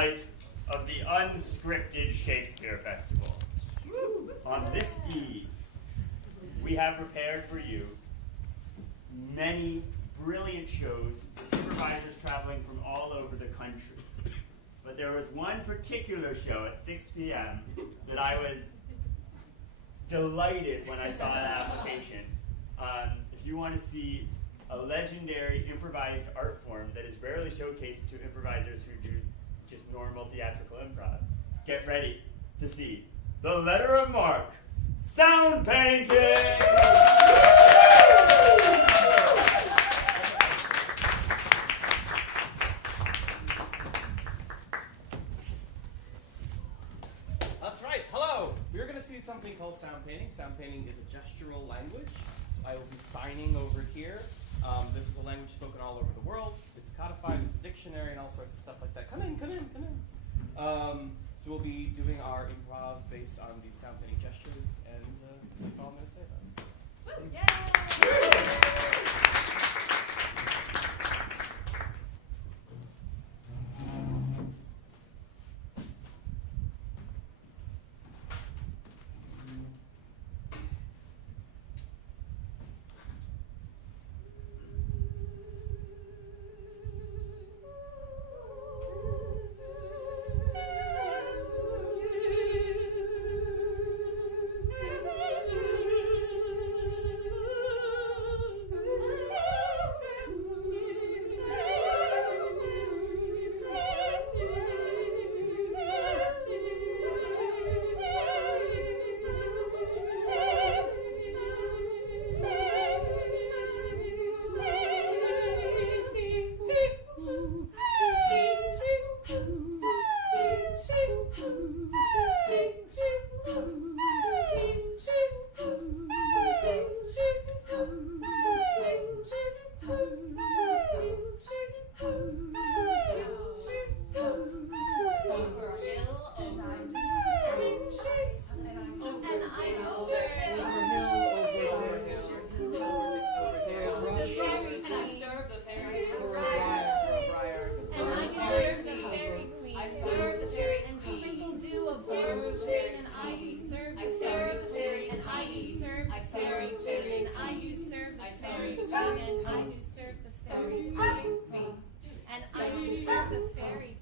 night of the Unscripted Shakespeare Festival. On this eve, we have prepared for you many brilliant shows with improvisers traveling from all over the country. But there was one particular show at 6 p.m. that I was delighted when I saw the application. If you want to see a legendary improvised art form that is rarely showcased to improvisers who do just normal theatrical improv, get ready to see The Letter of Marque, Soundpainting! That's right. Hello. We're going to see something called Soundpainting. Soundpainting is a gestural language. So I will be signing over here. This is a language spoken all over the world. It's codified. It's a dictionary and all sorts of stuff like that. Come in, come in, come in. So we'll be doing our improv based on these soundpainting gestures, and that's all I'm going to say about it. Yay! I serve the fairy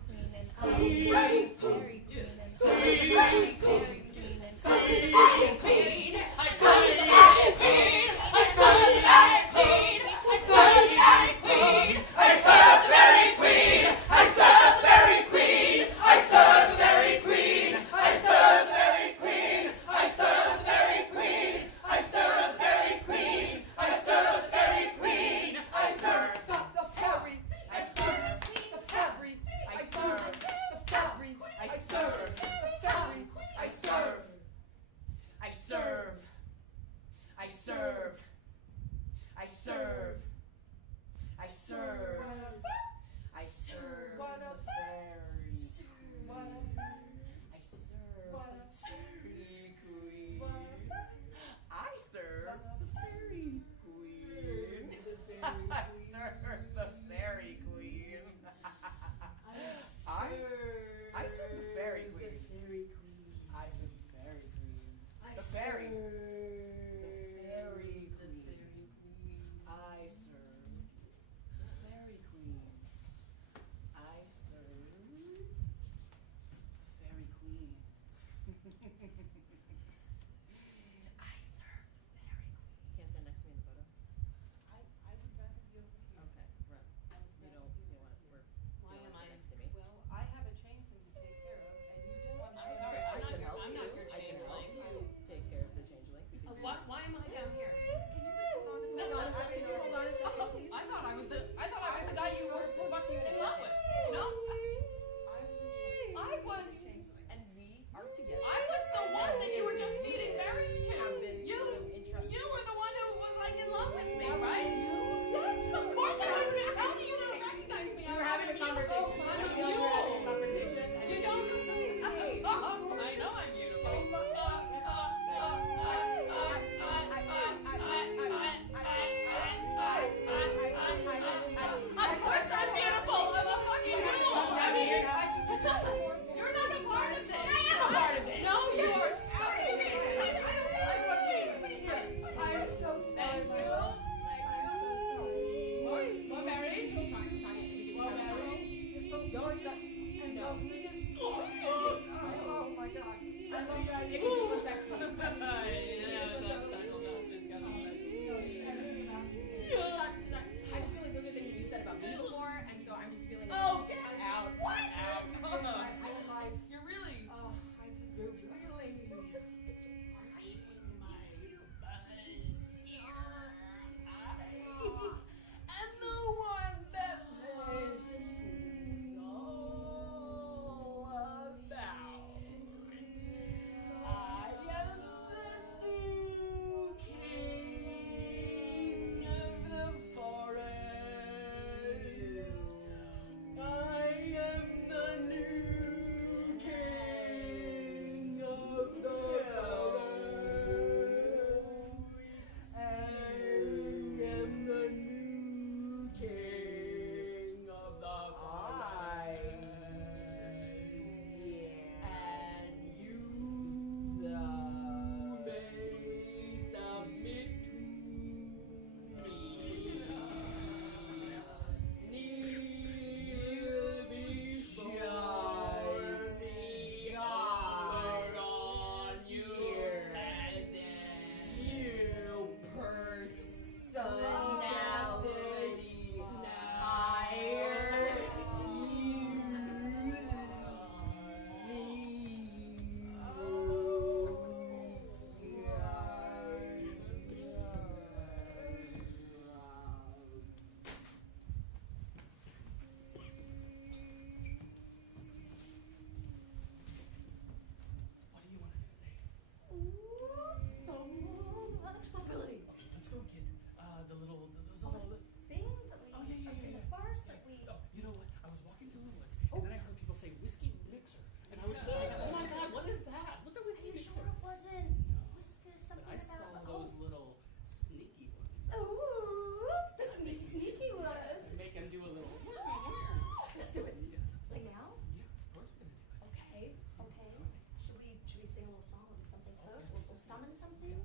summon something,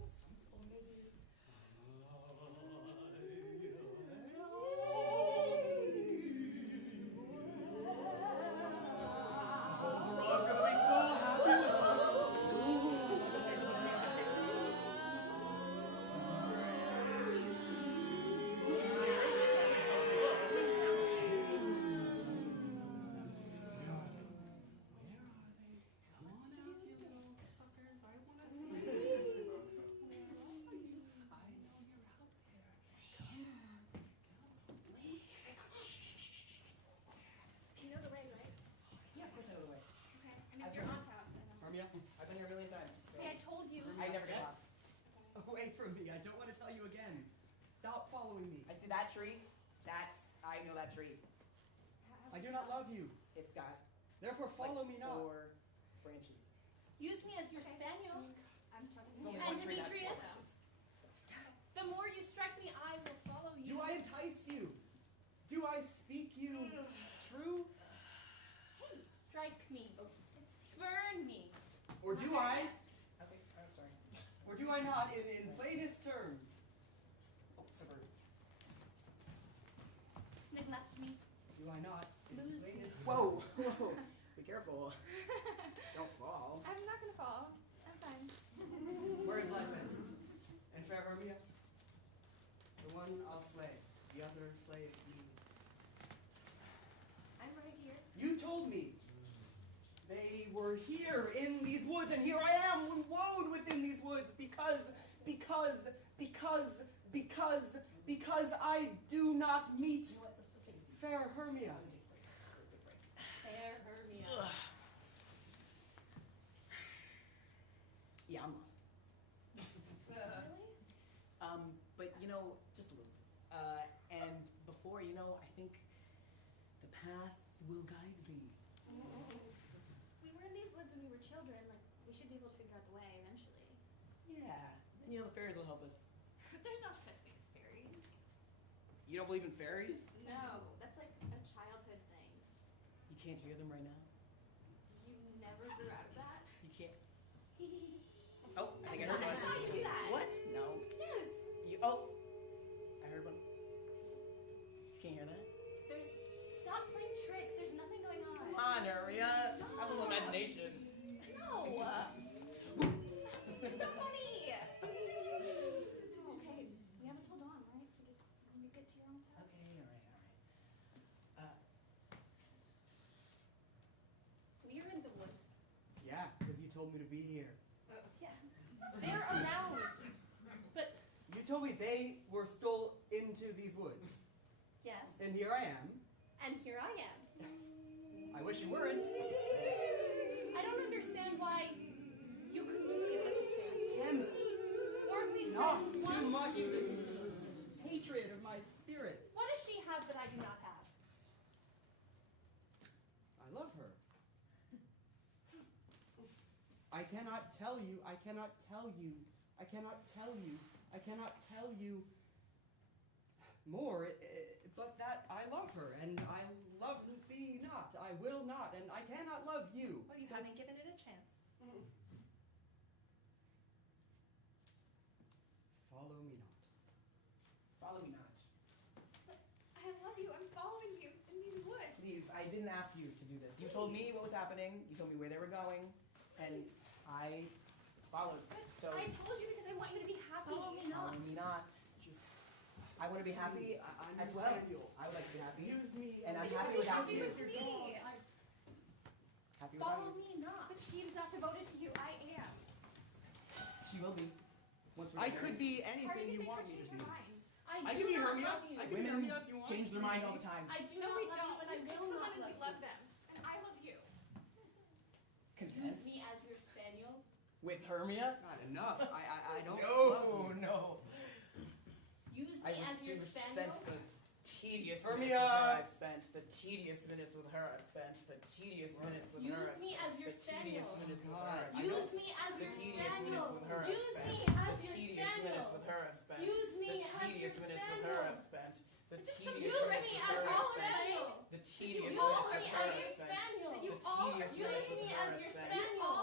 or maybe. Ron's gonna be so happy with us. You know the way, right? Yeah, of course I know the way. Okay. And it's your aunt's house. I know. Hermia, I've been here a million times. So See, I told you. I never get lost. Away from me. I don't want to tell you again. Stop following me. I see that tree. I know that tree. I do not love you. It's got Therefore, follow me not. 4 branches. Use me as your spaniel. I'm trusting There's only you. one And tree that's Demetrius, 4 branches. the more you strike me, I will follow you. Do I entice you? Do I speak you true? Hey, strike me. Spurn me. Or do I? Okay, I'm sorry. Or do I not in plainest terms? Oh, subvert. Neglect me. Do I not in Lose me. plainest Whoa, whoa. Be careful. Don't fall. I'm not gonna fall. I'm fine. Where is Lesson? And fair Hermia? The one I'll slay, the other slay me. I'm right here. You told me they were here in these woods, and here I am, woed within these woods, because I do not meet You know what? Let's just take a seat. fair Hermia. Take a break. Just a good break. Fair Hermia. Yeah, I'm lost. Really? But you know, just a little. And before you know, I think the path will guide me. We were in these woods when we were children. Like, we should be able to figure out the way eventually. Yeah. And you know, the fairies will help us. There's no such thing as fairies. You don't believe in fairies? No, that's like a childhood thing. You can't hear them right now? You never grew out of that? You can't. Oh, I think I I heard saw one. you do that. What? No. Yes. Oh, I heard one. Can't hear that? There's. Stop playing tricks. There's nothing going on. Come on, Aria. Stop. Have a little imagination. No. It's not funny. Oh, okay. We haven't told Dawn, right? When we get to your aunt's house. Okay, all right. We are in the woods. Yeah, because you told me to be here. Yeah. They're around. But You told me they were stole into these woods. yes. And here I am. And here I am. I wish you weren't. I don't understand why you couldn't just give us a chance. Tempt Weren't we not friends too once? much the hatred of my spirit. What does she have that I do not have? I love her. I cannot tell you more, but that I love her, and I love thee not. I will not, and I cannot love you. Well, you haven't given it a chance. Follow me not. Follow me not. I love you. I'm following you in these woods. Please, I didn't ask you to do this. You told me what was happening. You told me where they were going, and I followed. So I told you because I want you to be happy. Follow me follow not. me not. Just I want to be happy I'm as well. Samuel. I would like to be happy. Use me. And I'm You happy be without happy you. with me. Happy without Follow you. me not. But she is not devoted to you. I am. She will be. Once we're I married. could be How do anything you you think want I me change to your be. mind? I I do can be not Hermia. love you. I can be Women Hermia if you want. change their mind all the time. I do No, not we love don't. you, and I We pick will someone not and love we love you. them. And I love you. Content Use me as your spaniel. with Hermia? Not enough. I don't No, love you. no. Use I me as your resent spaniel. the tedious Hermia! minutes with her I've spent. The tedious minutes with her I've spent. The tedious minutes with her Use I've me spent. as your The tedious spaniel. minutes with God. her. I know. Use me as The your tedious minutes spaniel. with her I've Use spent. me The as your tedious minutes spaniel. with her I've spent. Use me The as your tedious minutes with spaniel. her I've spent. The Just tedious use minutes me with as her your I've spent. spaniel. The tedious Use minutes me with her as I've your spent. spaniel. That you The all tedious are Use minutes me with her as I've your spent. spaniel. all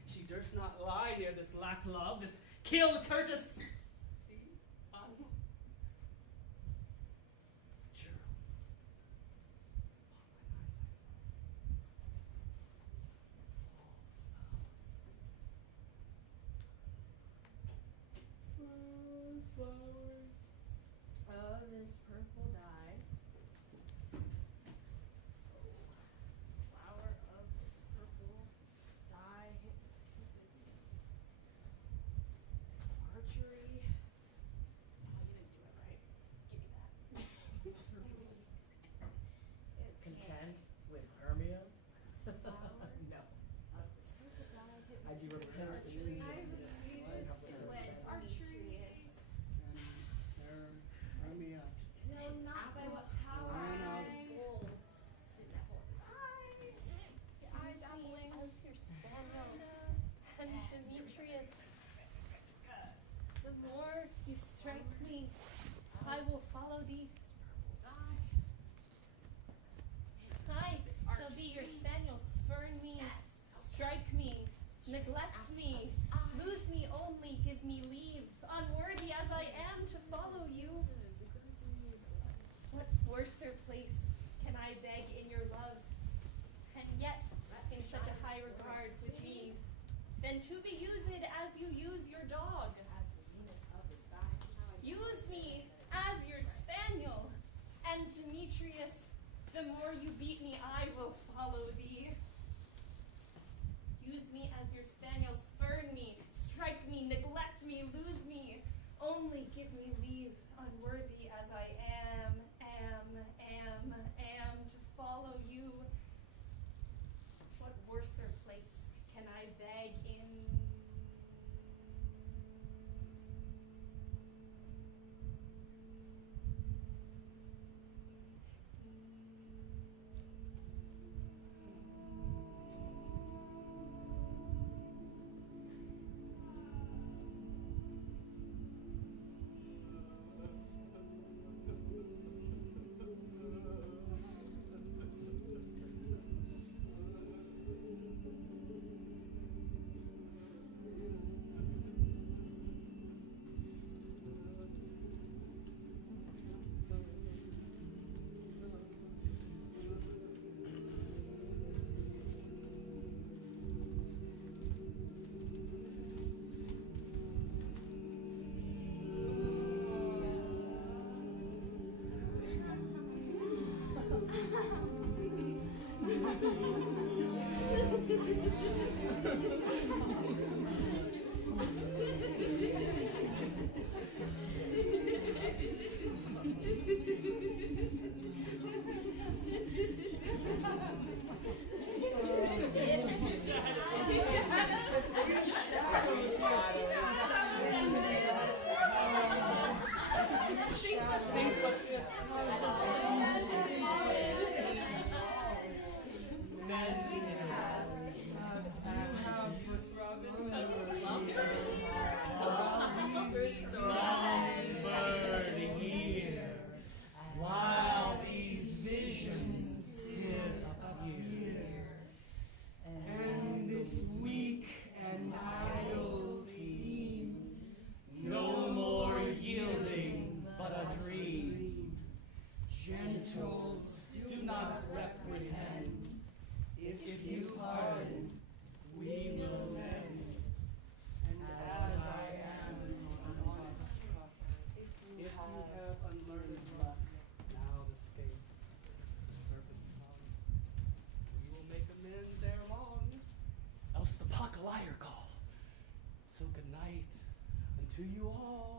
durst not lie near this lack love, this kill courtesy. Of this purple dye. Flower of this purple dye. Archery. Oh, you didn't do it right. Give me that. Content with Hermia? Flower No. of this purple dye. I do remember Archery. Hermia. No, not by what power. Gold. Sit in that boy's eye. Your eye dabbling. As your spaniel. And Demetrius, the more you strike me, I will follow thee. I shall be your spaniel. Spurn me, strike me, neglect me, lose me only, give me leave, unworthy as I am to follow you. What worser place can I beg in your love, and yet in such a high regard with me, than to be used as you use your dog? Use me as your spaniel, and Demetrius, the more you beat me, I will follow thee. Use me as your spaniel, spurn me, strike me, neglect me, lose me, only give me leave, unworthy as I am to follow you. What worser place can I beg in? To you all.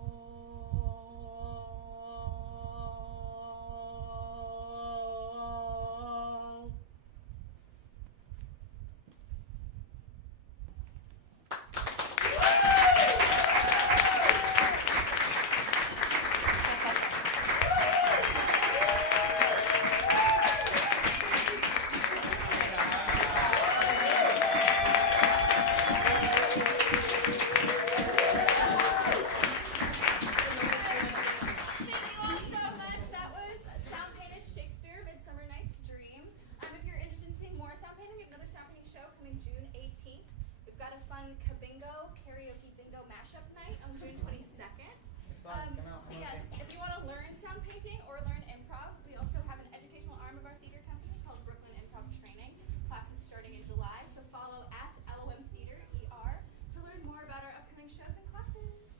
got a fun kabingo karaoke bingo mashup night on June 22nd. It's fun. Come out. Yes, if you want to learn sound painting or learn improv, we also have an educational arm of our theater company called Brooklyn Improv Training. Classes starting in July, so follow at LOM Theater ER to learn more about our upcoming shows and classes.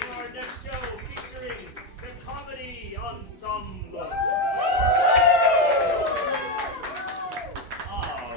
For our next show featuring the comedy Ensemble. All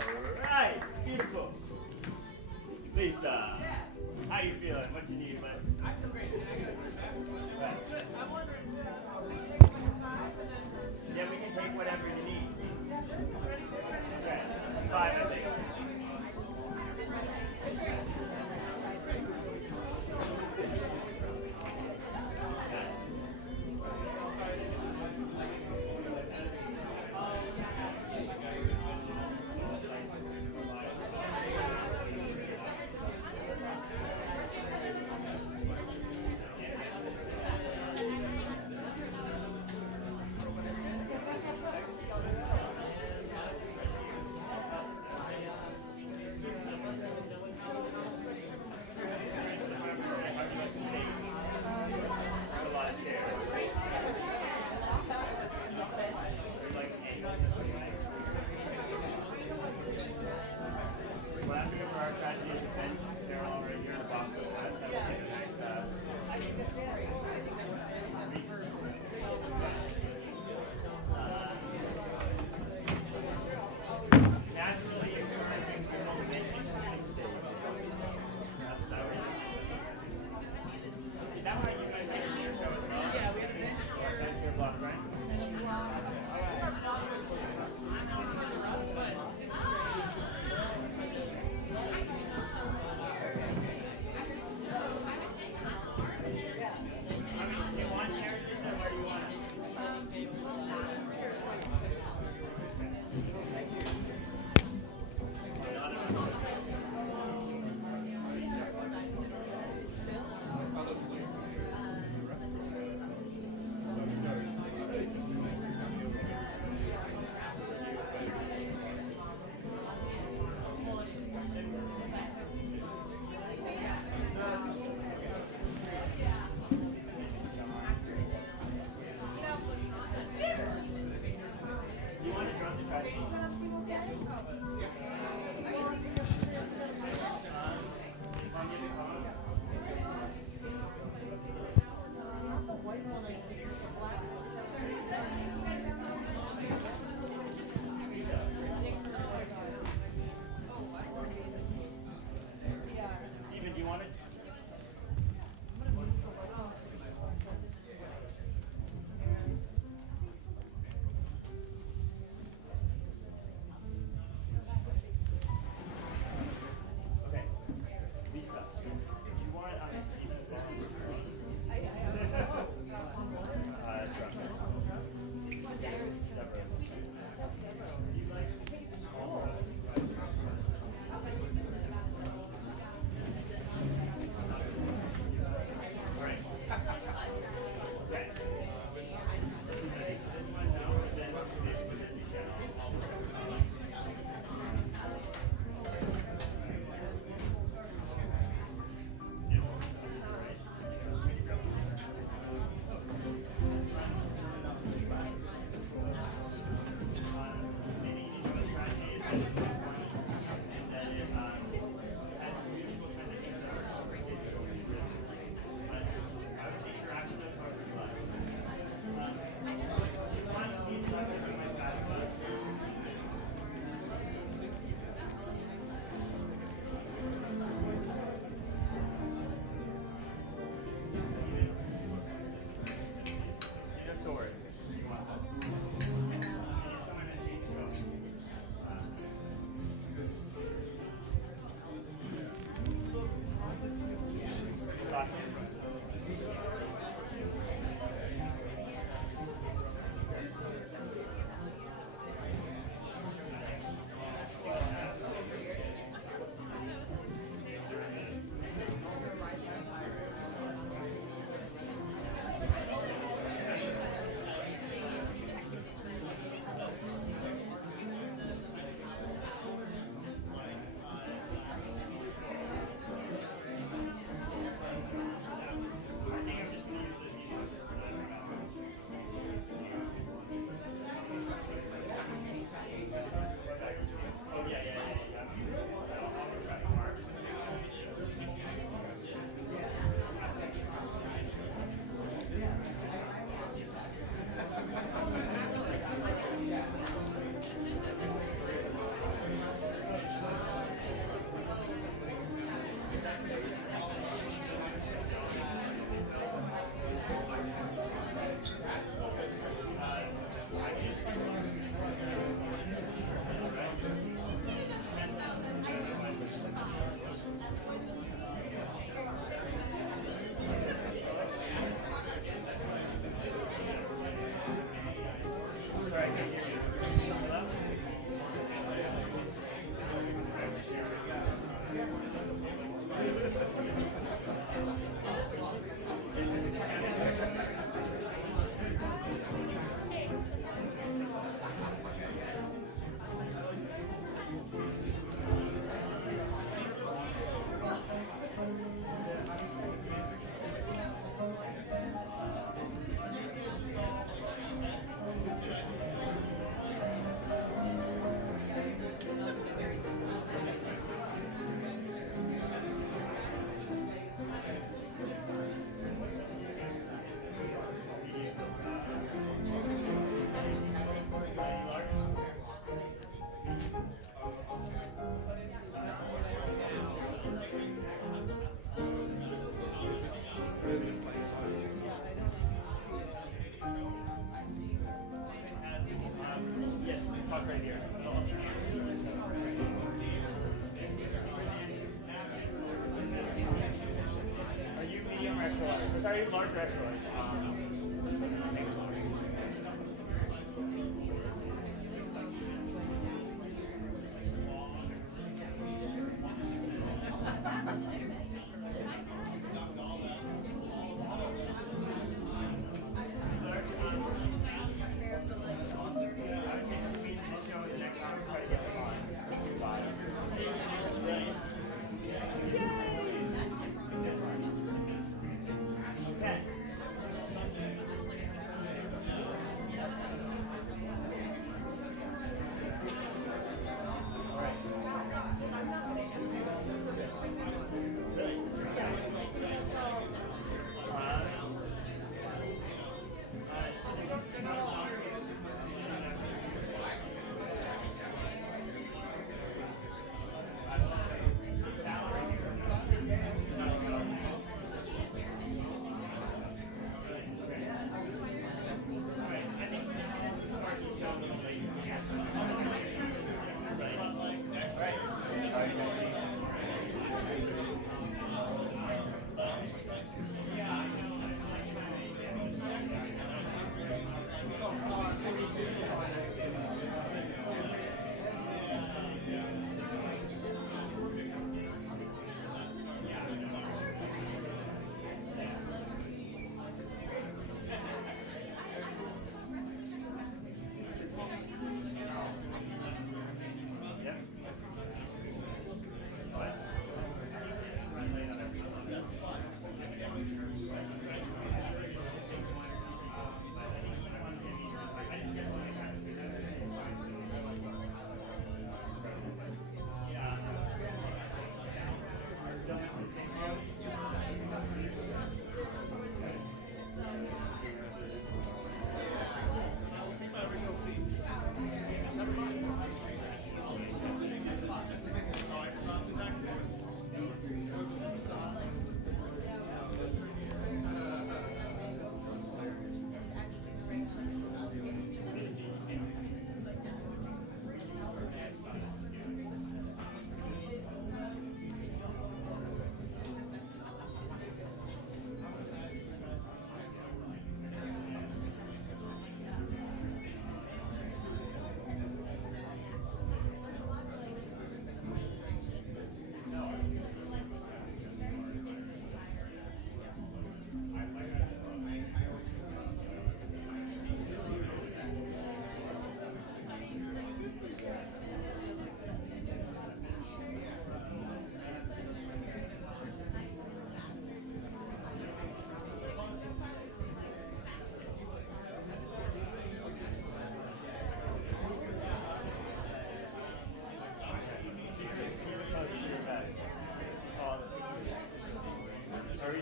sorry, large restaurant.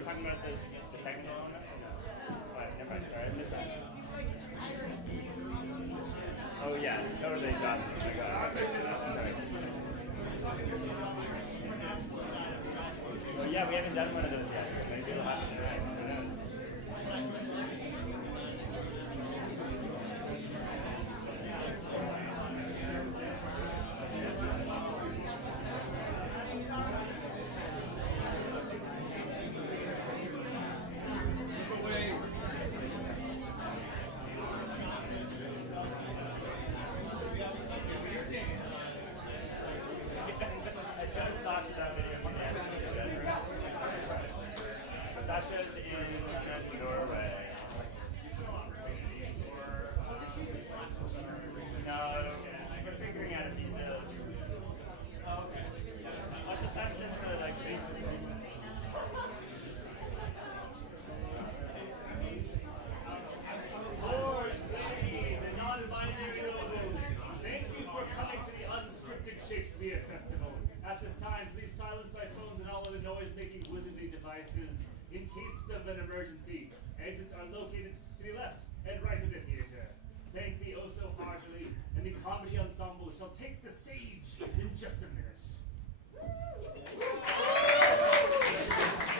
Talking about the technical elements? No. Alright, never mind. Sorry, I missed that. Oh yeah, totally exhausted. Oh my god, sorry. Well, yeah, we haven't done one of those yet, so maybe it'll happen tonight. Who knows? Sasha's in Norway. No, we're figuring out a visa. Also, Sasha doesn't really like Shakespeare. Lords, ladies, and non-binary logos, thank you for coming to the Unscripted Shakespeare Festival. At this time, please silence thy phones and all other noise-making wizardry devices. In cases of an emergency, exits are located to the left and right of the theater. Thank thee oh so heartily, and the comedy ensemble shall take the stage in just a minute.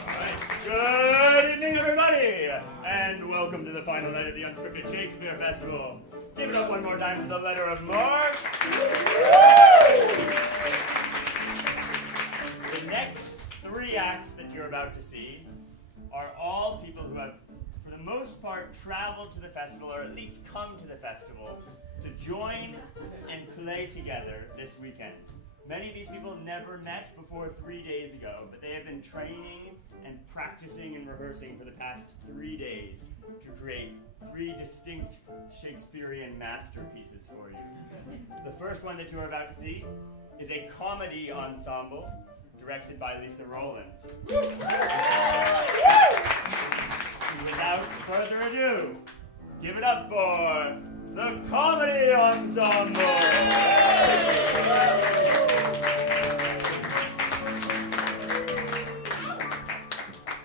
Alright, good evening everybody, and welcome to the final night of the Unscripted Shakespeare Festival. Give it up one more time for the letter of Marque. The next three acts that you're about to see are all people who have, for the most part, traveled to the festival, or at least come to the festival, to join and play together this weekend. Many of these people never met before 3 days ago, but they have been training and practicing and rehearsing for the past 3 days to create 3 distinct Shakespearean masterpieces for you. The first one that you are about to see is a comedy ensemble directed by Lisa Rowland. Without further ado, give it up for the Comedy Ensemble!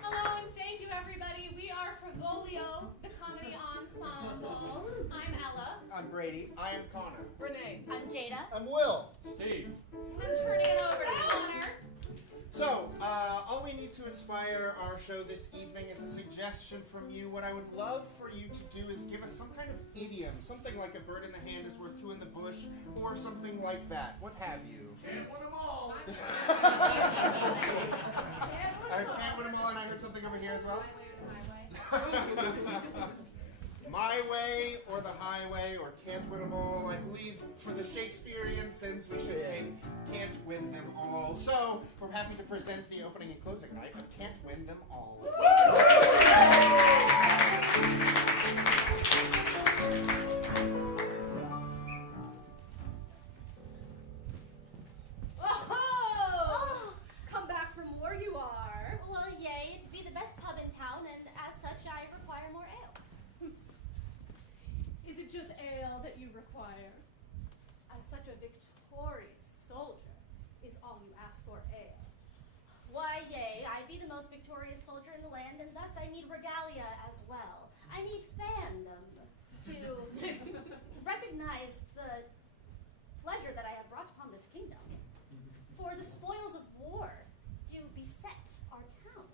Hello and thank you, everybody. We are Frivolio, the Comedy Ensemble. I'm Ella. I'm Brady. I am Connor. Renee. I'm Jada. I'm Will. Steve. I'm turning it over to Connor. So, all we need to inspire our show this evening is a suggestion from you. What I would love for you to do is give us some kind of idiom, something like a bird in the hand is worth 2 in the bush, or something like that. What have you? Can't win them all. I can't win them all, and I heard something over here as well. My way or the highway. My way or the highway, or can't win them all. I believe for the Shakespearean sense, we should take can't win them all. So, we're happy to present the opening and closing night of Can't Win Them All. Oh! Come back from war you are. Well, yay, to be the best pub in town, and as such I require more ale. Is it just ale that you require? As such a victorious soldier, is all you ask for ale? Why, yea, I be the most victorious soldier in the land, and thus I need regalia as well. I need fandom to recognize the pleasure that I have brought upon this kingdom. For the spoils of war do beset our town.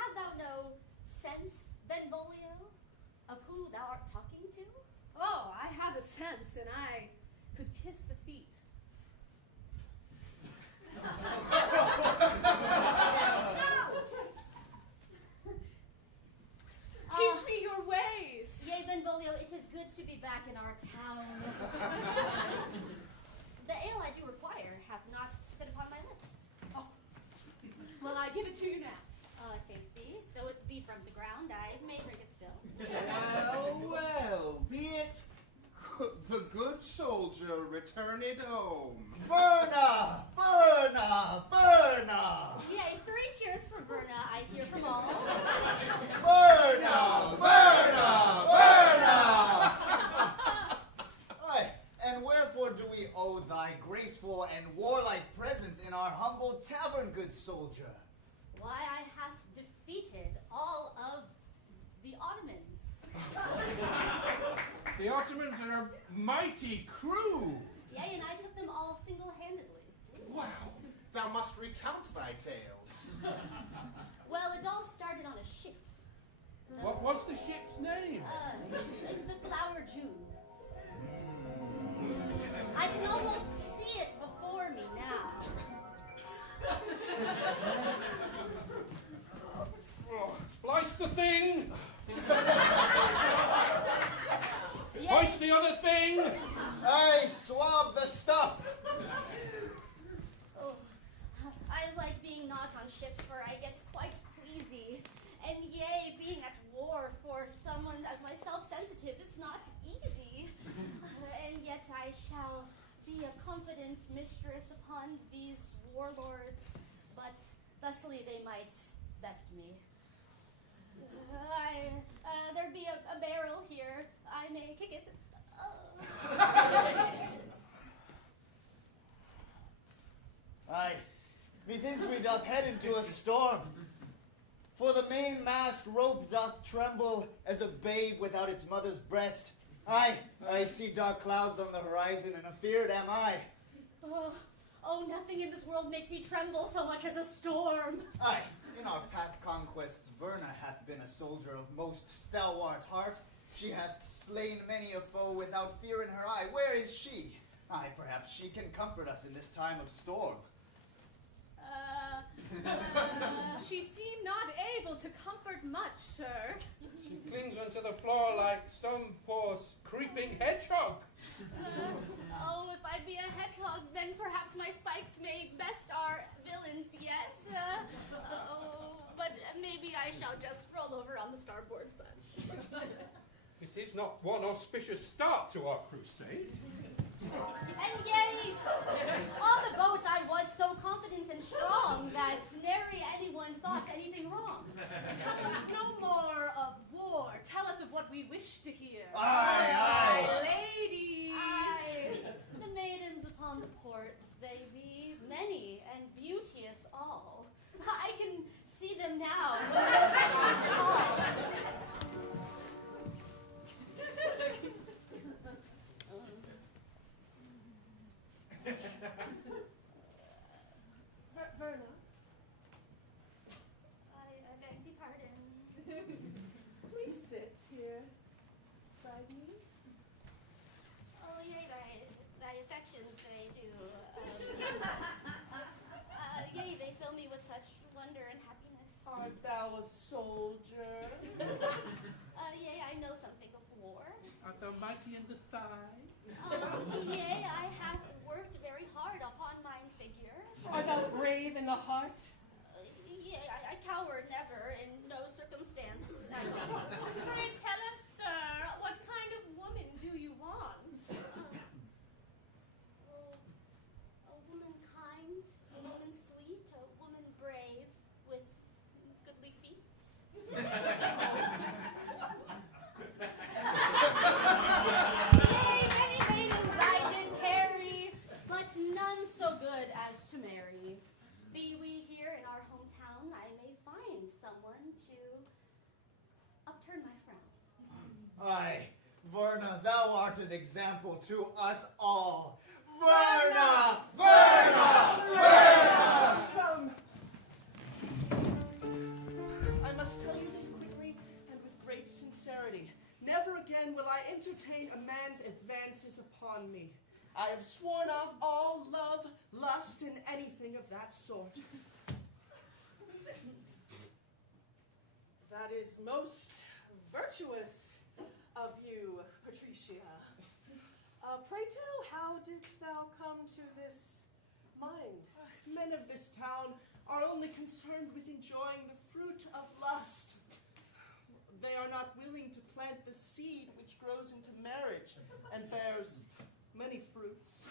Have thou no sense, Benvolio, of who thou art talking to? Oh, I have a sense, and I could kiss the feet. Teach me your ways. Yea, Benvolio, it is good to be back in our town. The ale I do require hath not set upon my lips. Oh. Well, I give it to you now. Thank thee. Though it be from the ground, I may drink it still. Well, be it the good soldier returned home. Verna! Verna! Verna! Yea, 3 cheers for Verna, I hear from all. Verna! Verna! Verna! Aye, and wherefore do we owe thy graceful and warlike presence in our humble tavern, good soldier? Why, I have defeated all of the Ottomans. The Ottomans are a mighty crew. Yea, and I took them all single-handedly. Wow, thou must recount thy tales. Well, it all started on a ship. What's the ship's name? The Flower June. I can almost see it before me now. Splice the thing. Yea, Hoist the other thing. Aye, swab the stuff! oh, I like being not on ships, for I get quite queasy. And yea, being at war for someone as myself sensitive is not easy. And yet I shall be a confident mistress upon these warlords, but thusly they might best me. There be a barrel here. I may kick it. Aye, methinks we doth head into a storm. For the mainmast rope doth tremble as a babe without its mother's breast. Aye, I see dark clouds on the horizon, and afeard am I. Oh, nothing in this world makes me tremble so much as a storm. Aye, in our past conquests, Verna hath been a soldier of most stalwart heart. She hath slain many a foe without fear in her eye. Where is she? Aye, perhaps she can comfort us in this time of storm. She seemed not able to comfort much, sir. She clings onto the floor like some poor creeping hedgehog. Oh, if I be a hedgehog, then perhaps my spikes may best our villains yet. But maybe I shall just roll over on the starboard side. This is not one auspicious start to our crusade. And yea, on the boat I was so confident and strong that nary anyone thought anything wrong. Tell us no more of war. Tell us of what we wish to hear. Aye. Ladies. Aye, the maidens upon the ports, they be many and beauteous all. I can see them now. Verna. I beg the pardon. Please sit here beside me. Oh, yea, thy affections, they do. Yea, they fill me with such wonder and happiness. Art thou a soldier? Yea, I know something of war. Art thou mighty in the thigh? Yea, I have worked very hard upon mine figure. Art thou brave in the heart? Yea, I cower never in no circumstance. Pray tell us, sir, what kind of woman do you want? A woman kind, a woman sweet, a woman brave, with goodly feet. Yea, many maidens I did carry, but none so good as to marry. Be we here in our hometown, I may find someone to upturn my frown. Aye, Verna, thou art an example to us all. Verna! Verna! Verna! Come. I must tell you this quickly and with great sincerity. Never again will I entertain a man's advances upon me. I have sworn off all love, lust, and anything of that sort. That is most virtuous of you, Patricia. Pray tell, how didst thou come to this mind? Men of this town are only concerned with enjoying the fruit of lust. They are not willing to plant the seed which grows into marriage and bears many fruits.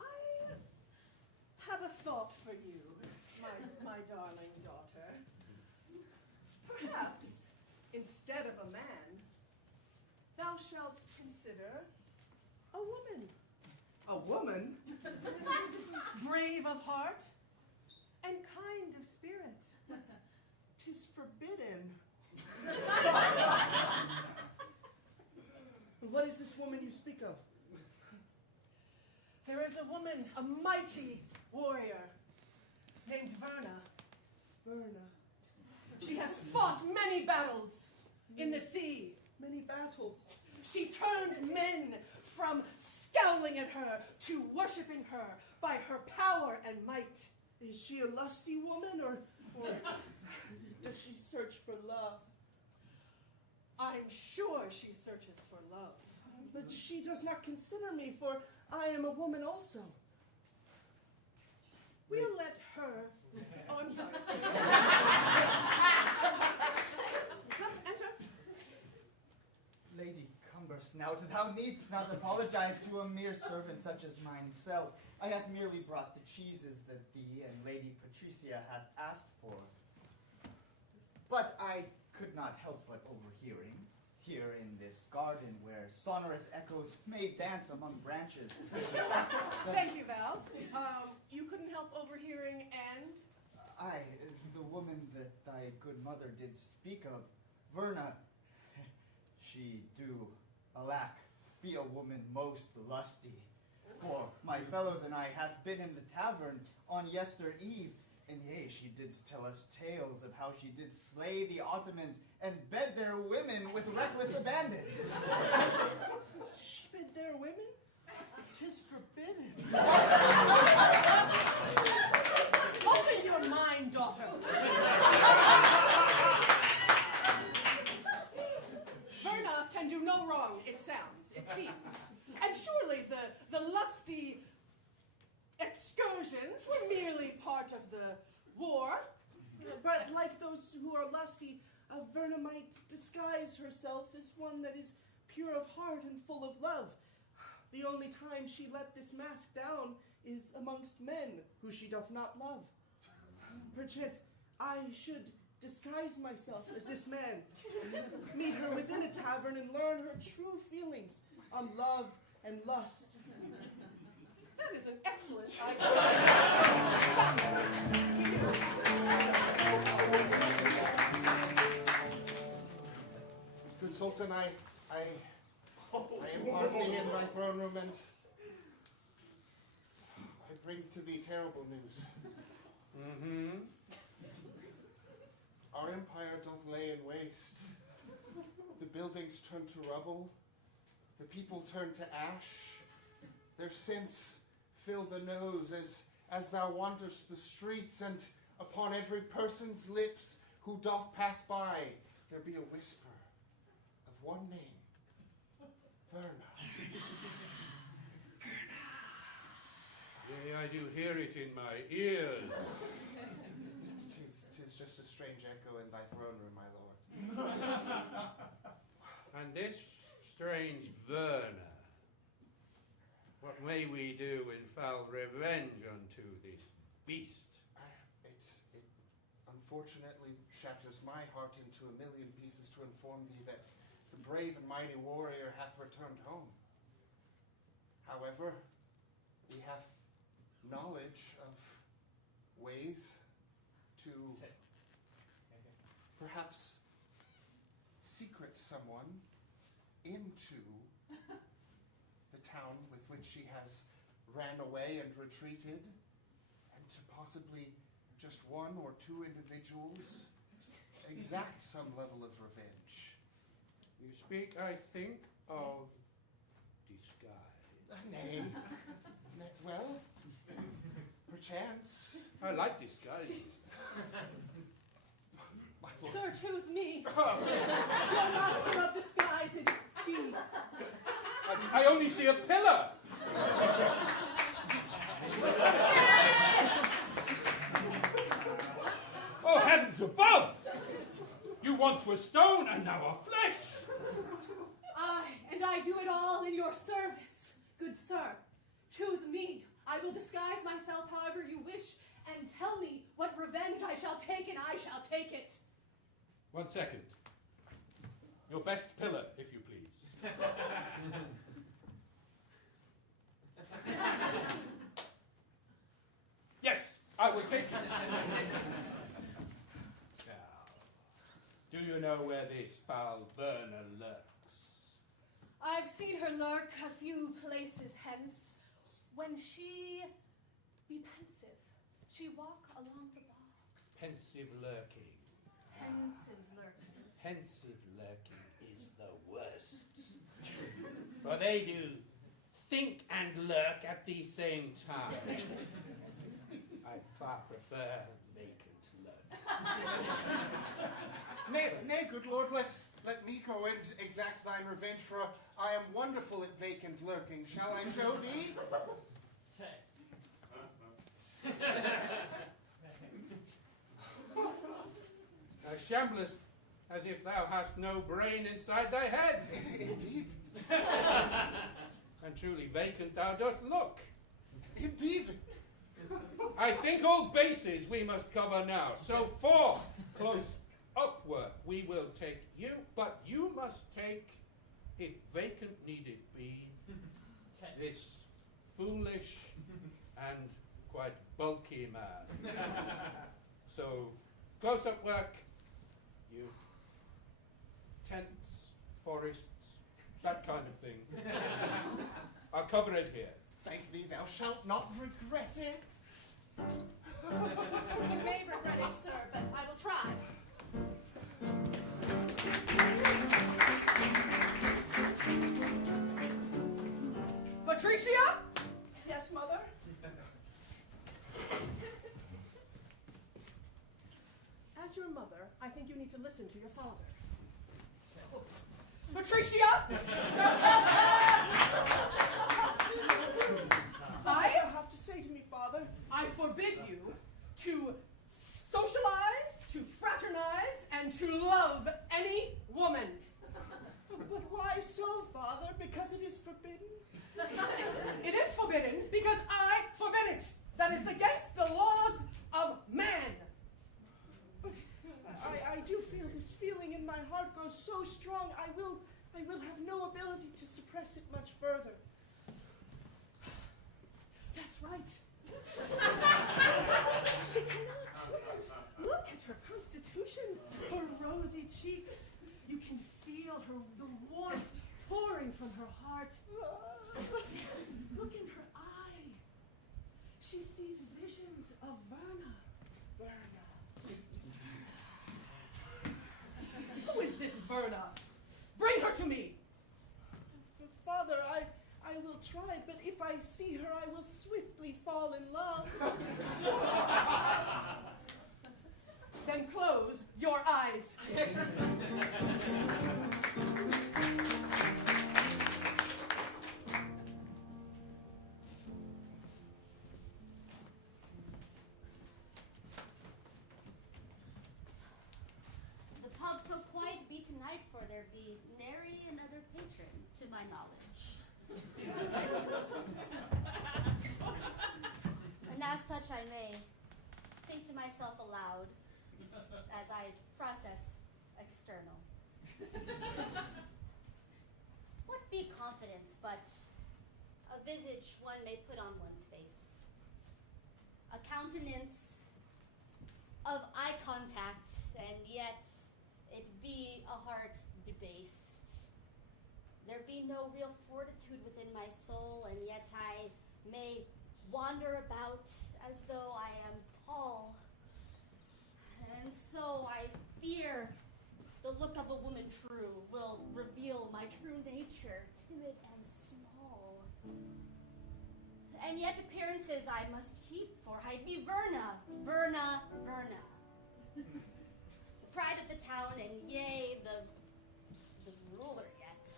I have a thought for you, my darling daughter. Perhaps, instead of a man, thou shalt consider a woman. A woman? Brave of heart and kind of spirit. 'Tis forbidden. What is this woman you speak of? There is a woman, a mighty warrior, named Verna. Verna. She has fought many battles in the sea. Many battles. She turned men from scowling at her to worshiping her by her power and might. Is she a lusty woman, or does she search for love? I'm sure she searches for love. But she does not consider me, for I am a woman also. We'll let her... Oh, I'm sorry. Come, enter. Lady Cumbersnout, thou needst not apologize to a mere servant such as myself. I have merely brought the cheeses that thee and Lady Patricia hath asked for. But I could not help but overhearing, here in this garden where sonorous echoes may dance among branches. Thank you, Val. You couldn't help overhearing and? Aye, the woman that thy good mother did speak of, Verna, she do, alack, be a woman most lusty. For my fellows and I hath been in the tavern on yester eve, and yea, she did tell us tales of how she did slay the Ottomans and bed their women with reckless abandon. She bid their women? 'Tis forbidden. are mine, daughter. Verna can do no wrong, it seems. And surely the lusty excursions were merely part of the war. But like those who are lusty, Verna might disguise herself as one that is pure of heart and full of love. The only time she let this mask down is amongst men who she doth not love. Perchance I should disguise myself as this man, meet her within a tavern and learn her true feelings on love and lust. That is an excellent idea. Good Sultan, I am hardly in my throne room, and I bring to thee terrible news. Our empire doth lay in waste. The buildings turn to rubble. The people turn to ash. Their sins fill the nose as thou wanderest the streets, and upon every person's lips who doth pass by, there be a whisper of one name, Verna. Yea, I do hear it in my ears. Tis just a strange echo in thy throne room, my lord. And this strange Verna, what may we do in foul revenge unto this beast? It unfortunately shatters my heart into a million pieces to inform thee that the brave and mighty warrior hath returned home. However, we have knowledge of ways to perhaps secret someone into the town with which she has ran away and retreated, and to possibly just one or two individuals exact some level of revenge. You speak, I think, of disguise. Nay. Well, perchance. I like disguise. Sir, choose me. Your master of disguise it be. I only see a pillar. Yes! Oh, heavens above! You once were stone and now are flesh. And I do it all in your service. Good sir, choose me. I will disguise myself however you wish, and tell me what revenge I shall take, and I shall take it. 1 second. Your best pillar, if you please. Yes, I will take it. Now, do you know where this foul Verna lurks? I've seen her lurk a few places hence. When she be pensive, she walk along the bog. Pensive lurking. Pensive lurking. Pensive lurking is the worst. For they do think and lurk at the same time. I far prefer vacant lurk. Nay, good lord, let me go and exact thine revenge, for I am wonderful at vacant lurking. Shall I show thee? Thou shamblest as if thou hast no brain inside thy head. Indeed. And truly vacant thou dost look. Indeed. I think all bases we must cover now. So forth, close upward, we will take you, but you must take, if vacant need it be, this foolish and quite bulky man. So, close up work, you tents, forests, that kind of thing. I'll cover it here. Thank thee, thou shalt not regret it. You may regret it, sir, but I will try. Patricia? Yes, mother? as your mother, I think you need to listen to your father. Patricia! What does you have to say to me, Father? I forbid you to socialize, to fraternize, and to love any woman. But why so, Father? Because it is forbidden? It is forbidden because I forbid it. That is against the laws of man. But I do feel this feeling in my heart grows so strong, I will have no ability to suppress it much further. That's right. She cannot do it. Look at her constitution, her rosy cheeks. You can feel the warmth pouring from her heart. Look in her eye. She sees visions of Verna. Who is this Verna? Bring her to me. Father, I will try, but if I see her, I will swiftly fall in love. Then close your eyes. The pub so quiet be tonight, for there be nary another patron, to my knowledge. And as such I may think to myself aloud, as I process external. What be confidence but a visage one may put on one's face, a countenance of eye contact, and yet it be a heart debased. There be no real fortitude within my soul, and yet I may wander about as though I am tall. And so I fear the look of a woman true will reveal my true nature, timid and small. And yet appearances I must keep, for I be Verna. The pride of the town, and yea, the ruler yet.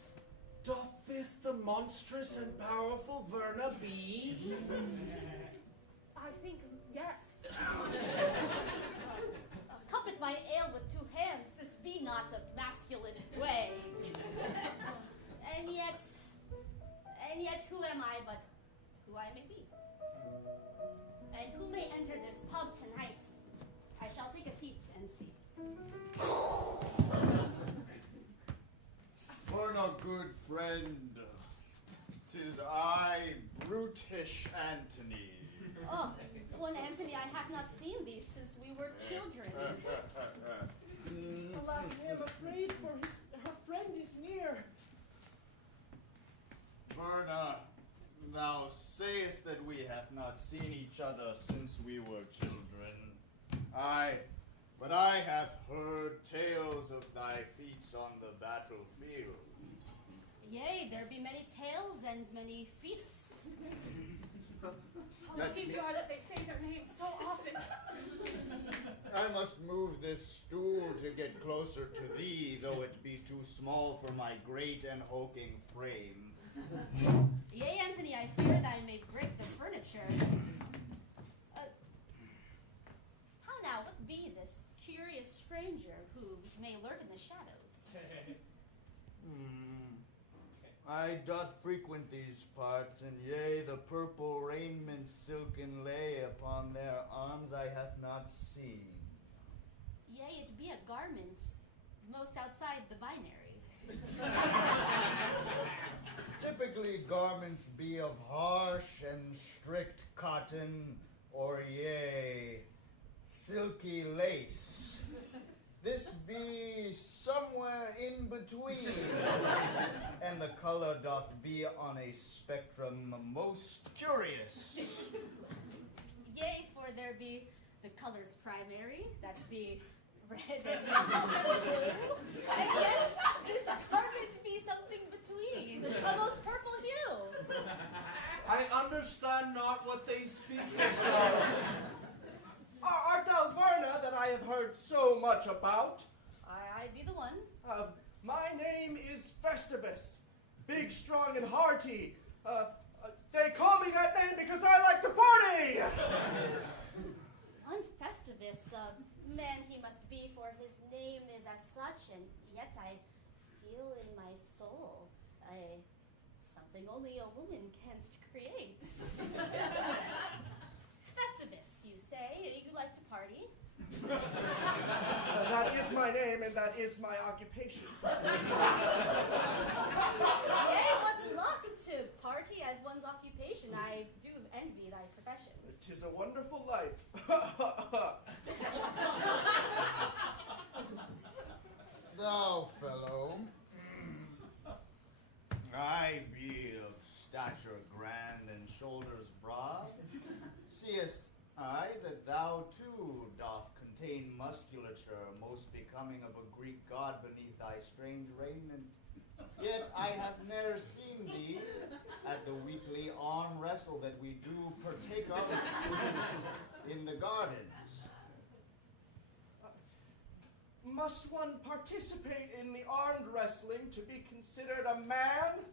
Doth this the monstrous and powerful Verna be? I think yes. Cuppeth my ale with 2 hands, this be not a masculine way. And yet who am I but who I may be? And who may enter this pub tonight? I shall take a seat and see. Verna, good friend, 'tis I, brutish Antony. Oh, one Antony, I have not seen thee since we were children. Alack, I am afraid, for her friend is near. Verna, thou sayest that we have not seen each other since we were children. Aye, but I have heard tales of thy feats on the battlefield. Yea, there be many tales and many feats. How lucky we are that they say their names so often. I must move this stool to get closer to thee, though it be too small for my great and hulking frame. Yea, Antony, I fear that I may break the furniture. How now, what be this curious stranger who may lurk in the shadows? I doth frequent these parts, and yea, the purple raiment silken lay upon their arms I hath not seen. Yea, it be a garment, most outside the binary. Typically garments be of harsh and strict cotton, or yea, silky lace. This be somewhere in between, and the color doth be on a spectrum most curious. Yea, for there be the colors primary, that be red and yellow and blue, and yet this garment be something between, a most purple hue. I understand not what they speak this of. Art thou Verna that I have heard heard so much about. I be the one. My name is Festivus. Big, strong, and hearty. They call me that name because I like to party! On Festivus, man he must be, for his name is as such, and yet I feel in my soul something only a woman canst create. Festivus, you say? You like to party? That is my name, and that is my occupation. Yea, what luck to party as one's occupation. I do envy thy profession. 'Tis a wonderful life. Thou fellow, I be of stature grand and shoulders broad. Seest I that thou too doth contain musculature most becoming of a Greek god beneath thy strange raiment. Yet I have ne'er seen thee at the weekly arm wrestle that we do partake of in the gardens. Must one participate in the armed wrestling to be considered a man?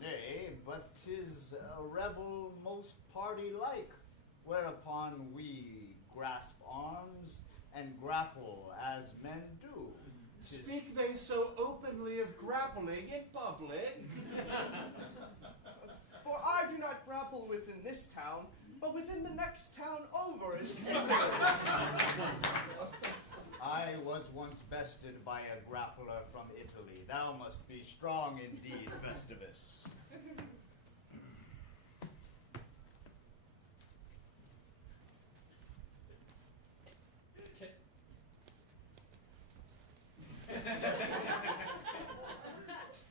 Nay, but 'tis a revel most party-like, whereupon we grasp arms and grapple as men do. Speak they so openly of grappling in public? For I do not grapple within this town, but within the next town over in Sicily. I was once bested by a grappler from Italy. Thou must be strong indeed, Festivus.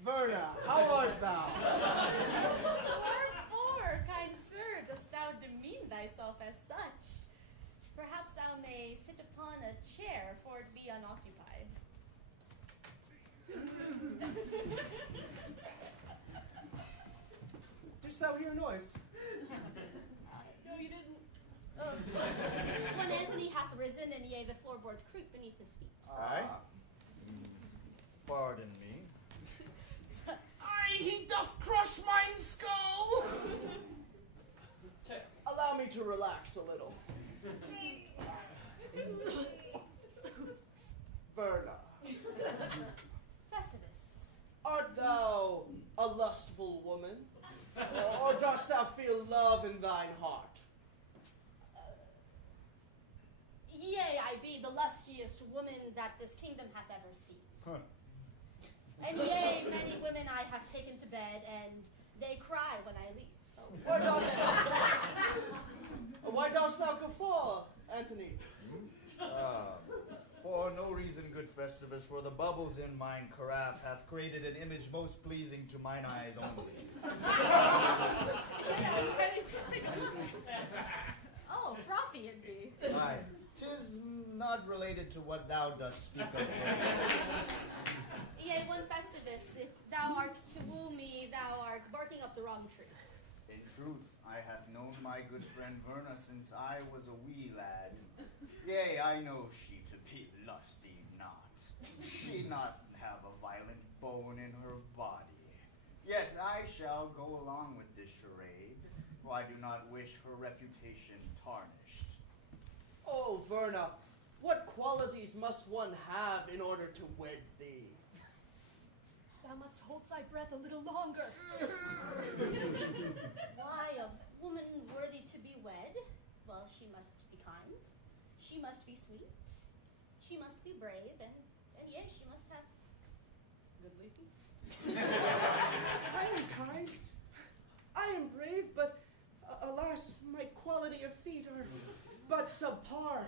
Verna, how art thou? Wherefore, kind sir, dost thou demean thyself as such? Perhaps thou may sit upon a chair, for it be unoccupied. Didst thou hear a noise? No, you didn't. When Anthony hath risen, and yea, the floorboards creak beneath his feet. Aye? Pardon me. Aye, he doth crush mine skull! Allow me to relax a little. Verna, Festivus. art thou a lustful woman? Or dost thou feel love in thine heart? Yea, I be the lustiest woman that this kingdom hath ever seen. Huh. And yea, many women I have taken to bed, and they cry when I leave. Why dost thou guffaw, Anthony? For no reason, good Festivus, for the bubbles in mine carafe hath created an image most pleasing to mine eyes only. Oh, frothy it be. Aye, 'tis not related to what thou dost speak of. Yea, one Festivus, if thou art to woo me, thou art barking up the wrong tree. In truth, I have known my good friend Verna since I was a wee lad. Yea, I know she to be lusty not. She not have a violent bone in her body. Yet I shall go along with this charade, for I do not wish her reputation tarnished. Oh, Verna, what qualities must one have in order to wed thee? Thou must hold thy breath a little longer. Why, a woman worthy to be wed? Well, she must be kind. She must be sweet. She must be brave, and yes, she must have goodly feet. I am kind. I am brave, but alas, my quality of feet are but subpar.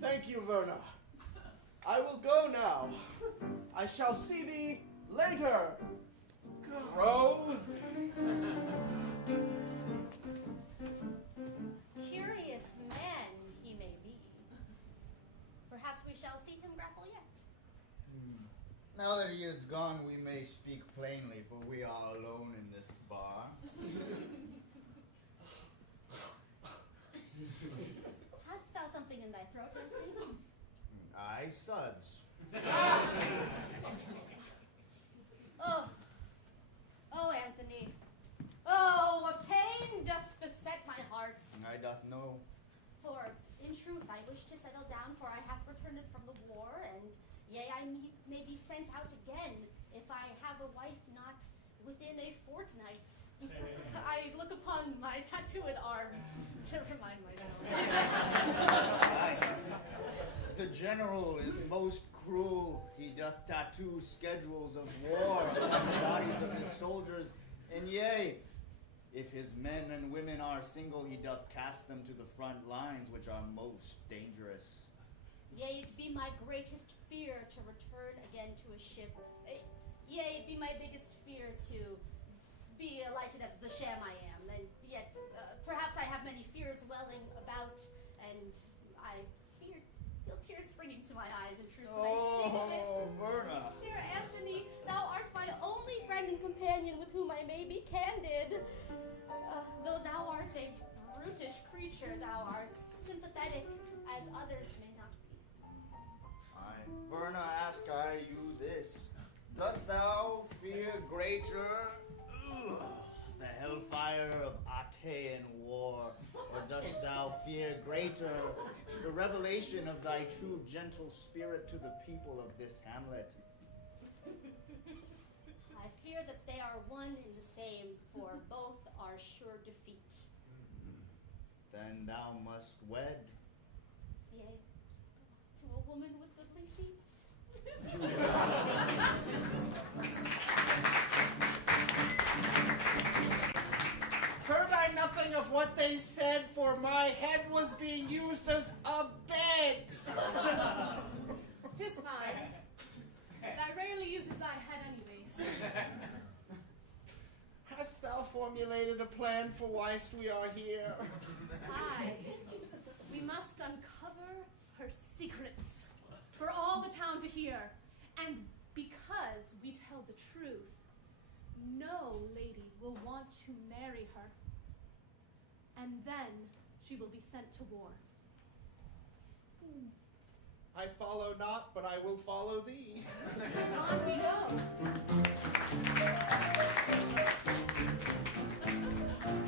Thank you, Verna. I will go now. I shall see thee later. Crow. Curious man he may be. Perhaps we shall see him grapple yet. Now that he is gone, we may speak plainly, for we are alone in this bar. something in thy throat, Anthony? Aye, suds. Oh, Anthony. Oh, what pain doth beset my heart. I doth know. For, in truth, I wish to settle down, for I have returned from the war, and yea, I may be sent out again, if I have a wife not within a fortnight. I look upon my tattooed arm to remind myself. Aye. The general is most cruel. He doth tattoo schedules of war upon the bodies of his soldiers, and yea, if his men and women are single, he doth cast them to the front lines, which are most dangerous. Yea, it be my greatest fear to return again to a ship. Yea, it be my biggest fear to be alighted as the sham I am, and yet perhaps I have many fears welling about, and I feel tears springing to my eyes in truth when I speak of it. Oh, Verna. Dear Anthony, thou art my only friend and companion with whom I may be candid. Though thou art a brutish creature, thou art sympathetic as others may not be. Aye. Verna, ask I you this. Dost thou fear greater the hellfire of Achaean war, or dost thou fear greater the revelation of thy true gentle spirit to the people of this hamlet? I fear that they are one and the same, for both are sure defeat. Then thou must wed. Yea, to a woman with goodly feet. Heard I nothing of what they said, for my head was being used as a bed. 'Tis fine. Thou rarely uses thy head anyways. Hast thou formulated a plan for whilst we are here? Aye. We must uncover her secrets for all the town to hear. And because we tell the truth, no lady will want to marry her. And then she will be sent to war. I follow not, but I will follow thee. On we go.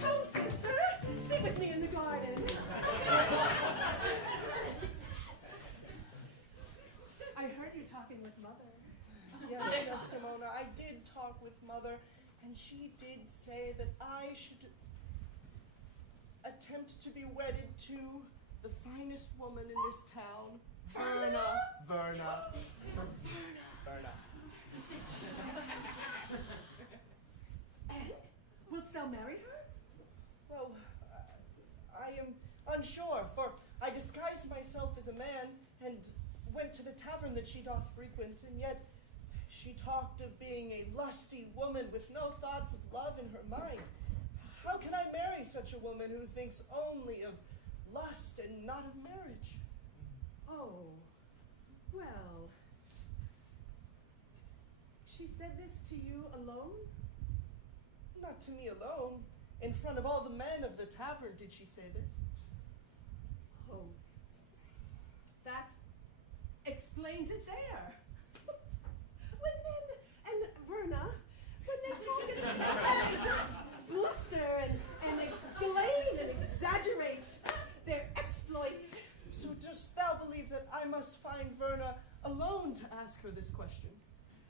Come, sister, sit with me in the garden. I heard you talking with Mother. Yes, Desdemona, I did talk with Mother, and she did say that I should attempt to be wedded to the finest woman in this town, Verna. Verna. Verna. And? Wilt thou marry her? Well, I am unsure, for I disguised myself as a man and went to the tavern that she doth frequent, and yet she talked of being a lusty woman with no thoughts of love in her mind. How can I marry such a woman who thinks only of lust and not of marriage? Oh, well. She said this to you alone? Not to me alone. In front of all the men of the tavern did she say this. Oh, that explains it there. When men and Verna, when they talk in the tavern, they just bluster and explain and exaggerate their exploits. So dost thou believe that I must find Verna alone to ask her this question?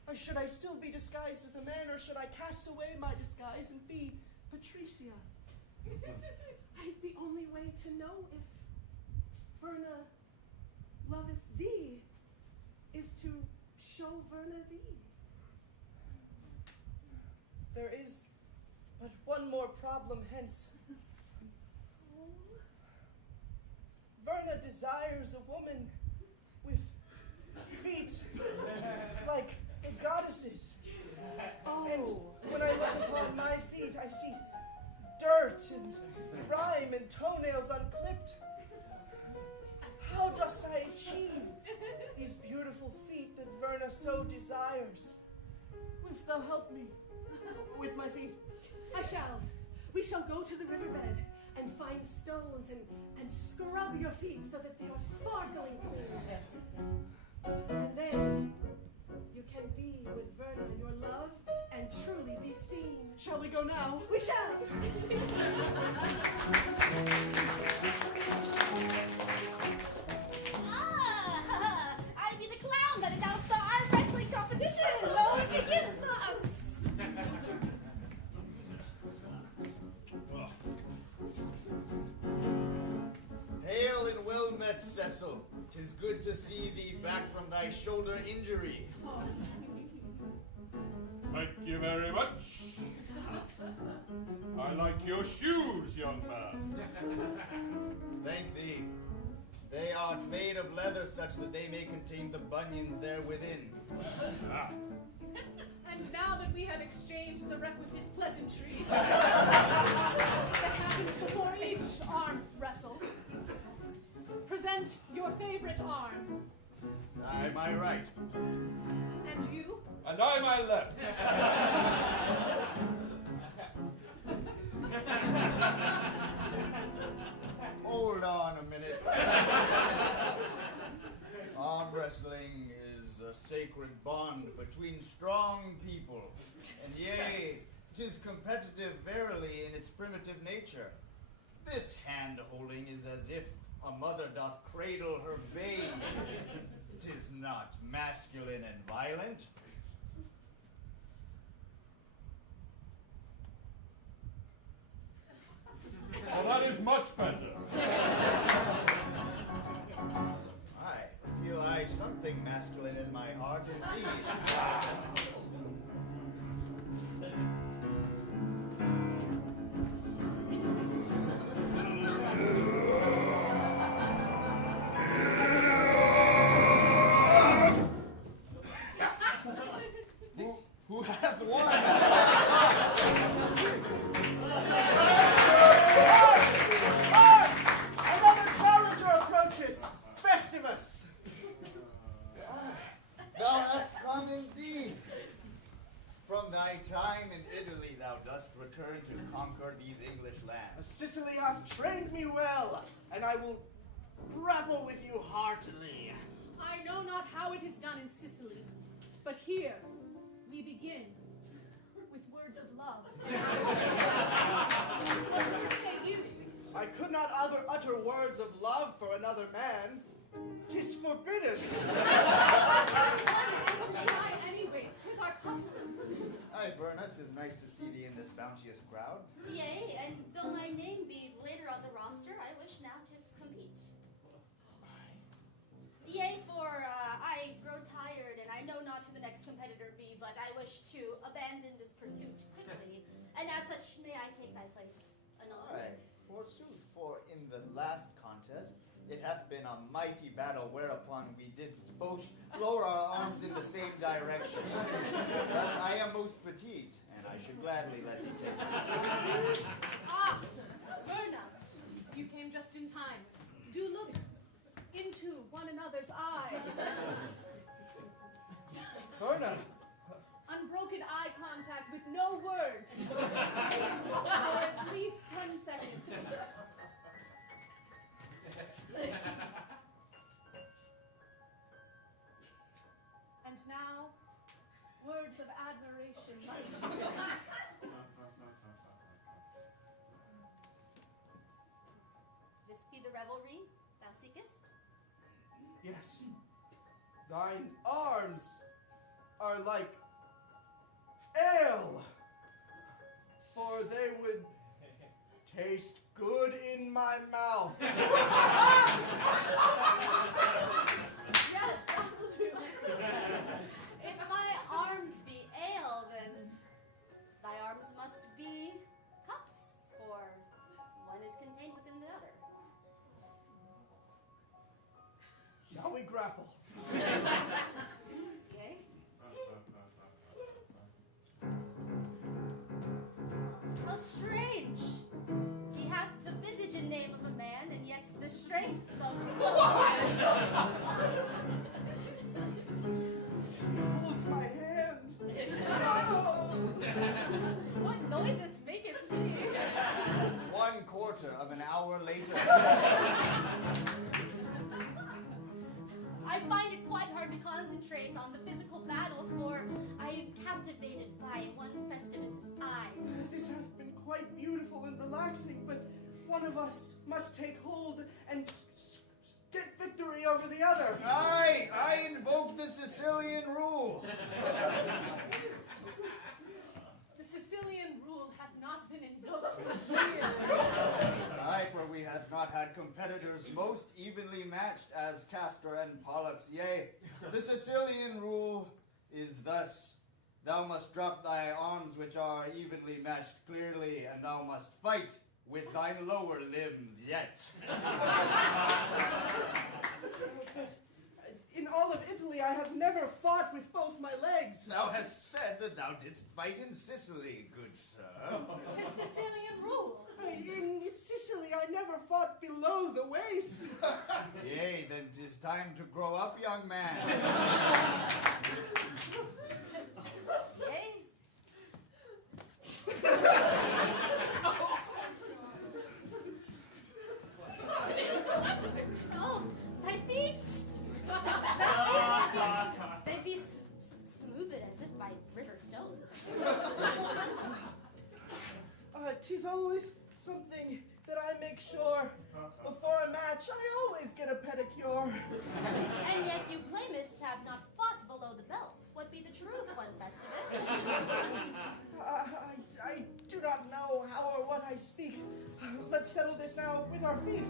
Or should I still be disguised as a man, or should I cast away my disguise and be Patricia? The only way to know if Verna loveth thee is to show Verna thee. There is but one more problem hence. Verna desires a woman with feet like the goddesses. Oh. And when I look upon my feet, I see dirt and grime and toenails unclipped. How dost I achieve these beautiful feet that Verna so desires? Wouldst thou help me with my feet? I shall. We shall go to the riverbed and find stones and scrub your feet so that they are sparkling clean. And then you can be with Verna in your love and truly be seen. Shall we go now? We shall! I be the clown that announced the arm wrestling competition! No, it begins thus! Hail and well met, Cecil. 'Tis good to see thee back from thy shoulder injury. Thank you very much. I like your shoes, young man. Thank thee. They are made of leather such that they may contain the bunions there within. Ah. And now that we have exchanged the requisite pleasantries that happens before each arm wrestle, present your favorite arm. I my right. And you? And I my left. Hold on a minute. Arm wrestling is a sacred bond between strong people, and yea, 'tis competitive verily in its primitive nature. This hand-holding is as if a mother doth cradle her babe. 'Tis not masculine and violent. Well, that is much better. I feel I something masculine in my heart indeed. Who hath won? Another challenger approaches! Festivus! Thou hast come indeed. From thy time in Italy thou dost return to conquer these English lands. Sicily hath trained me well, and I will grapple with you heartily. I know not how it is done in Sicily, but here we begin with words of love. What say you? I could not utter words of love for another man. 'Tis forbidden. Try anyways, 'tis our custom. Aye, Verna, 'tis nice to see thee in this bounteous crowd. Yea, and though my name be later on the roster, I wish now to compete. Yea, for I grow tired, and I know not who the next competitor be, but I wish to abandon this pursuit quickly, and as such may I take thy place anon. Aye, forsooth, for in the last contest it hath been a mighty battle, whereupon we did both lower our arms in the same direction. Thus I am most fatigued, and I should gladly let thee take this. Ah, Verna, you came just in time. Do look into one another's eyes. Verna! Unbroken eye contact with no words for at least 10 seconds. And now, words of admiration must be said. This be the revelry thou seekest? Yes. Thine arms are like ale, for they would taste good in my mouth. Yes, that will do. If my arms be ale, then thy arms must be cups, for one is contained within the other. Shall we grapple? Yea? How strange! He hath the visage and name of a man, and yet the strength of She holds my hand. What noises make it me? 1/4 of an I find it quite hard to concentrate on the physical battle, for I am captivated by one Festivus's eyes. This hath been quite beautiful and relaxing, but one of us must take hold and get victory over the other. I invoke the Sicilian rule. The Sicilian rule hath not been invoked. Aye, for we have not had competitors most evenly matched as Castor and Pollux. Yea, the Sicilian rule is thus: thou must drop thy arms which are evenly matched clearly, and thou must fight with thine lower limbs yet. In all of Italy, I have never fought with both my legs. Thou hast said that thou didst fight in Sicily, good sir. 'Tis Sicilian rule. In Sicily, I never fought below the waist. Yea, then 'tis time to grow up, young man. Yay? Oh, my feet! They'd be smoothed as if by river stones. 'Tis always something that I make sure. Before a match, I always get a pedicure. And yet you claimest to have not fought below the belts. What be the truth, one Festivus? I do not know how or what I speak. Let's settle this now with our feet.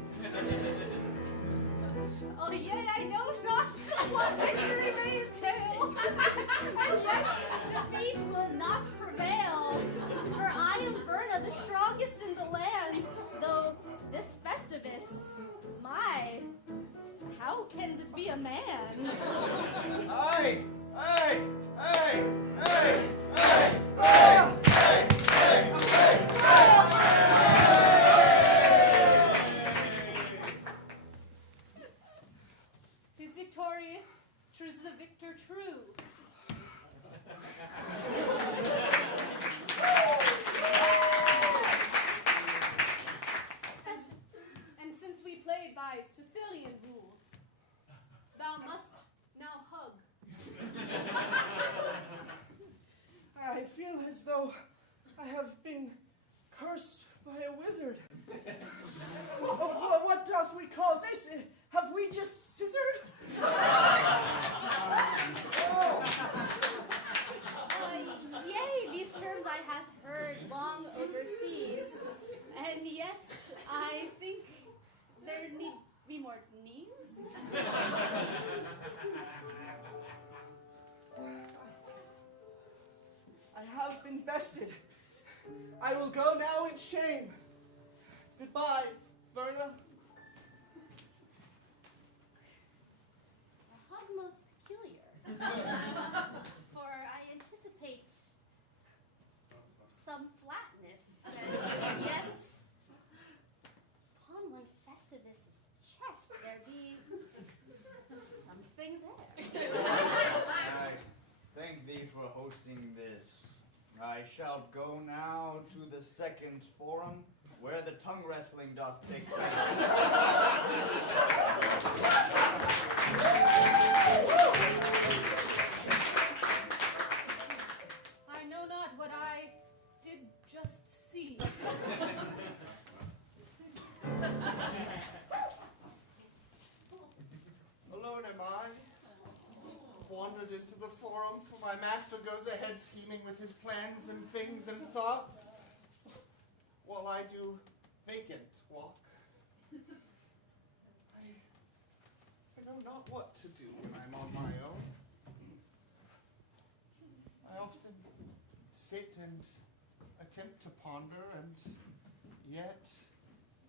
Oh, yea, I know not what victory may entail. And yet defeat will not prevail. For I am Verna, the strongest in the land. Though this Festivus, my, how can this be a man? Aye! Tis victorious, 'tis the victor true. And since we played by Sicilian rules, thou must now hug. I feel as though I have been cursed by a wizard. What doth we call this? Have we just scissored? Yea, these terms I have heard long overseas, and yet I think there need be more knees. I have been bested. I will go now in shame. Goodbye, Verna. A hug most peculiar. For I anticipate some flatness, and yet upon one Festivus's chest there be something there. I thank thee for hosting this. I shall go now to the second forum, where the tongue wrestling doth take place. I know not what I did just see. Alone am I, wandered into the forum, for my master goes ahead scheming with his plans and things and thoughts, while I do vacant walk. I know not what to do when I'm on my own. I often sit and attempt to ponder, and yet,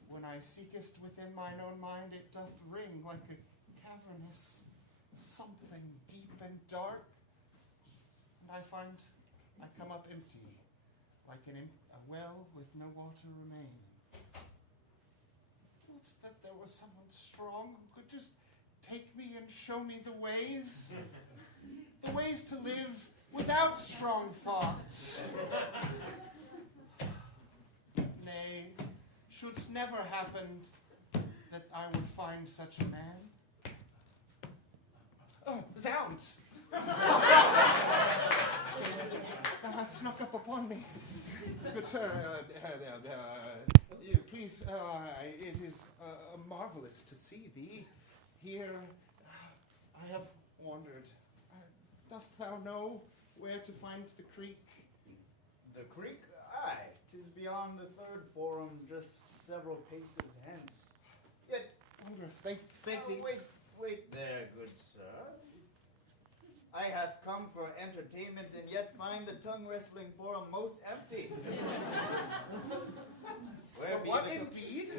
when I seekest within mine own mind, it doth ring like a cavernous something deep and dark, and I find I come up empty, like a well with no water remaining. Would that there was someone strong who could just take me and show me the ways to live without strong thoughts. Nay, should's never happened that I would find such a man. Zounds! Thou hast snuck up upon me. Good sir, please, it is marvelous to see thee here. I have wandered. Dost thou know where to find the creek? The creek? Aye, 'tis beyond the third forum, just several paces hence. Yet, wondrous, thank thee. Wait there, good sir. I have come for entertainment and yet find the tongue wrestling forum most empty. Where be the indeed?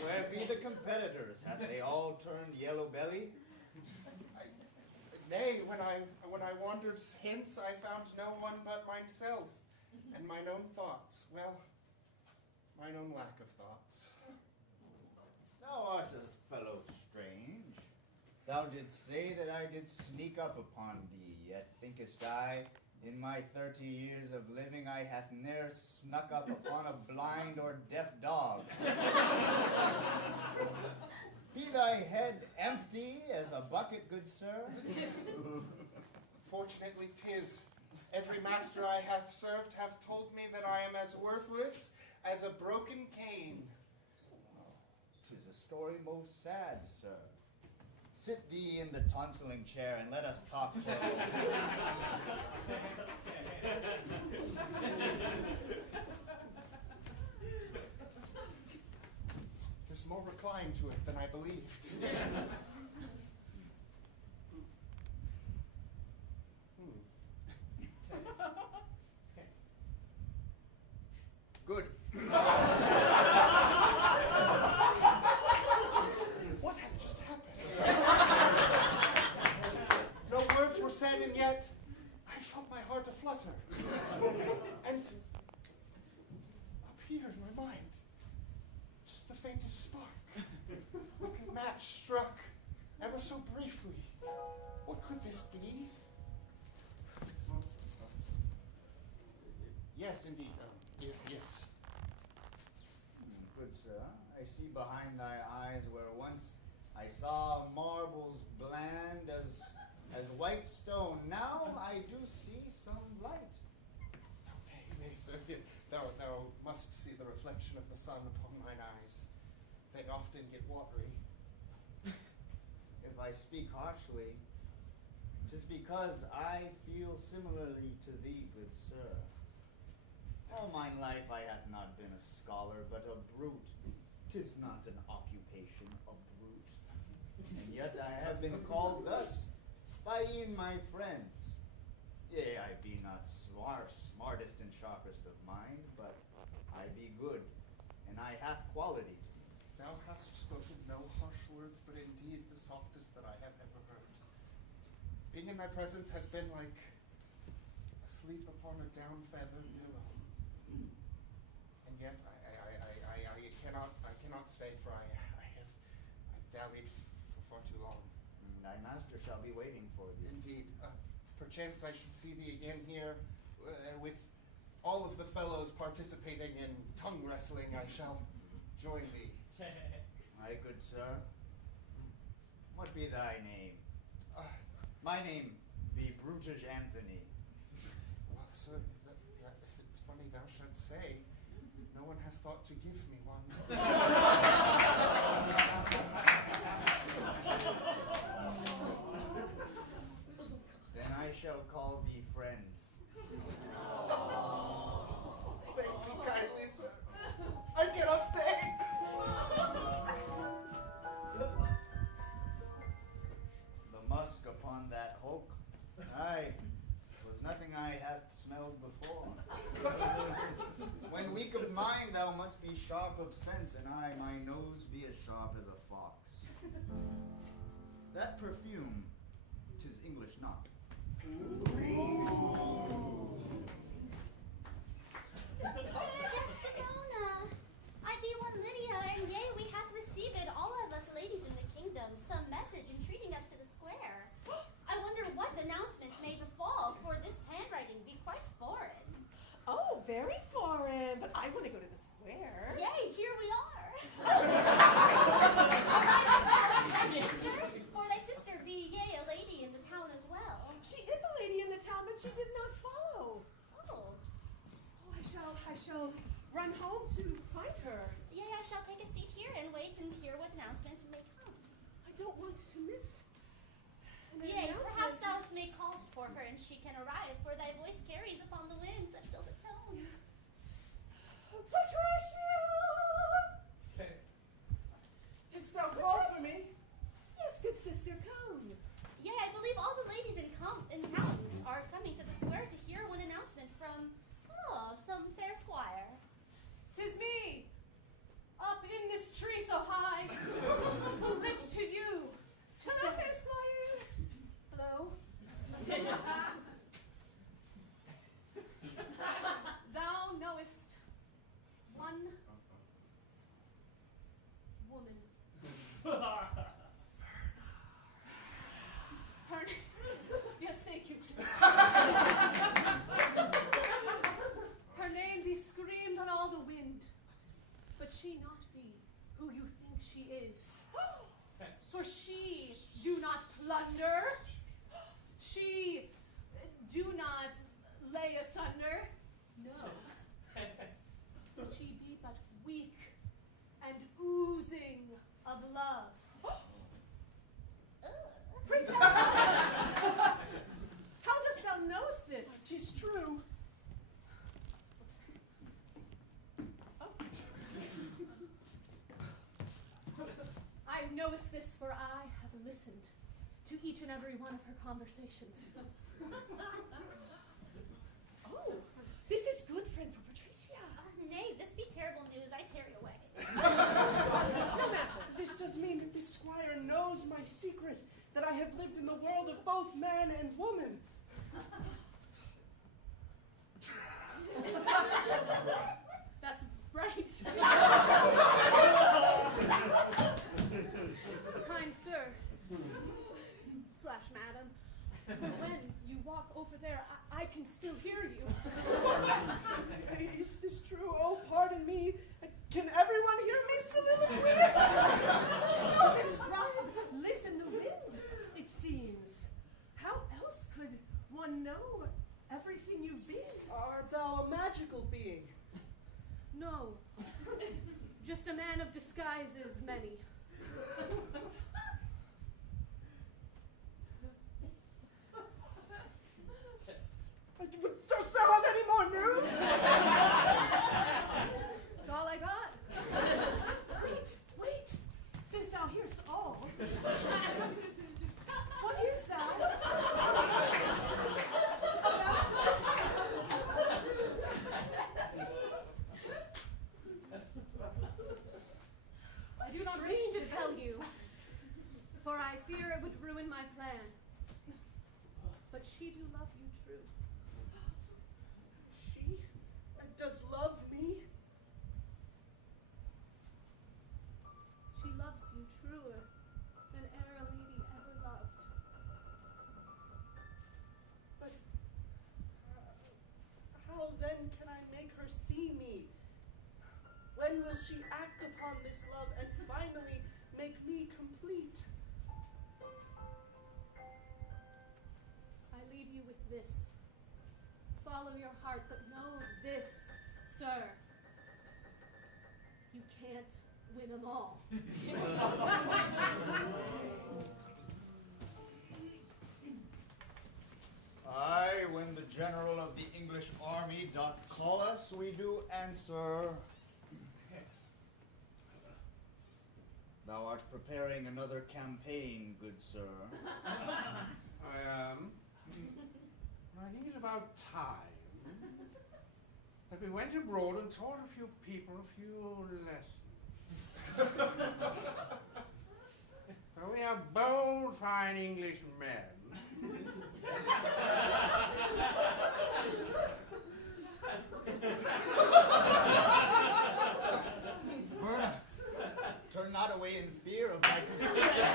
Where be the competitors? Have they all turned yellow belly? Nay, when I wandered hence, I found no one but myself, and mine own thoughts. Well, mine own lack of thoughts. Thou art a fellow strange. Thou didst say that I did sneak up upon thee, yet thinkest I, in my 30 years of living, I hath ne'er snuck up upon a blind or deaf dog. Be thy head empty as a bucket, good sir? Fortunately 'tis. Every master I have served have told me that I am as worthless as a broken cane. 'Tis a story most sad, sir. Sit thee in the tonsilling chair and let us talk for There's more recline to it than I believed. Good. What hath just happened? No words were said, and yet I felt my heart aflutter. And up here in my mind, just the faintest spark, like a match struck ever so briefly. What could this be? Yes, indeed. Yes. Good sir, I see behind thy eyes where once I saw marbles bland as white stone. Now I do see some light. Nay, sir, thou must see the reflection of the sun upon mine eyes. They often get watery. If I speak harshly, 'tis because I feel similarly to thee, good sir. All mine life I have not been a scholar, but a brute. 'Tis not an occupation, a brute. And yet I have been called thus by e'en my friends. Yea, I be not smartest and sharpest of mind, but I be good, and I hath quality to me. Thou hast spoken no harsh words, but indeed the softest that I have ever heard. Being in thy presence has been like asleep upon a down-feathered pillow. And yet I cannot stay, for I've dallied for far too long. Thy master shall be waiting for thee. Indeed. Perchance I should see thee again here with all of the fellows participating in tongue wrestling. I shall join thee. Aye, good sir. What be thy name? My name be Brutus Anthony. Well, sir, if it's funny thou shouldst say, no one has thought to give me one. Then I shall call thee friend. Thank me kindly, sir. I cannot stay. The musk upon that hulk, aye, was nothing I have smelled before. When weak of mind, thou must be sharp of sense, and I, my nose, be as sharp as a fox. That perfume, 'tis English not. Desdemona, I be one Lydia, and yea, we have received, all of us ladies in the kingdom, some message entreating us to the square. I wonder what announcement may befall, for this handwriting be quite foreign. Oh, very foreign, but I want to go to the square. Yay, here we are. For thy sister be, yea, she did not follow. Oh. I shall run home to find her. Yea, I shall take a seat here and wait and hear what announcement may come. I don't want to miss an Yea, perhaps announcement. thou may call for her and she can arrive, for thy voice carries upon the wind such dulcet tones. Patricia! Didst thou call for me? Yes, good sister, come. Yea, I believe all the ladies in town are coming to the square to hear one announcement from, some fair squire. 'Tis me, up in this tree so high, writ to you. Hello, fair squire. Hello. Thou knowest one woman. Her yes, thank you. Her name be screamed on all the wind, but she not be who you think she is. For she do not plunder, she do not lay asunder, no. She be but weak and oozing of love. Pretend how dost thou know this? 'Tis true. I knowest this, for I have listened to each and every one of her conversations. Oh, this is good, friend, for Patricia. Nay, this be terrible news, I tarry away. No matter. This does mean that this squire knows my secret, that I have lived in the world of both man and woman. That's right. Kind sir, / madam, but when you walk over there, I can still hear you. Is this true? Oh, pardon me. Can everyone hear me soliloquy? Oh, this scribe lives in the wind, it seems. How else could one know everything you've been? Art thou a magical being? No, just a man of disguises many. Dost thou have any more news? That's all I got. Wait. Since thou hearest all, what hearest thou? I do not wish to tell you, for I fear it would ruin my plan. But she do love you true. She does love me? She loves you truer than e'er a lady ever loved. But how then can I make her see me? When will she act upon this love and finally make me complete? I leave you with this. Follow your heart, but know this, sir. You can't win them all. Aye, when the general of the English army doth call us, we do answer. Thou art preparing another campaign, good sir. I am. I think it's about time that we went abroad and taught a few people a few lessons. For we are bold, fine English men. Verna, turn not away in fear of my constriction.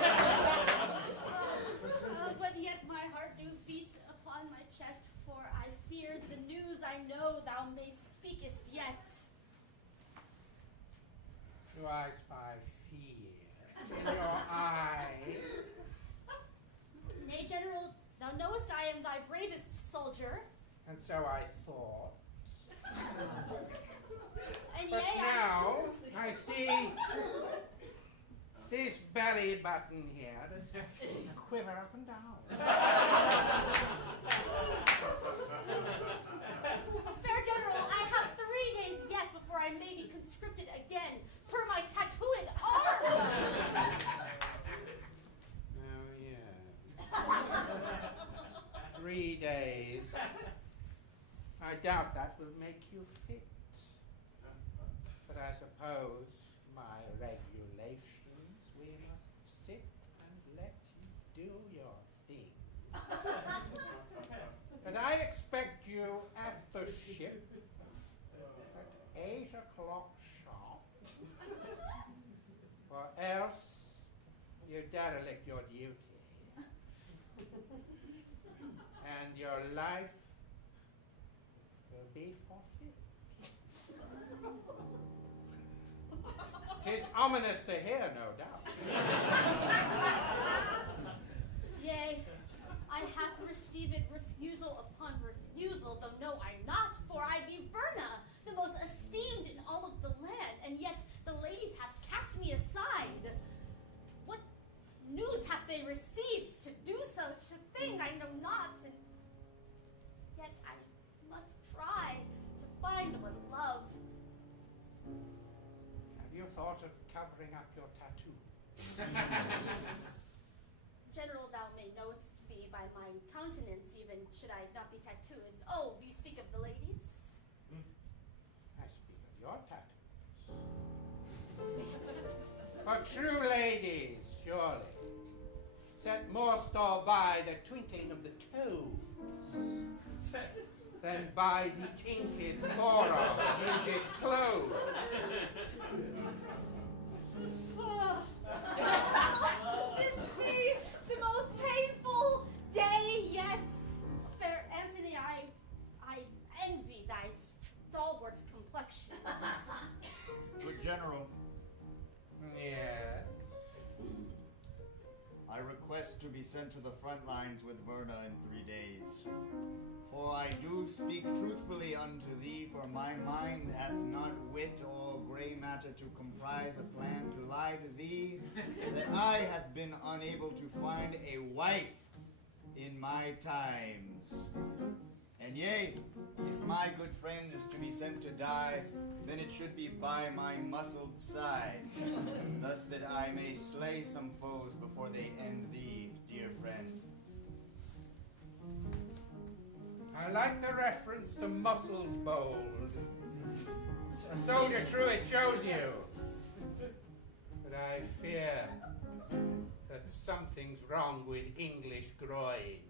But yet my heart do beat upon my chest, for I fear the news I know thou may speakest yet. Do I spy fear in your eye? Nay, General, thou knowest I am thy bravest soldier. And so I thought. And But yea, now I see this belly button here does quiver up and down. Fair General, I have 3 days yet before I may be conscripted again, per my tattooed arm. Oh, yeah. 3 days. I doubt that will make you fit. But I suppose my regulations, we must sit and let you do your thing. But I expect you at the ship at 8 o'clock sharp, or else you derelict your duty, and your life will be forfeit. 'Tis ominous to hear, no doubt. Yea, I hath received refusal upon refusal, though know I not, for I be Verna, the most esteemed in all of the land, and yet the ladies have cast me aside. What news have they received to do such a thing? I know not, and yet I must try to find what love. Have you thought of covering up your tattoo? General, thou may knowest me by mine countenance, even should I not be tattooed. Oh, you speak of the ladies? I speak of your tattoo. For true ladies, surely, set more store by the twinkling of the toes than by the inky forearm you disclose. This be the most painful day yet. Fair Antony, I envy thy stalwart complexion. Good General, Yes. I request to be sent to the front lines with Verna in 3 days. For I do speak truthfully unto thee, for my mind hath not wit or grey matter to comprise a plan to lie to thee, that I hath been unable to find a wife in my times. And yea, if my good friend is to be sent to die, then it should be by my muscled side, thus that I may slay some foes before they end thee, dear friend. I like the reference to muscles bold. A soldier true it shows you. But I fear that something's wrong with English groins.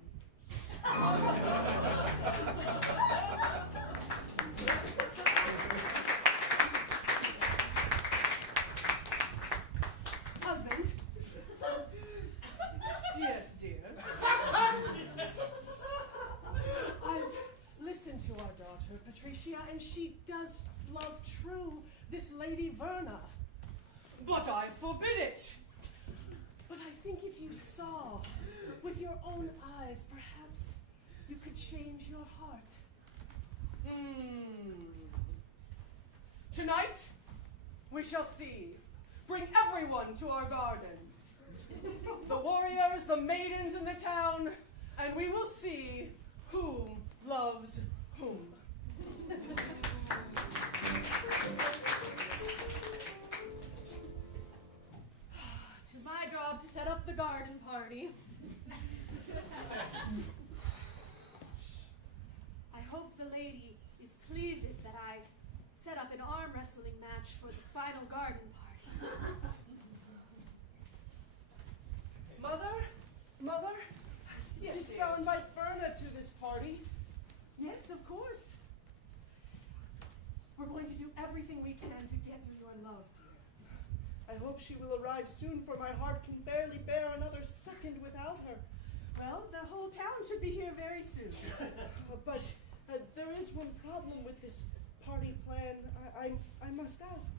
Husband? Yes, dear. I've listened to our daughter, Patricia, and she does love true this Lady Verna. But I forbid it. But I think if you saw with your own eyes, perhaps you could change your heart. Tonight, we shall see. Bring everyone to our garden. The warriors, the maidens in the town, and we will see whom loves whom. 'Tis my job to set up the garden party. I hope the lady is pleased that I set up an arm wrestling match for this final garden party. Mother? Yes, Didst dear. thou invite Verna to this party? Yes, of course. We're going to do everything we can to get you your love, dear. I hope she will arrive soon, for my heart can barely bear another second without her. Well, the whole town should be here very soon. But there is one problem with this party plan. I must ask,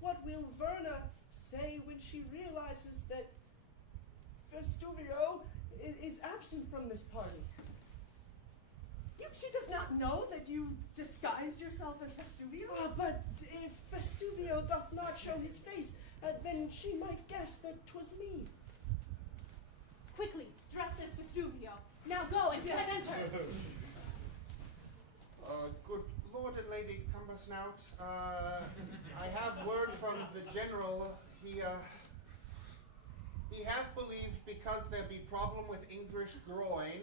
what will Verna say when she realizes that Vestuvio is absent from this party? She does not know that you disguised yourself as Festuvio? But if Festuvio doth not show his face, then she might guess that 'twas me. Quickly, dress as Festuvio. Now go and let enter. Good Lord and Lady Cumbersnout, I have word from the general. He hath believed, because there be problem with English groin,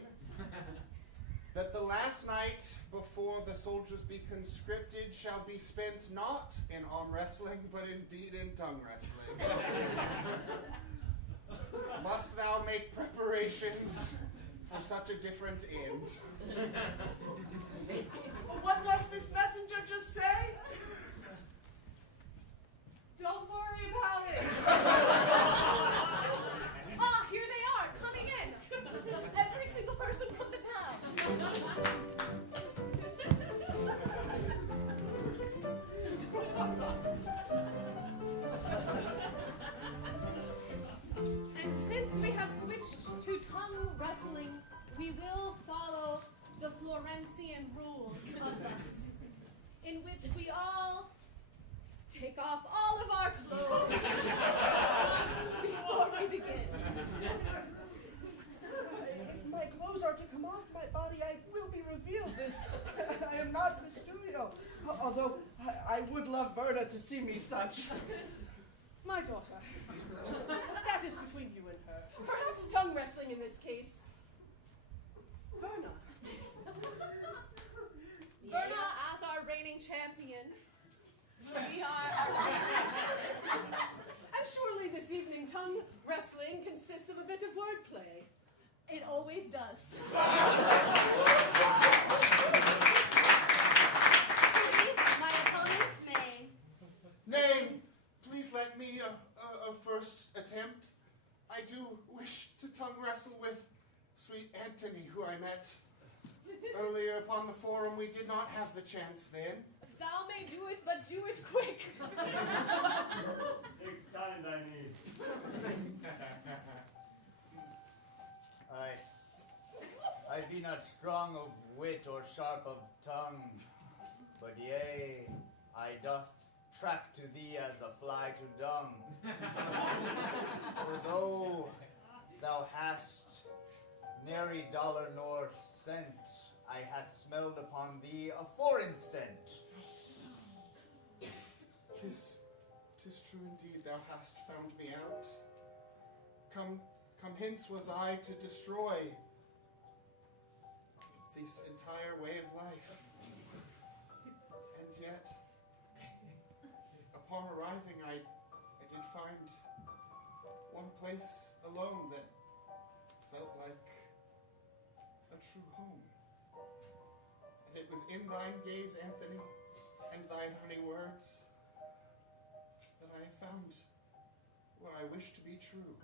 that the last night before the soldiers be conscripted shall be spent not in arm wrestling, but indeed in tongue wrestling. Must thou make preparations for such a different end? What does this messenger just say? Don't worry about it. Here they are, coming in. Every single person from the town. And since we have switched to tongue wrestling, we will follow the Florentian rules of this, in which we all take off all of our clothes before we begin. If my clothes are to come off my body, I will be revealed that I am not Festuvio. Although I would love Verna to see me such. My daughter, that is between you and her. Perhaps tongue wrestling in this case. Verna. Verna, as our reigning champion, we are And surely this evening tongue wrestling consists of a bit of wordplay. It always does. My opponents may. Nay, please let me a first attempt. I do wish to tongue wrestle with sweet Antony, who I met earlier upon the forum. We did not have the chance then. Thou may do it, but do it quick. Take time thy need. I be not strong of wit or sharp of tongue, but yea, I doth track to thee as a fly to dung. For though thou hast nary dollar nor cent, I hath smelled upon thee a foreign scent. 'Tis true indeed, thou hast found me out. Come hence was I to destroy this entire way of life. And yet, upon arriving, I did find one place alone that felt like a true home. And it was in thine gaze, Anthony, and thine honey words, that I found what I wish to be true.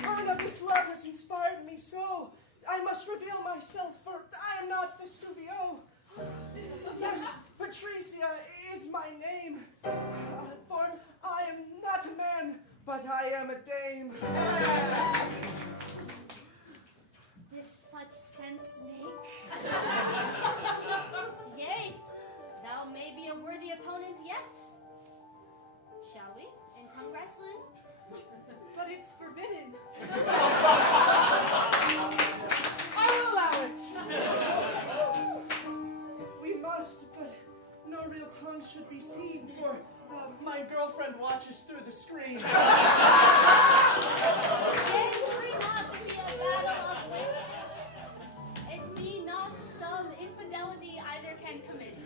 Verna, this love has inspired me so. I must reveal myself, for I am not Festuvio. Yes, Patricia is my name. For I am not a man, but I am a dame. This such sense make. Yea, thou may be a worthy opponent yet. Shall we, in tongue wrestling? But it's forbidden. I will allow it. We must, but no real tongue should be seen, for my girlfriend watches through the screen. Yea, worry not to be a battle of wits. It be not some infidelity either can commit.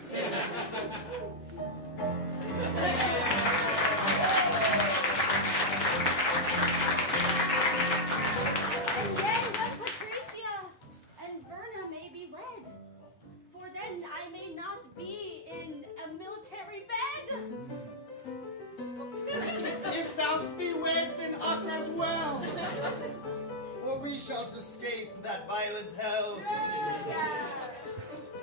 And yea, when Patricia and Verna may be wed, for then I may not be in a military bed. If thou be wed, then us as well. For we shall escape that violent hell.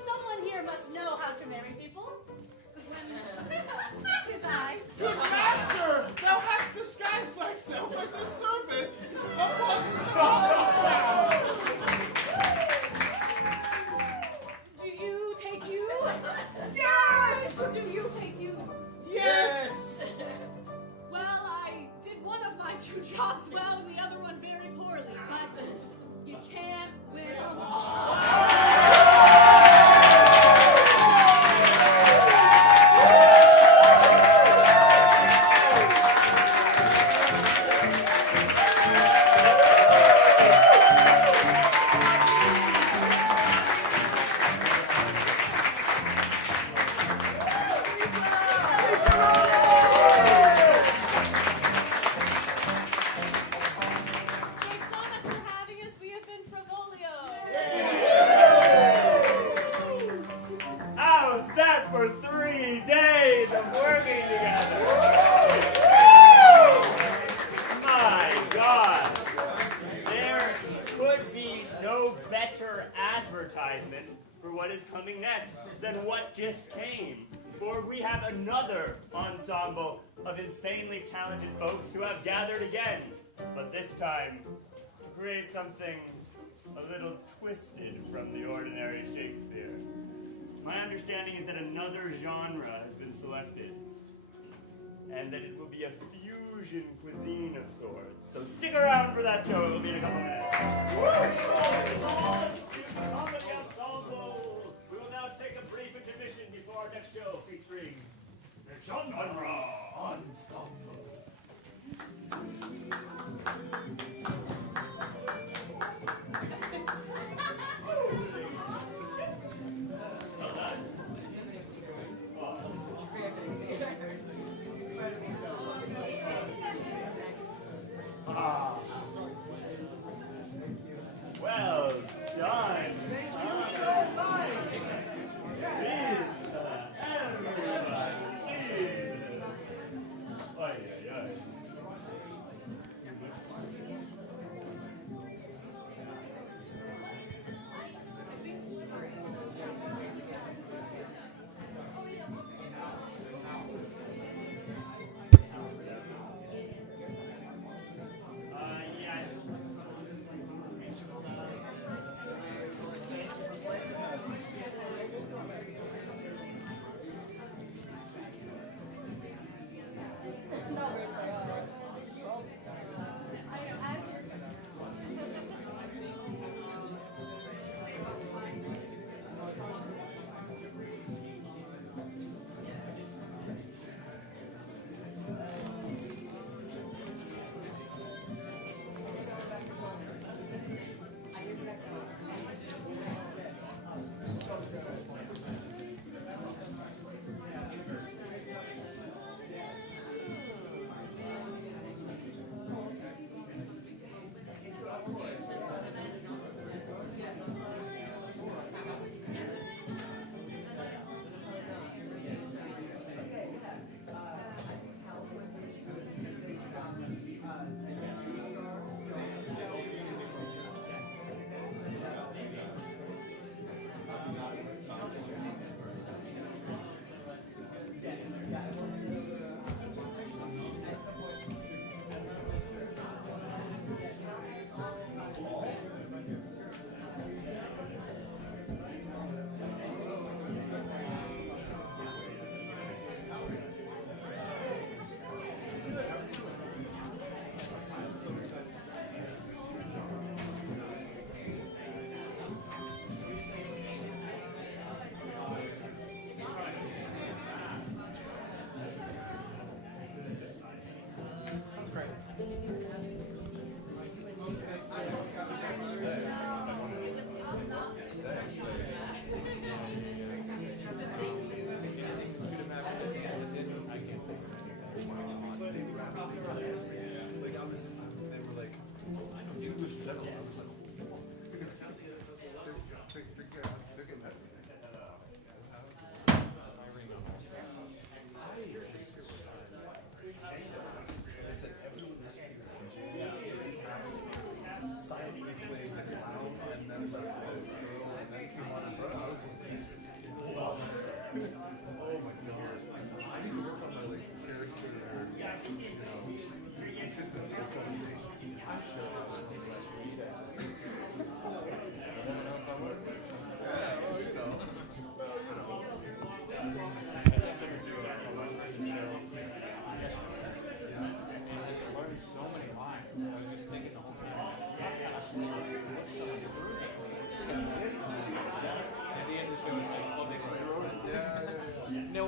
Someone here must know how to marry people. talks well and the other one very poorly, but you can't win them all. Thanks so much for having us. We have been Frivolio. How's that for 3 days of working together? My God. There could be no better advertisement for what is coming next than what just came. For we have another ensemble of insanely talented folks who have gathered again, but this time to create something a little twisted from the ordinary Shakespeare. My understanding is that another genre has been selected, and that it will be a fusion cuisine of sorts. So stick around for that show. It will be in a couple minutes. Comedy Ensemble! We will now take a brief intermission before our next show featuring the genre ensemble. Well done. Ah. Well done. Thank you so much. Please, everybody, please. Oy, oy,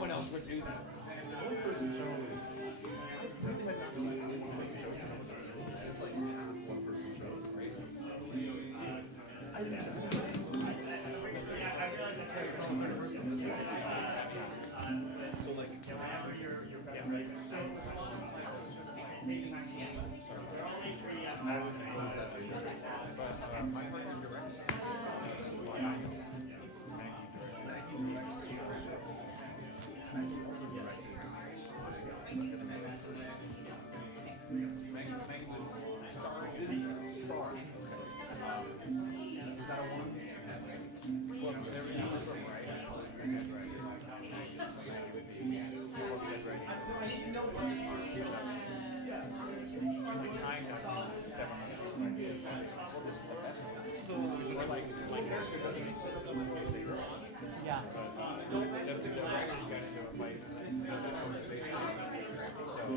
one else would do that. One-person show is. I really had not seen any one-person shows. It's like half one-person shows. I didn't see it. So like, I was that later. But my heart directs. Maggie directs. Maggie also directed. Maggie was star. Star. Is that a one? Well, there we go. I need to know what is yeah. Is it kind of like Harrison doesn't make sense on this case later on. Yeah. Just the dragon you guys go fight the conversation. So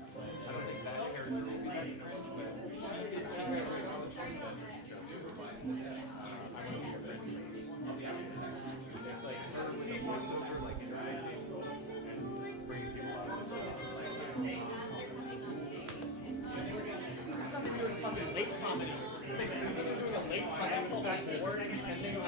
I don't think that character is being it's like voiceover, like interacting and bringing people out. Something doing fucking late comedy. Basically, doing a late comedy special word depending on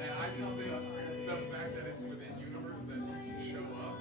And I just think the fact that it's within universe that you can show up.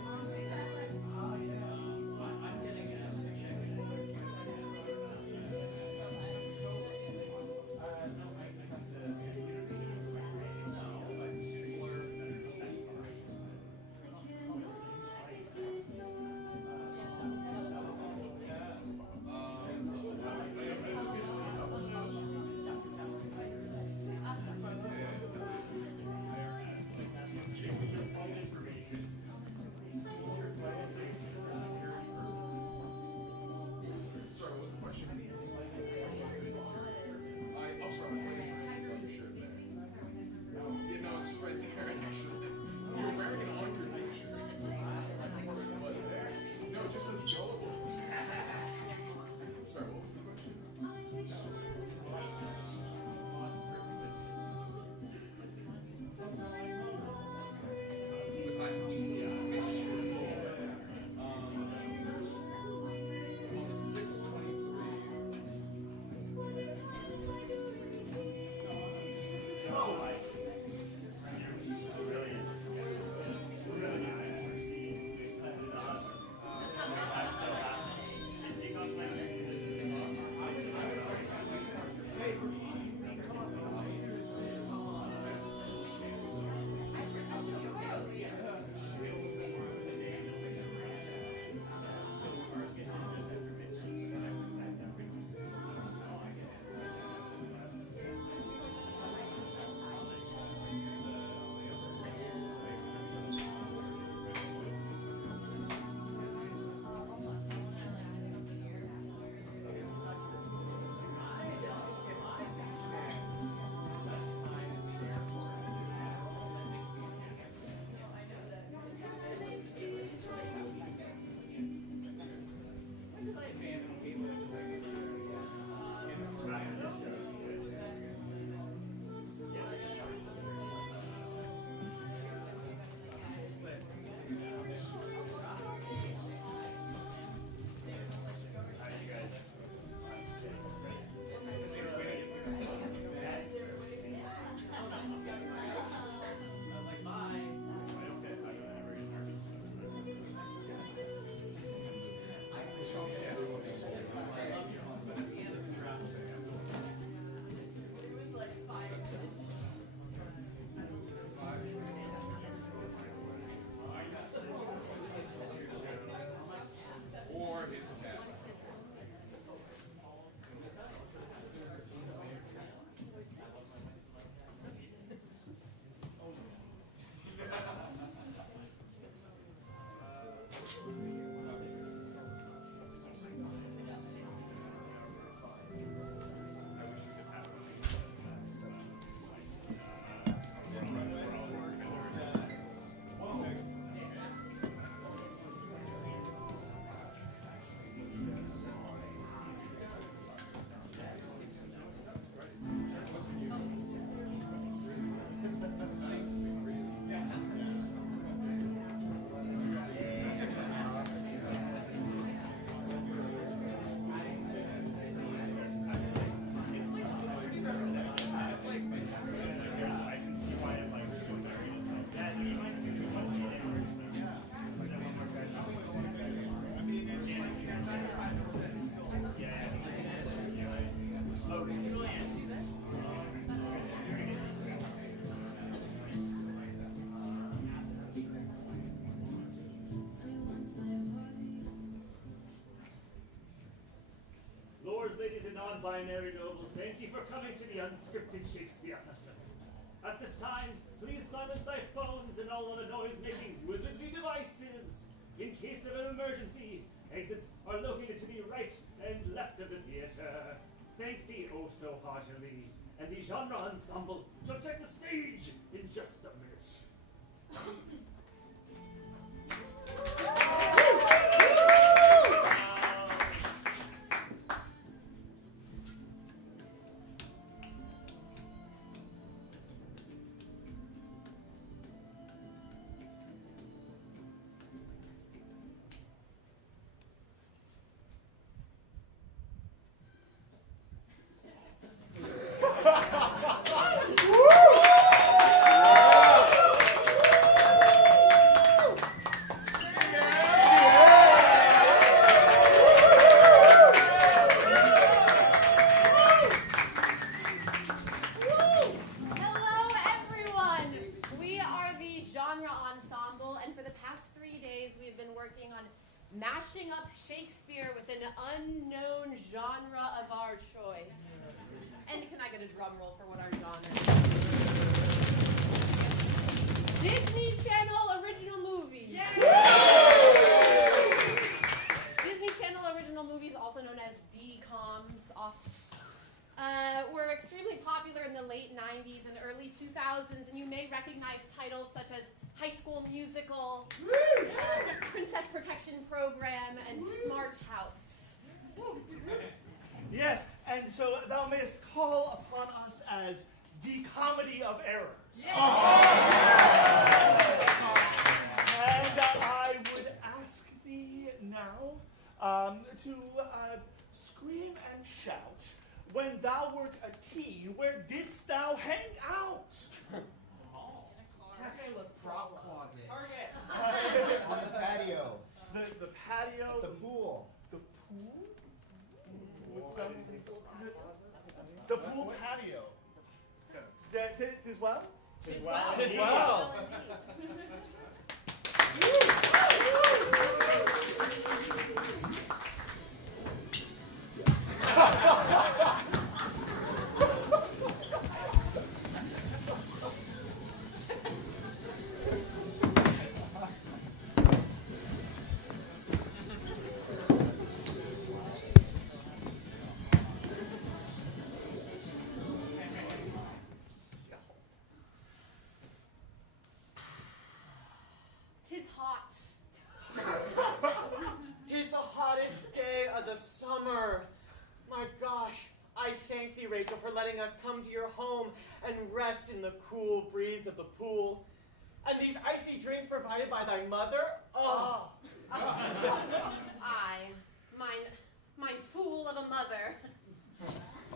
non-binary nobles, thank you for coming to the Unscripted Shakespeare Festival. At this time, please silence thy phones and all other noise-making wizardly devices. In case of an emergency, exits are located to the right and left of the theater. Thank thee oh so heartily, and the genre ensemble shall check the stage in just a minute. mashing up Shakespeare with an unknown genre of our choice. And can I get a drum roll for what our genre is? Disney Channel original movies. Disney Channel original movies, also known as DCOMs, were extremely popular in the late 90s and early 2000s, and you may recognize titles such as High School Musical, Princess Protection Program, and Smart House. Yes, and so thou mayest call upon us as the comedy of errors. And I would ask thee now to scream and shout. When thou wert a teen, where didst thou hang out? Cafe La Closet. On the patio. The patio. The pool. The pool? What's that? The pool patio. Tis well? Tis well. Tis well. Tis hot. Tis the hottest day of the summer. My gosh, I thank thee, Rachel, for letting us come to your home and rest in the cool breeze of the pool. And these icy drinks provided by thy mother. Oh. Aye, mine fool of a mother.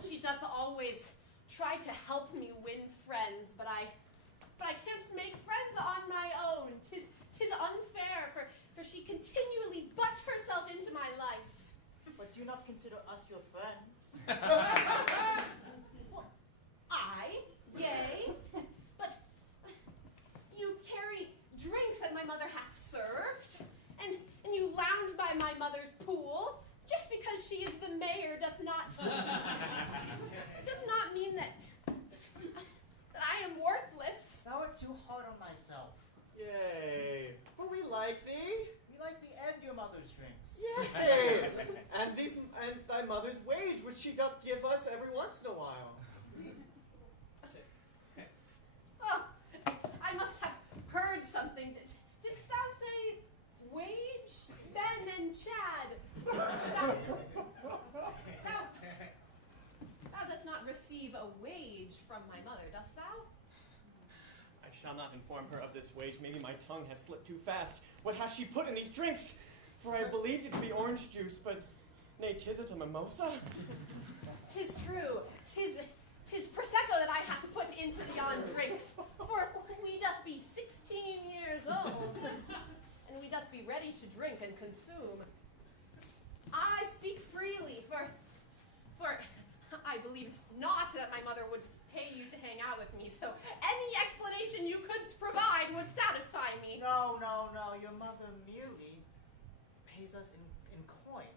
She doth always try to help me win friends, but I can't make friends on my own. Tis unfair, for she continually butts herself into my life. But do you not consider us your friends? Well, yea, but you carry drinks that my mother hath served, and you lounge by my mother's pool, just because she is the mayor doth not mean that I am worthless. Thou art too hard on thyself. Yay, for we like thee. We like thee and your mother's drinks. Yay, and thy mother's wage, which she doth give us every once in a while. Oh, I must have heard something. Didst thou say wage? Ben and Chad. Thou dost not receive a wage from my mother, dost thou? I shall not inform her of this wage. Maybe my tongue has slipped too fast. What has she put in these drinks? For I believed it to be orange juice, but nay, 'tis it a mimosa? 'Tis true. 'Tis Prosecco that I have put into yon drinks. For we doth be 16 years old, and we doth be ready to drink and consume. I speak freely, for I believest not that my mother would pay you to hang out with me, so any explanation you could provide would satisfy me. No. Your mother merely pays us in coin.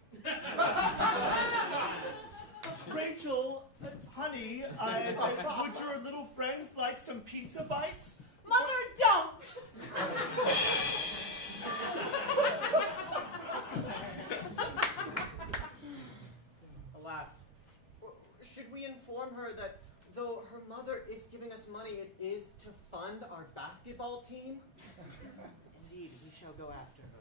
Rachel, honey, would your little friends like some pizza bites? Mother, don't! Alas, should we inform her that though her mother is giving us money, it is to fund our basketball team? Indeed, we shall go after her.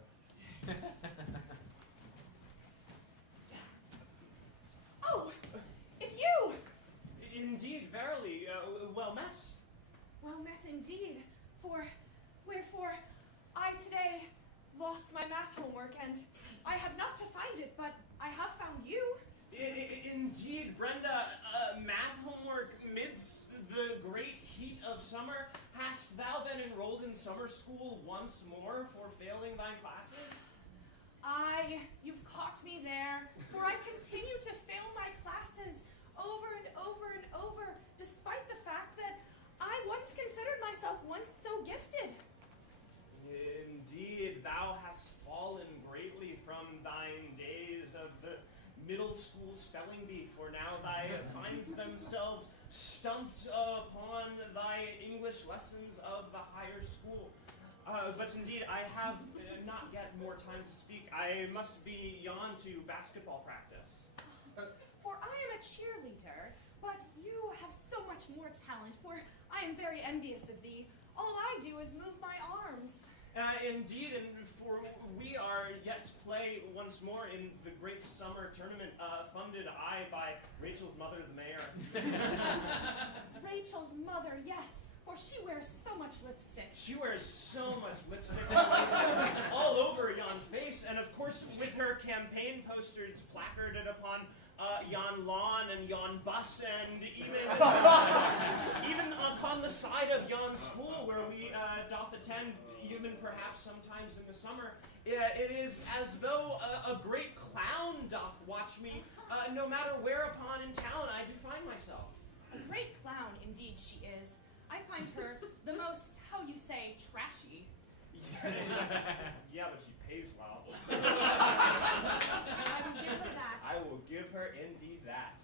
Oh, it's you! Indeed, verily, well met. Well met indeed, for wherefore I today lost my math homework, and I have not to find it, but I have found you. Indeed, Brenda, math homework midst the great heat of summer. Hast thou been enrolled in summer school once more for failing thy classes? You've caught me there, for I continue to fail my classes over and over and over, despite the fact that I once considered myself once so gifted. Indeed, thou hast fallen greatly from middle school spelling bee, for now thy finds themselves stumped upon thy English lessons of the higher school. But indeed, I have not yet more time to speak. I must be on to basketball practice. For I am a cheerleader, but you have so much more talent, for I am very envious of thee. All I do is move my arms. Indeed, and for we are yet to play once more in the great summer tournament, funded by Rachel's mother, the mayor. Rachel's mother, yes, for she wears so much lipstick. She wears so much lipstick all over yon face, and of course with her campaign posters placarded upon yon lawn and yon bus, and even upon the side of yon school where we doth attend, even perhaps sometimes in the summer, it is as though a great clown doth watch me, no matter whereupon in town I do find myself. A great clown, indeed she is. I find her the most, how you say, trashy. Yeah, but she pays well. I will give her that. I will give her indeed that.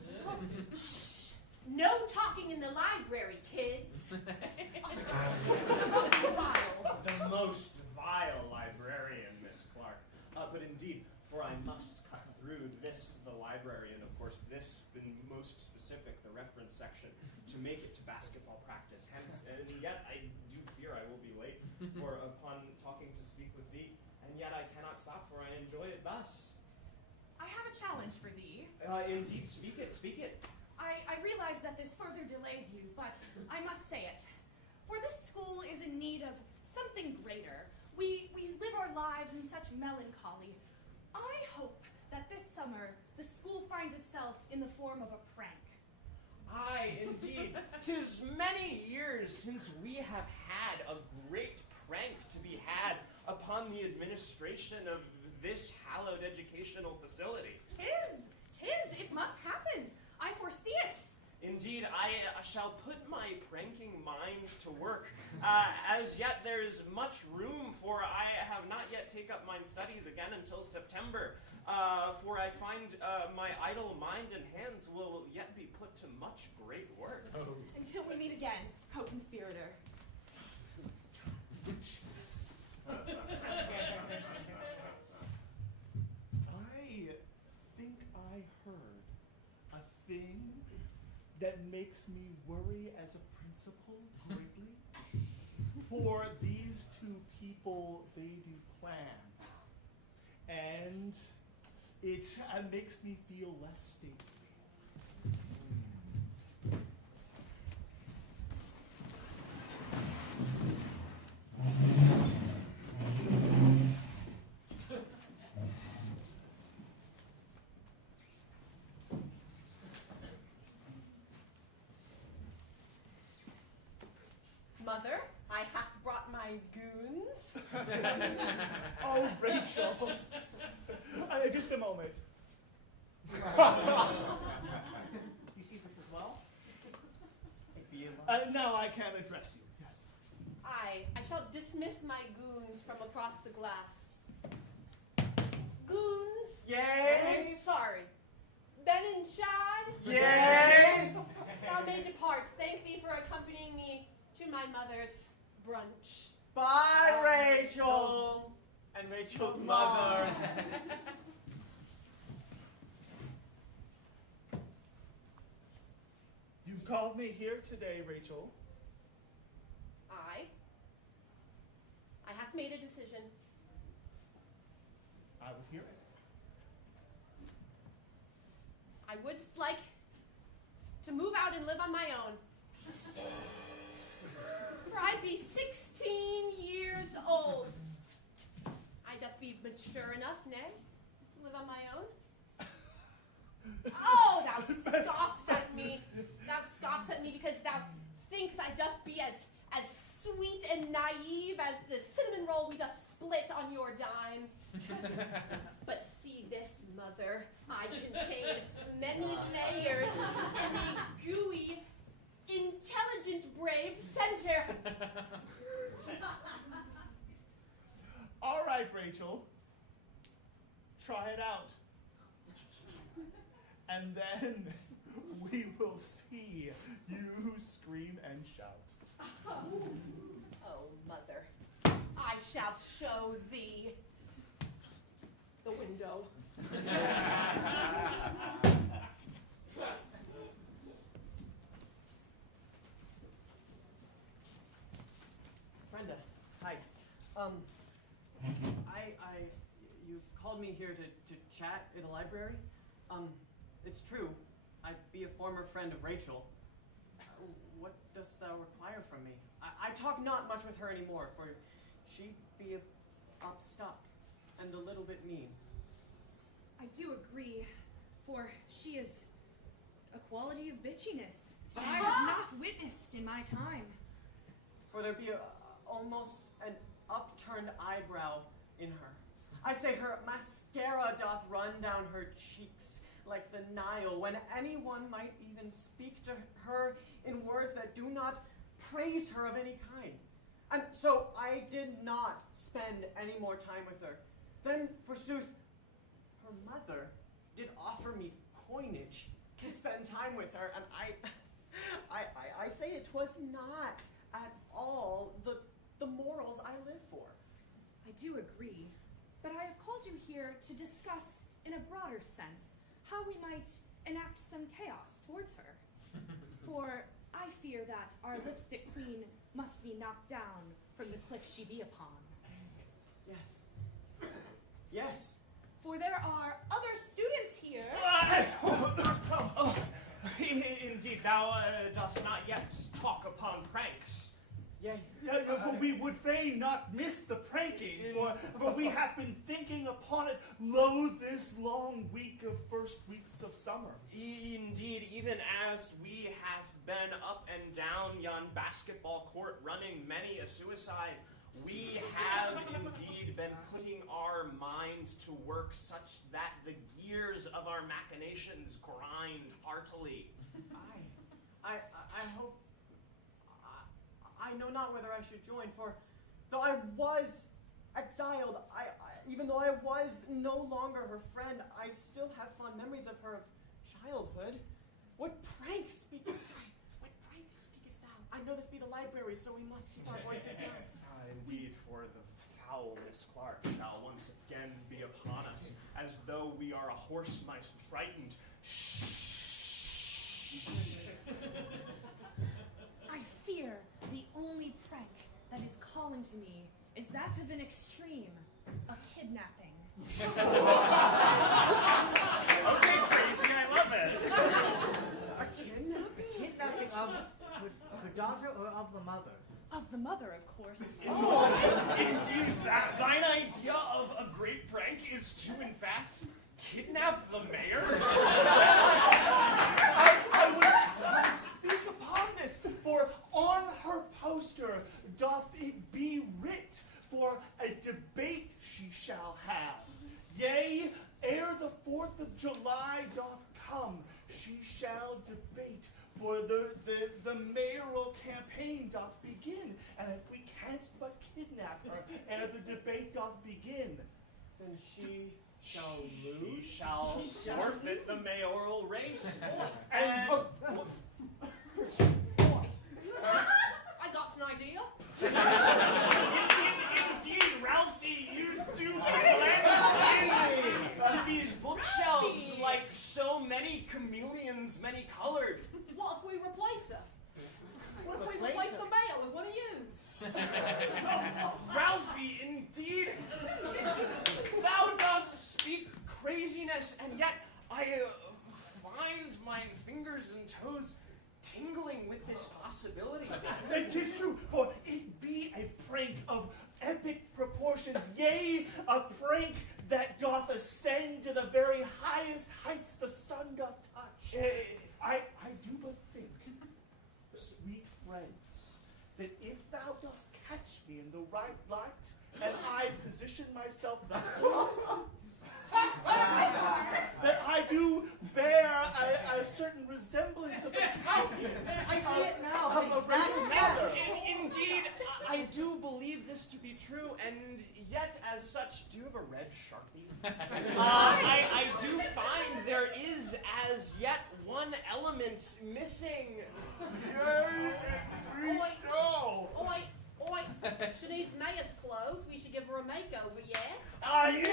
Shh! No talking in the library, kids. The most vile librarian, Miss Clark. But indeed, for I must cut through this, the library, and of course this, being most specific, the reference section, to make it to basketball practice. Hence, and yet I do fear I will be late for upon talking to speak with thee, and yet I cannot stop, for I enjoy it thus. I have a challenge for thee. Indeed, speak it, speak it. I realize that this further delays you, but I must say it. For this school is in need of something greater. We live our lives in such melancholy. I hope that this summer the school finds itself in the form of a prank. Aye, indeed. 'Tis many years since we have had a great prank to be had upon the administration of this hallowed educational facility. Tis! It must happen. I foresee it. Indeed, I shall put my pranking mind to work. As yet there is much room, for I have not yet take up mine studies again until September. For I find my idle mind and hands will yet be put to much great work. Until we meet again, co-conspirator. I think I heard a thing that makes me worry as a principal greatly. For these two people, they do plan. And it makes me feel less stable. Mother, I have brought my goons. Oh, Rachel. Just a moment. You see this as well? No, I can't address you. Yes. I shall dismiss my goons from across the glass. Goons? Yay! Sorry. Ben and Chad? Yay! Thou may depart. Thank thee for accompanying me to my mother's brunch. Bye, Rachel! And Rachel's mother. You've called me here today, Rachel. I have made a decision. I will hear it. I would like to move out and live on my own. For I be 16 years old. I doth be mature enough, nay, to live on my own. Oh, thou scoffs at me. Thou scoffs at me because thou thinks I doth be as sweet and naive as the cinnamon roll we doth split on your dime. But see this, mother. I contain many layers in a gooey, intelligent, brave center. All right, Rachel. Try it out. and then we will see you scream and shout. Oh, mother, I shall show thee the window. Brenda, hi. You called me here to chat in the library. It's true. I be a former friend of Rachel. What dost thou require from me? I talk not much with her anymore, for she be upstuck and a little bit mean. I do agree, for she is a quality of bitchiness that I have not witnessed in my time. For there be almost an upturned eyebrow in her. I say her mascara doth run down her cheeks like the Nile, when anyone might even speak to her in words that do not praise her of any kind. And so I did not spend any more time with her. Then, forsooth, her mother did offer me coinage to spend time with her, and I say it was not at all the morals I live for. I do agree, but I have called you here to discuss in a broader sense how we might enact some chaos towards her. For I fear that our lipstick queen must be knocked down from the cliff she be upon. Yes. Yes. For there are other students here. Indeed, thou dost not yet talk upon pranks. Yea. For we would fain not miss the pranking, for we have been thinking upon it lo this long week of first weeks of summer. Indeed, even as we have been up and down yon basketball court running many a suicide, we have indeed been putting our minds to work such that the gears of our machinations grind heartily. I hope. I know not whether I should join, for though I was exiled, even though I was no longer her friend, I still have fond memories of her of childhood. What pranks speakest thou? What pranks speakest thou? I know this be the library, so we must keep our voices down. Indeed, for the foul Miss Clark shall once again be upon us, as though we are a horse mice frightened. I fear the only prank that is calling to me is that of an extreme, a kidnapping. Okay, crazy, I love it. A kidnapping? A kidnapping of her daughter or of the mother? Of the mother, of course. Indeed, thine idea of a great prank is to, in fact, kidnap the mayor? I would speak upon this, for on her poster doth it be writ, for a debate she shall have. Yea, ere the 4th of July doth come, she shall debate, for the mayoral campaign doth begin, and if we canst but kidnap her ere the debate doth begin, then she shall lose? She shall forfeit the mayoral race. And I got an idea. Indeed, Ralphie, you do blend into these bookshelves like so many chameleons, many-colored. What if we replace her? What if we replace the mayor with one of you? Ralphie, indeed, thou dost speak craziness, and yet I find mine fingers and toes tingling with this possibility. It is true, for it be a prank of epic proportions, yea, a prank that doth ascend to the very highest heights the sun doth touch. I do but think, sweet friends, that if thou dost catch me in the right light, and I position myself thus, that I do bear a certain resemblance of the countenance. I see it now. Of a Rachel's mother. Indeed, I do believe this to be true, and yet, as such, do you have a red Sharpie? I do find there is, as yet, one element missing. Oi! She needs Maya's clothes. We should give her a makeover, yeah? I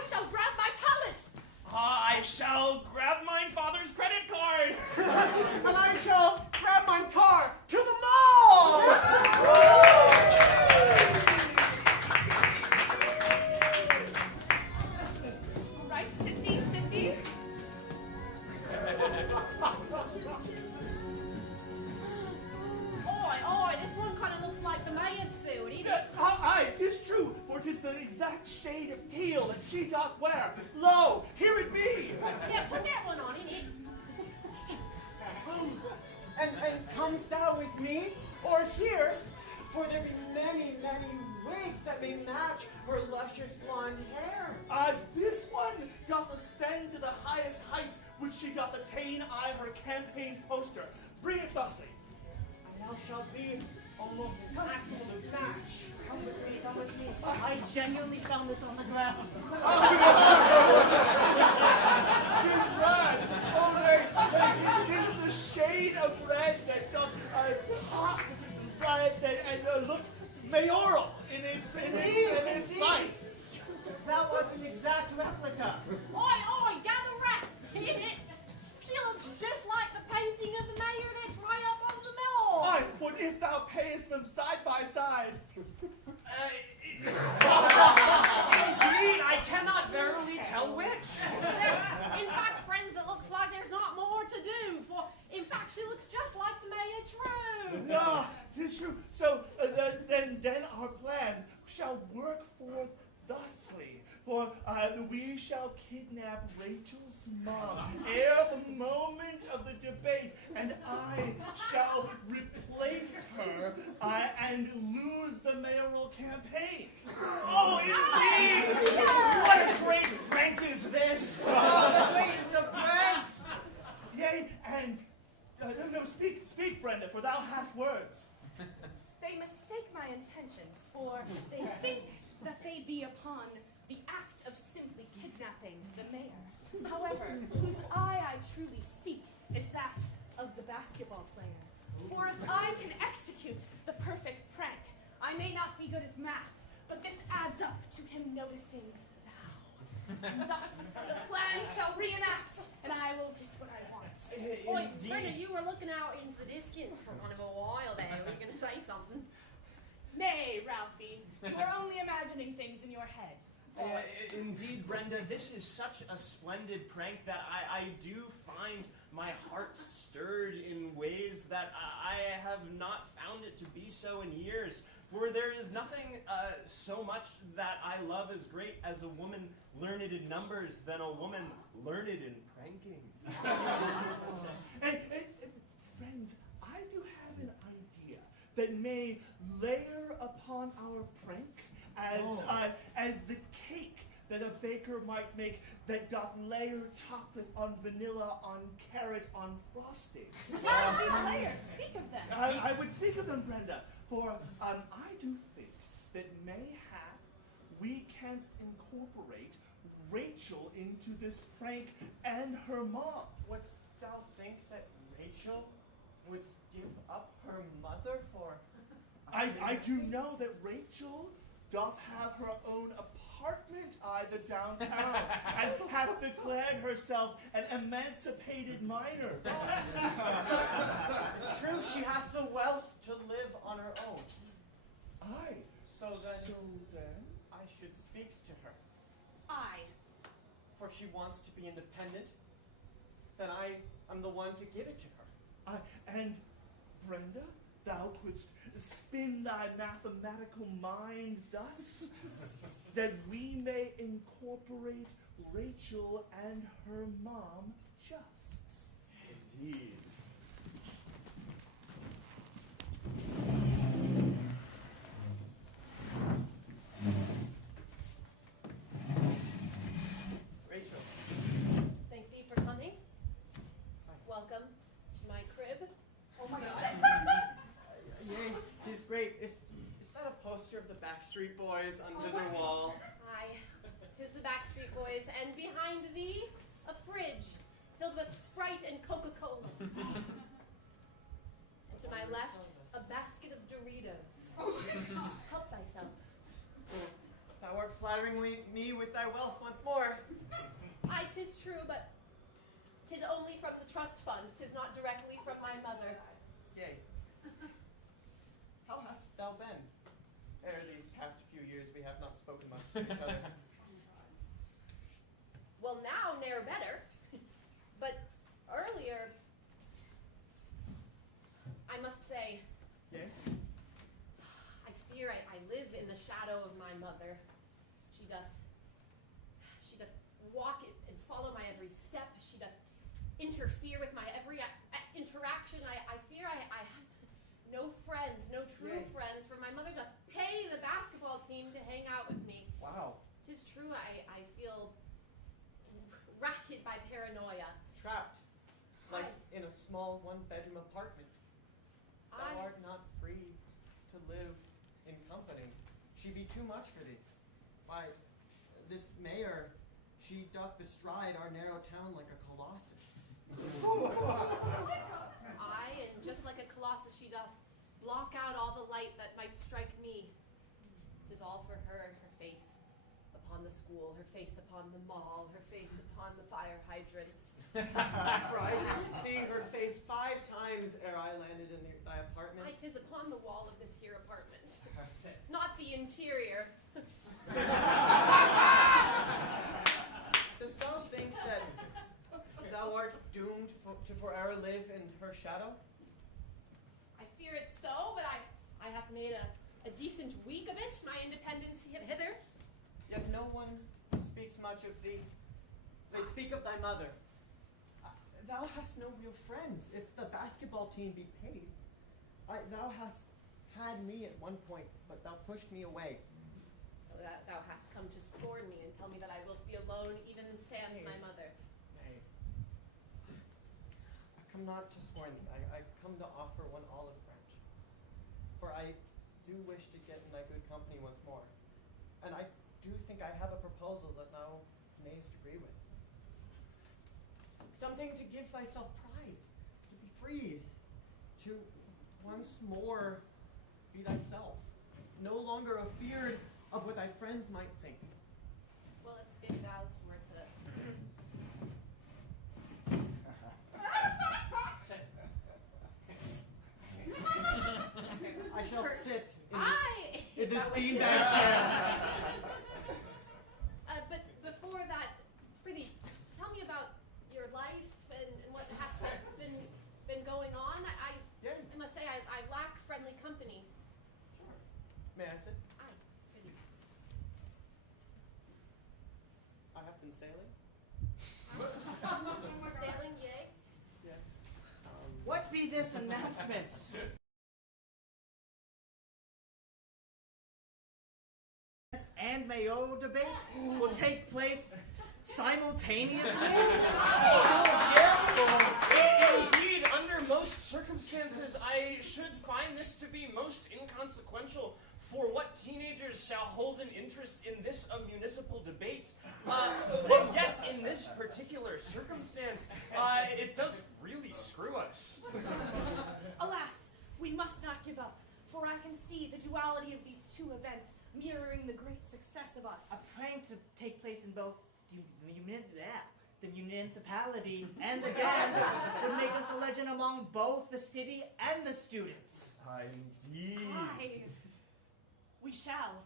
shall grab my pallets. I shall grab my father's credit card. And I shall grab my car to the mall. Right, Cindy? Oi, this one kind of looks like the mayor's suit. Aye, 'tis true, for 'tis the exact shade of teal that she doth wear. Lo, here it be! Yeah, put that one on, innit? And comest thou with me, or here? For there be many, many wigs that may match her luscious blonde hair. This one doth ascend to the highest heights which she doth attain, her campaign poster. Bring it thusly. And thou shalt be almost an absolute match. Come with me. I genuinely found this on the ground. Tis red! Oh, it is the shade of red that doth look mayoral in its light. That was an exact replica. Oi, gather rap! She looks just like the painting of the mayor that's right up on the mill. Aye, but if thou payest them side by side. Indeed, I cannot verily tell which. In fact, friends, it looks like there's not more to do. For, in fact, she looks just like the mayor true. No, 'tis true. So then our plan shall work forth thusly. For we shall kidnap Rachel's mom ere the moment of the debate, and I shall replace her and lose the mayoral campaign. Oh, indeed! What a great prank is this! The greatest of pranks. Yea, and no, speak, Brenda, for thou hast words. They mistake my intentions, for they think that they be upon the act of simply kidnapping the mayor. However, whose eye I truly seek is that of the basketball player. For if I can execute the perfect prank, I may not be good at math, but this adds up to him noticing thou. Thus, the plan shall reenact, and I will get what I want. Oi, Brenda, you were looking out into the distance for one of a while there. Were you going to say something? Nay, Ralphie, you are only imagining things in your head. Indeed, Brenda, this is such a splendid prank that I do find my heart stirred in ways that I have not found it to be so in years. For there is nothing so much that I love as great as a woman learned in numbers than a woman learned in pranking. Friends, I do have an idea that may layer upon our prank as the cake that a baker might make that doth layer chocolate on vanilla, on carrot, on frosting. What are these layers? Speak of them. I would speak of them, Brenda, for I do think that mayhap we canst incorporate Rachel into this prank and her mom. Wouldst thou think that Rachel would give up her mother for... I do know that Rachel doth have her own apartment the downtown, and hath declared herself an emancipated minor. It's true, she has the wealth to live on her own. Aye. So then I should speaks to her. Aye. For she wants to be independent, then I am the one to give it to her. And Brenda, thou couldst spin thy mathematical mind thus, that we may incorporate Rachel and her mom just. Indeed. Rachel. Thank thee for coming. Welcome to my crib. Oh my god. Backstreet Boys under the wall. Aye, 'tis the Backstreet Boys, and behind thee, a fridge filled with Sprite and Coca-Cola. And to my left, a basket of Doritos. Help thyself. Thou art flattering me with thy wealth once more. Aye, 'tis true, but 'tis only from the trust fund. 'Tis not directly from my mother. Yea. How hast thou been? Ere these past few years we have not spoken much to each other. Well, now, ne'er better. But earlier, I must say, Yea? I fear I live in the shadow of my mother. She doth walk and follow my every step. She doth interfere with my every interaction. I fear I have no friends, no true friends, for my mother doth pay the basketball team to hang out with me. Wow. 'Tis true, I feel racked by paranoia. Trapped. Like in a small one-bedroom apartment. Thou art not free to live in company. She be too much for thee. Why, this mayor, she doth bestride our narrow town like a colossus. Aye, and just like a colossus, she doth block out all the light that might strike me. 'Tis all for her face upon the school, her face upon the mall, her face upon the fire hydrants. For I did see her face 5 times ere I landed in thy apartment. Aye, 'tis upon the wall of this here apartment, not the interior. Dost thou think that thou art doomed to forever live in her shadow? I fear it so, but I have made a decent week of it, my independence hither. Yet no one speaks much of thee. They speak of thy mother. Thou hast no real friends. If the basketball team be paid, thou hast had me at one point, but thou pushed me away. Thou hast come to scorn me and tell me that I will be alone, even sans my mother. Nay. I come not to scorn thee. I come to offer one olive branch. For I do wish to get in thy good company once more. And I do think I have a proposal that thou mayest agree with. Something to give thyself pride, to be free, to once more be thyself, no longer afeared of what thy friends might think. Well, if thou were to... I shall sit Aye! in this That was beanbag it. chair. But before that, prithee, tell me about your life and what has been going on. I must say I lack friendly company. Sure. May I sit? Aye, prithee. I have been sailing. Sailing, yea? Yeah. What be this announcement? And mayoral debate will take place simultaneously? Indeed, under most circumstances, I should find this to be most inconsequential. For what teenagers shall hold an interest in this municipal debate? But yet, in this particular circumstance, it does really screw us. Alas, we must not give up, for I can see the duality of these two events mirroring the great success of us. A prank to take place in both the municipality and the dance would make us a legend among both the city and the students. Indeed. Aye. We shall.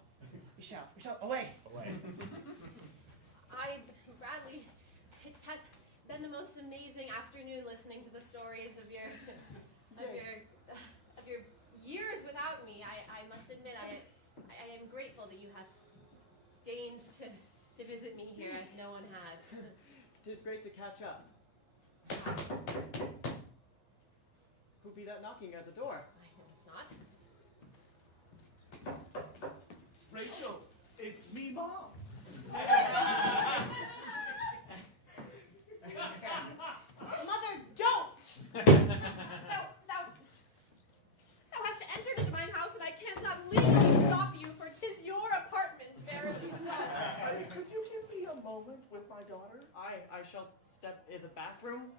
We shall. Away. Bradley, it has been the most amazing afternoon listening to the stories of your years without me. I must admit, I am grateful that you have deigned to visit me here, as no one has. It is great to catch up. Who be that knocking at the door? I know it's not. Rachel, it's me, Mom. Mother, don't! Thou hast entered into mine house, and I cannot legally stop you, for 'tis your I shall step in the bathroom.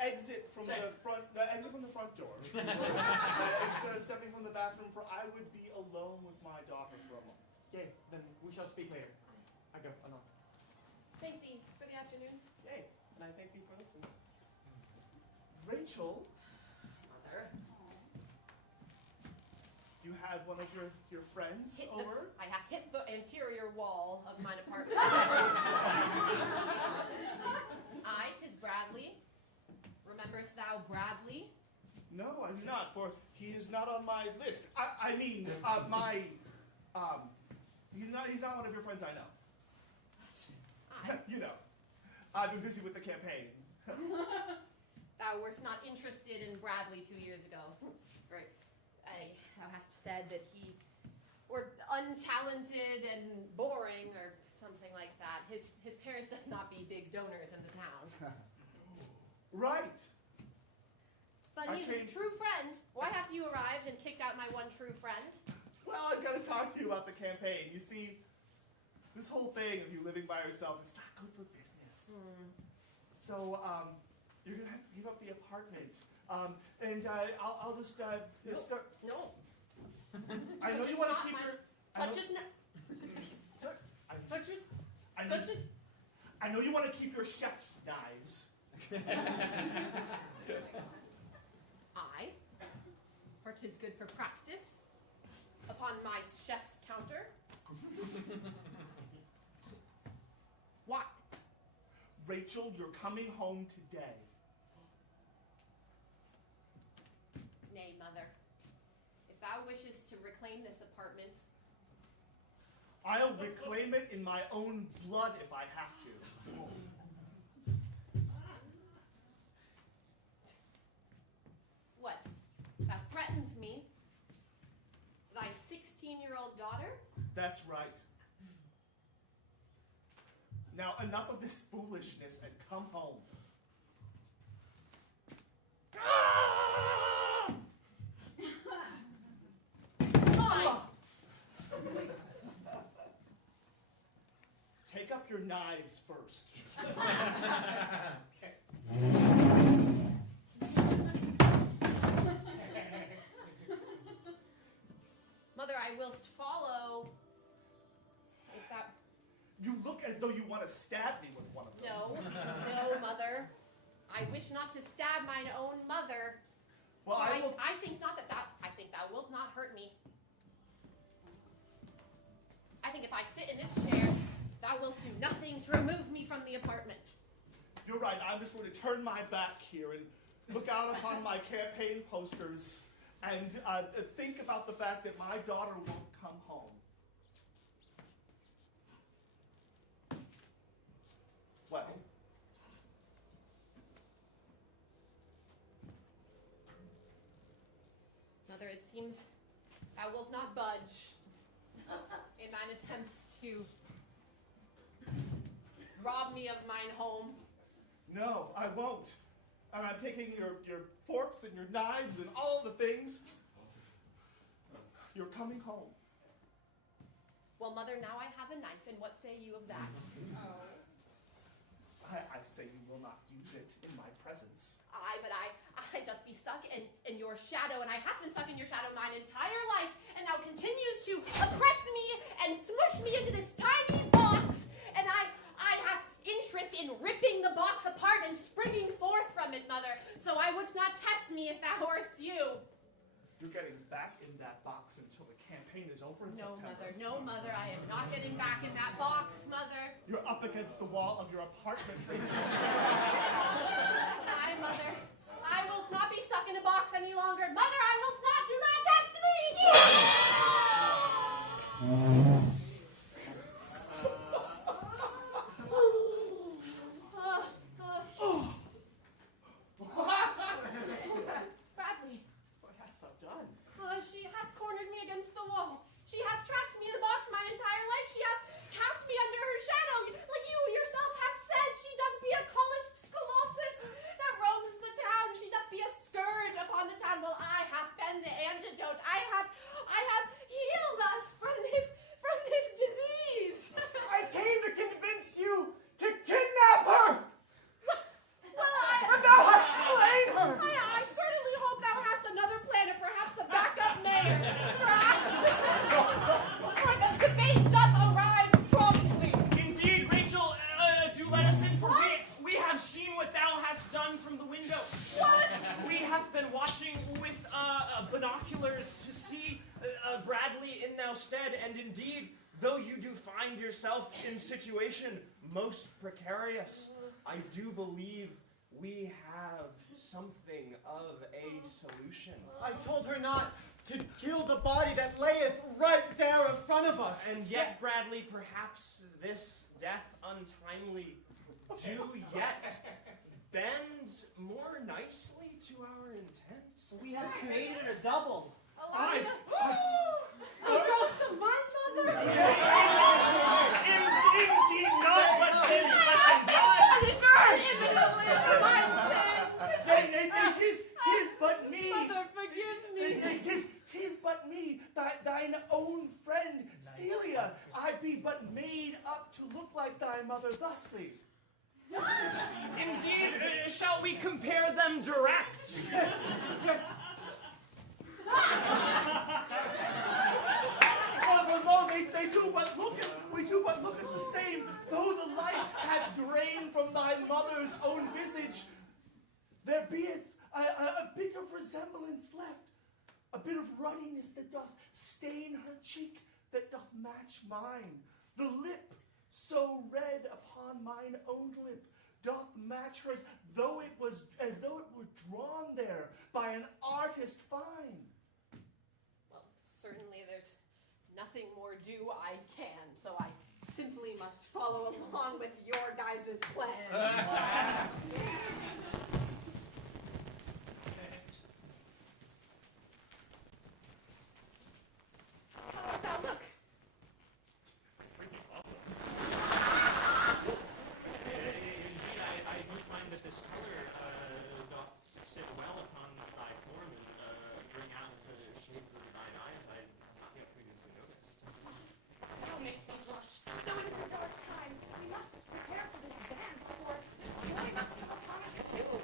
Exit from the front. Exit from the front door. Instead of stepping from the bathroom, for I would be alone with my daughter for a moment. Yay, then we shall speak later. I go, anon. Thank thee for the afternoon. Yay, and I thank thee for listening. Rachel, Mother. you had one of your friends over? I have hit the anterior wall of mine apartment. I, 'tis Bradley. Rememberest thou Bradley? No, I do not, for he is not on my list. I mean, he's not one of your friends I know. You know, I've been busy with the campaign. Thou wast not interested in Bradley 2 years ago. Right. Thou hast said that he were untalented and boring or something like that. His parents does not be big donors in the town. Right. But he's a true friend. Why hath you arrived and kicked out my one true friend? Well, I've got to talk to you about the campaign. You see, this whole thing of you living by yourself is not good for business. So, you're going to have to give up the apartment. And I'll just start. No. I know you want to keep your. I know you want to keep your chef's knives. I, for 'tis good for practice, upon my chef's counter. What? Rachel, you're coming home today. Nay, mother. If thou wishest to reclaim this apartment, I'll reclaim it in my own blood if I have to. what? Thou threatens me? Thy 16-year-old daughter? That's right. Now, enough of this foolishness and come home. Take up your knives first. Mother, I willst follow. If thou... You look as though you want to stab me with one of them. No, mother. I wish not to stab mine own mother. Well, I think not that I think thou wilt not hurt me. I think if I sit in this chair, thou wilt do nothing to remove me from the apartment. You're right. I'm just going to turn my back here and look out upon my campaign posters and think about the fact that my daughter won't come home. Well, Mother, it seems thou wilt not budge in thine attempts to rob me of mine home. no, I won't. And I'm taking your forks and your knives and all the things. You're coming home. Well, Mother, now I have a knife, and what say you of that? I say you will not use it in my presence. Aye, but I doth be stuck in your shadow, and I have been stuck in your shadow mine entire life, and thou continues to oppress me and smush me into this tiny box, and I have interest in ripping the box apart and springing forth from it, Mother, so I wouldst not test me if thou werest you. You're getting back in that box until the campaign is over in September. No, Mother, I am not getting back in that box, Mother. You're up against the wall of your apartment, Rachel. Aye, Mother. I will not be stuck in a box any longer. Mother, I will not. Do not test me. Bradley. What hast thou done? She hath cornered me against the wall. She hath trapped me in a box my entire life. She hath cast me under her shadow. Like you yourself hath said, she doth be a colossus that roams the town. She doth be a scourge upon the town. Well, I have been the antidote. I have healed us from this disease. I came to convince you to kidnap For the debate doth arrive promptly. Indeed, Rachel, do let us in, for we have seen what thou hast done from the window. What? We have been watching with binoculars to see Bradley in thou stead, and indeed, though you do find yourself in situation most precarious, I do believe we have something of a solution. I told her not to kill the body that layeth right there in front of us. And yet, Bradley, perhaps this death untimely do yet bend more nicely to our intent. We have created a double. A ghost of my mother? Indeed not, but 'tis flesh and blood. Tis but me. Mother, forgive me. Tis but me, thine own friend, Celia. I be but made up to look like thy mother thusly. Indeed, shall we compare them direct? Yes. No, they do but look at the same, though the life hath drained from thy mother's own visage. There beeth a bit of resemblance left, a bit of ruddiness that doth stain her cheek, that doth match mine. The lip, so red upon mine own lip, doth match hers, as though it were drawn there by an artist fine. Well, certainly there's nothing more do I can, so I simply must follow along with your guys' plan. Now look. Indeed, I do find that this color doth sit well upon thy form and bring out the shades of thine eyes I had not yet previously noticed. Thou makes me blush. Though it is a dark time, we must prepare for this dance, for joy must come upon us too.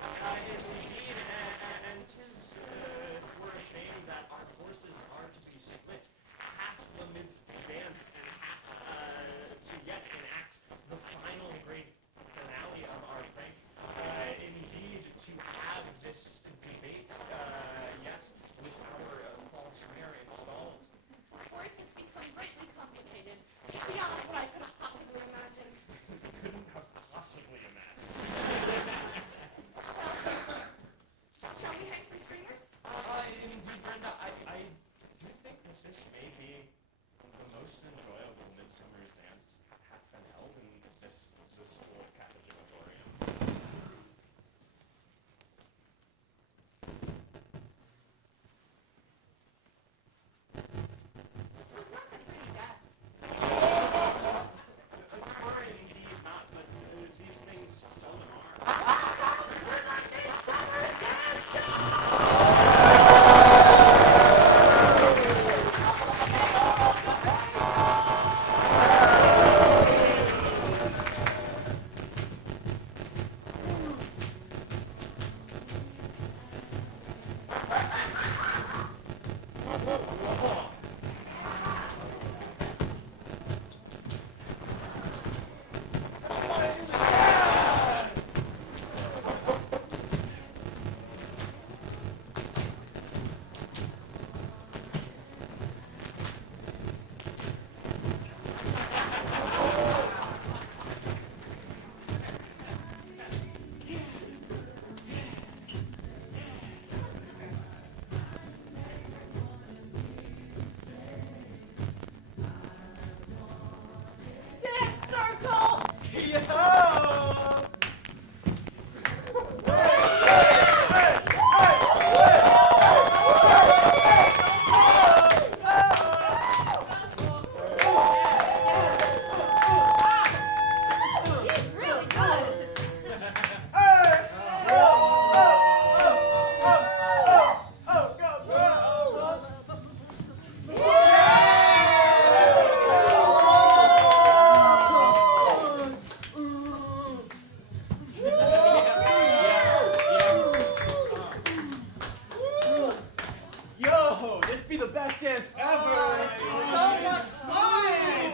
be the best dance ever. It's so much fun!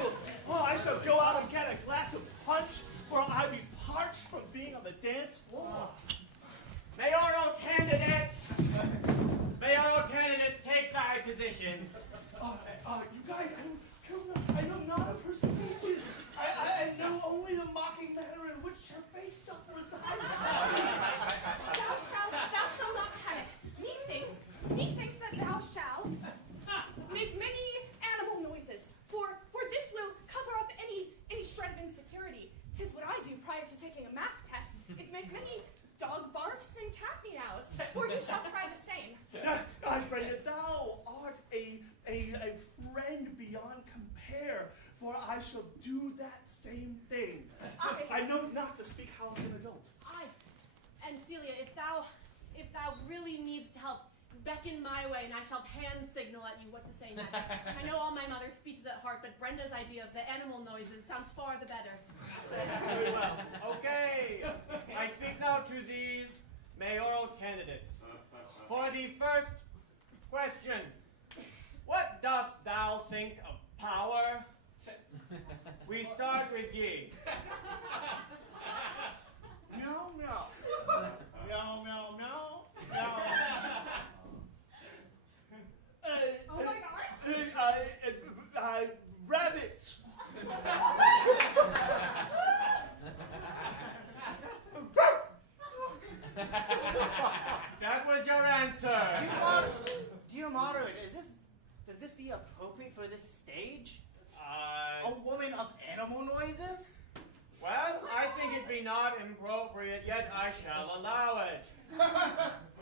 Oh, I shall go out and get a glass of punch, or I be parched from being on the dance floor. Mayoral candidates! Mayoral candidates, take thy position. You guys, I know none of her speeches. I know only the mocking manner in which her face doth reside. Thou shalt not panic. Methinks that thou shalt make many animal noises, for this will cover up any shred of insecurity. 'Tis what I do prior to taking a math test, is make many dog barks and cat meows, for you shall try the same. I pray that thou art a friend beyond compare, for I shall do that same thing. I know not to speak how an adult. And Celia, if thou really needs to help, beckon my way, and I shall hand signal at you what to say next. I know all my mother's speeches at heart, but Brenda's idea of the animal noises sounds far the better. Very well. Okay, I speak now to these mayoral candidates. For the first question, what dost thou think of power? We start with ye. Meow, meow. Meow, meow, meow. Meow. Oh my God! Rabbits. That was your answer. Dear moderator, does this be appropriate for this stage? A woman of animal noises? Well, I think it be not appropriate, yet I shall allow it.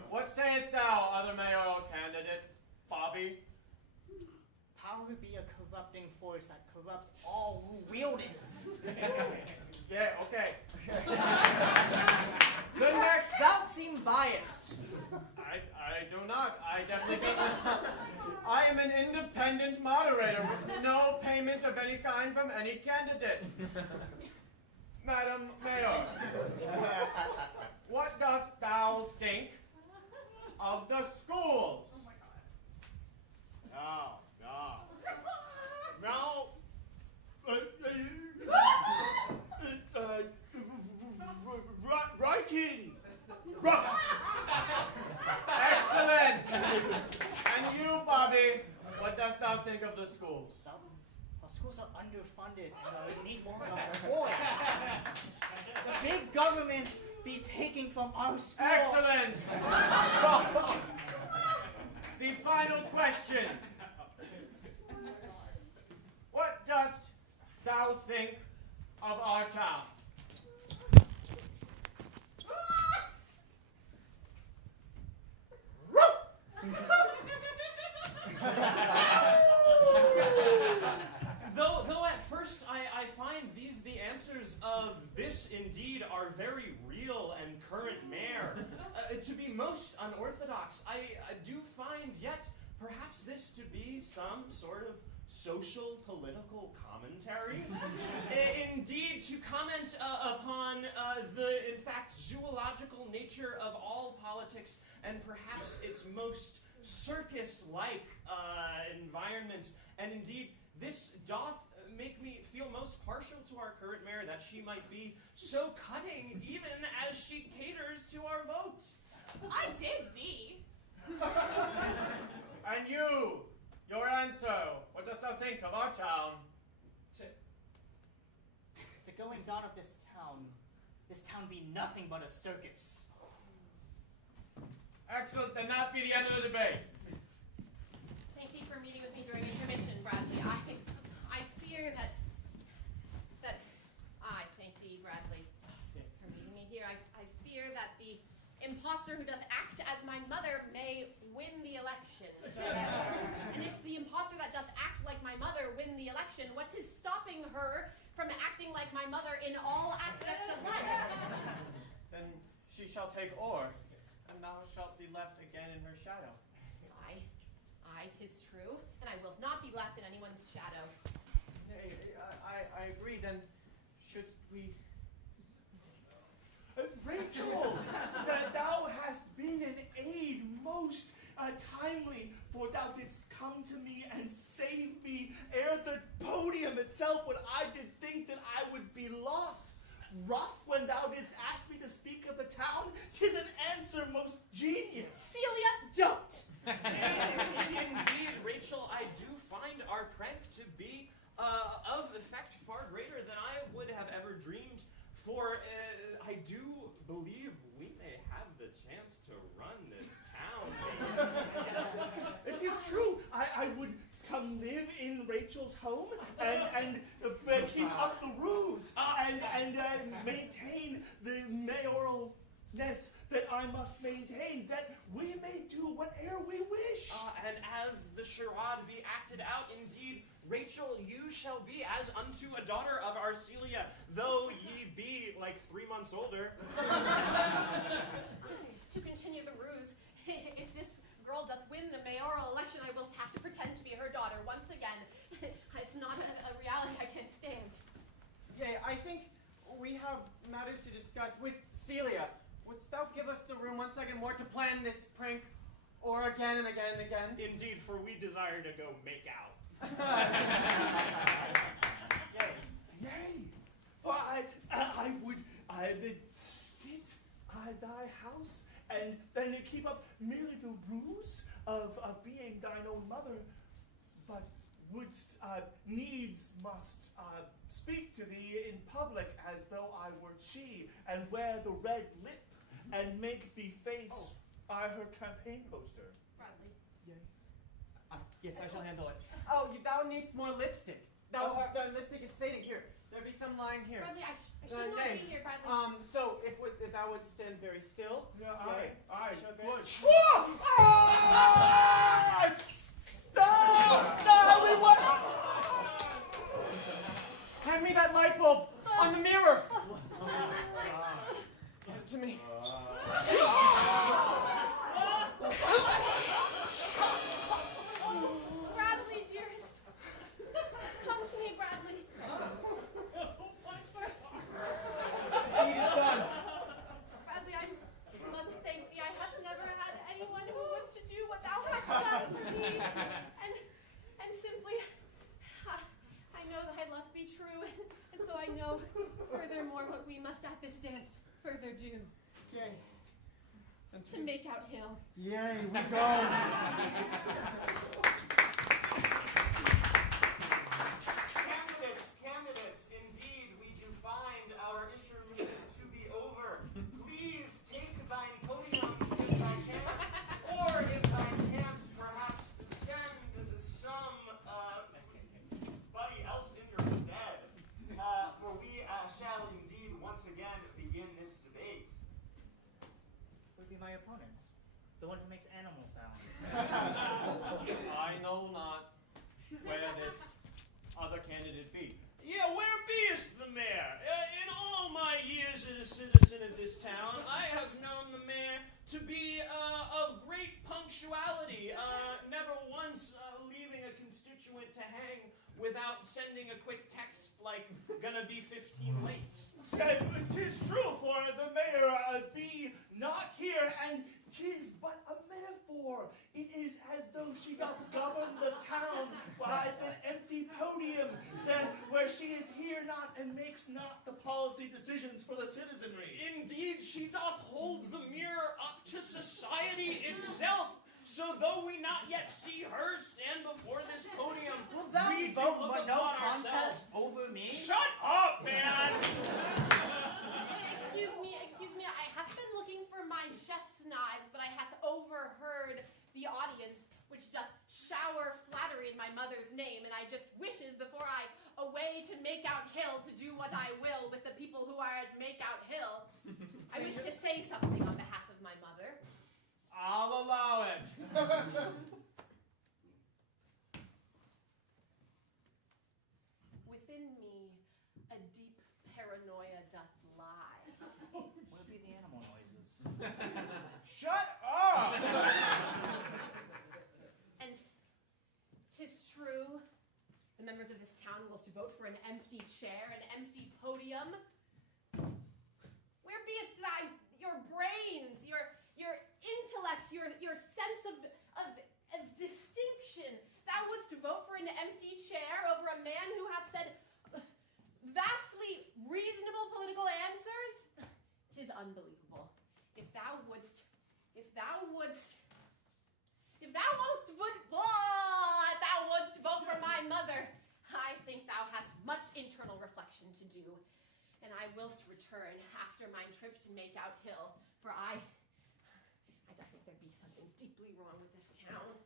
What sayest thou, other mayoral candidate, Bobby? Power be a corrupting force that corrupts all who wield it. Yeah, okay. The next... Thou seem biased. I do not. I definitely do not. I am an independent moderator with no payment of any kind from any candidate. Madam Mayor, what dost thou think of the schools? No. Writing. Excellent. And you, Bobby, what dost thou think of the schools? Our schools are underfunded and need more support. The big government be taking from our school. Excellent. The final question. What dost thou think of our town? Though at first I find these the answers of this indeed are very real and current mare. To be most unorthodox, I do find yet perhaps this to be some sort of social political commentary. Indeed, to comment upon the, in fact, zoological nature of all politics and perhaps its most circus-like environment. And indeed, this doth make me feel most partial to our current mayor, that she might be so cutting even as she caters to our vote. I dig thee. And you, your answer, what dost thou think of our town? The goings on of this town be nothing but a circus. Excellent, then that be the end of the debate. Thank thee for meeting with me during intermission, Bradley. I fear that I thank thee, Bradley, for meeting me here. I fear that the imposter who doth act as my mother may win the election. And if the imposter that doth act like my mother win the election, what is stopping her from acting like my mother in all aspects of life? Then she shall take oar, and thou shalt be left again in her shadow. Aye, 'tis true, and I will not be left in anyone's shadow. I agree, then shouldst we... Rachel, that thou hast been an aid most timely me, for thou didst come to me and save me ere the podium itself, when I did think that I would be lost. Rough when thou didst ask me to speak of the town, 'tis an answer most genius. Celia, don't! Indeed, Rachel, I do find our prank to be of effect far greater than I would have ever dreamed. For I do believe we may have the chance to run this town. It is true. I would come live in Rachel's home and keep up the ruse and maintain the mayoralness that I must maintain, that we may do whatever we wish. And as the charade be acted out, indeed, Rachel, you shall be as unto a daughter of our Celia, though ye be like 3 months older. To continue the ruse, if this girl doth win the mayoral election, I will have to pretend to be her daughter once again. It's not a reality I can stand. Yea, I think we have matters to discuss with Celia. Wouldst thou give us the room 1 second more to plan this prank, or again and again and again? Indeed, for we desire to go make out. Yea, for I would sit at thy house and then keep up merely the ruse of being thine own mother, but wouldst needs must speak to thee in public as though I were she, and wear the red lip and make thee face her campaign poster. Bradley. Yes, I shall handle it. Oh, thou needst more lipstick. The lipstick is fading. Here, there be some lying here. Bradley, I should not be here, Bradley. So if thou would stand very still. Yeah, I would. Stop! No, we won't! Hand me that light bulb on the mirror. Give it to me. Bradley, dearest. Come to me, Bradley. Deed is done. Bradley, I must thank thee. I have never had anyone who wants to do what thou hast done for me. And simply, I know thy love be true, and so I know furthermore what we must at this dance further do. Yay. To make out hill. Yay, we go. Candidates, indeed, we do find our issue to be over. Please take thine podium if thou canst, or if thou canst, perhaps send somebody else in your stead. For we shall indeed once again begin this debate. Who would be my opponent? The one who makes animal sounds. I know not where this other candidate be. Yeah, where beest the mayor? In all my years as a citizen of this town, I have known the mayor to be of great punctuality, never once leaving a constituent to hang without sending a quick text like, gonna be 15 late. Yes, 'tis true, for the mayor be not here, and 'tis but a metaphor. It is as though she doth govern the town by an empty podium, where she is here not and makes not the policy decisions for the citizenry. Indeed, she doth hold the mirror up to society itself. So though we not yet see her stand before this podium, Will thou we do vote look but no upon contest ourselves. over me? Shut up, man! Excuse me, I have been looking for my chef's knives, but I hath overheard the audience, which doth shower flattery in my mother's name, and I just wishes before I away to make out hill to do what I will with the people who are at make out hill. I wish to say something on behalf of my mother. I'll allow it. Within me, a deep paranoia doth lie. What would be the animal noises? Shut up! And 'tis true, the members of this town will to vote for an empty chair, an empty podium. Where beest your brains, your intellect, your sense of empty chair over a man who hath said vastly reasonable political answers? 'Tis unbelievable. If thou wouldst vote for my mother, I think thou hast much internal reflection to do, and I willst return after mine trip to make out hill, for I think there be something deeply wrong with this town.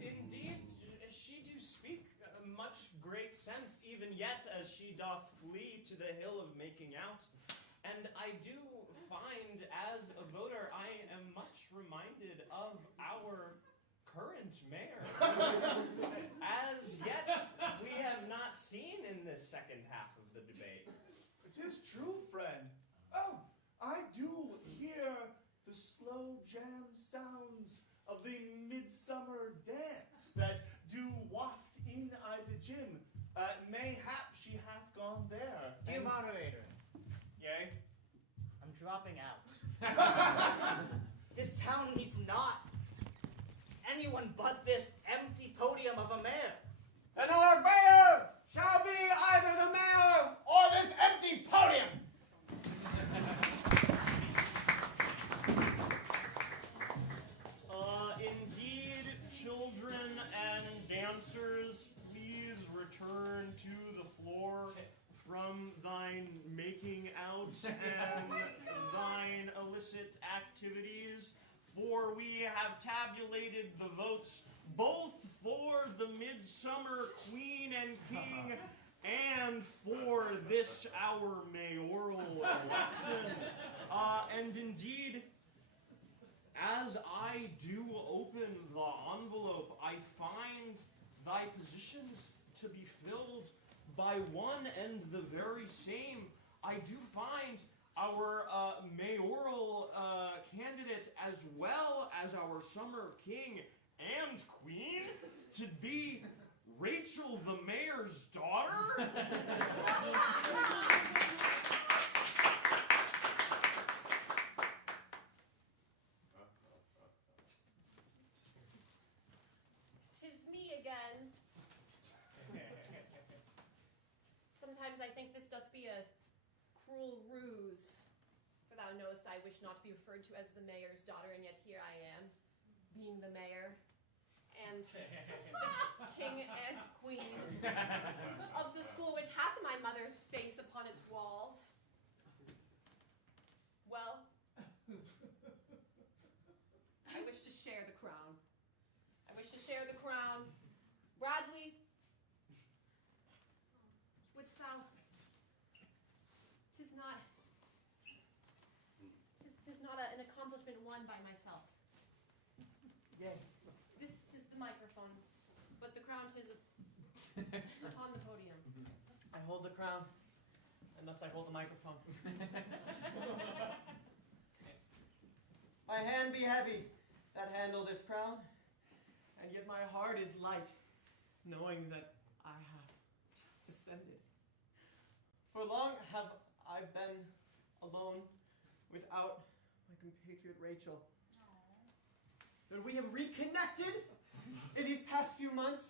Indeed, she do speak much great sense, even yet as she doth flee to the hill of making out. And I do find, as a voter, I am much reminded of our current mayor. As yet, we have not seen in this second half of the debate. It is true, friend. Oh, I do hear the slow jam sounds of the midsummer dance that do waft in the gym. Mayhap she hath gone there. Dear moderator. Yay? I'm dropping out. This town needs not anyone but this empty podium of a mayor. And our mayor shall be either the mayor or this empty podium. Indeed, children and dancers, please return to the floor from thine making out and thine illicit activities, for we have tabulated the votes both for the midsummer queen and king and for this our mayoral election. And indeed, as I do open the envelope, I find thy positions to be filled by one and the very same. I do find our mayoral candidate, as well as our summer king and queen, to be Rachel, the mayor's daughter. Tis me again. Sometimes I think this doth be a cruel ruse, for thou knowest I wish not to be referred to as the mayor's daughter, and yet here I am, being the mayor, and king and queen of the school which hath my mother's face upon its walls. Well, I wish to share the crown. I wish to share the crown. Bradley, wouldst thou? Tis not an accomplishment won by myself. Yes. This is the microphone, but the crown tis upon the podium. I hold the crown, and thus I hold the microphone. My hand be heavy that handle this crown, and yet my heart is light, knowing that I have ascended. For long have I been alone without my compatriot Rachel. That we have reconnected in these past few months.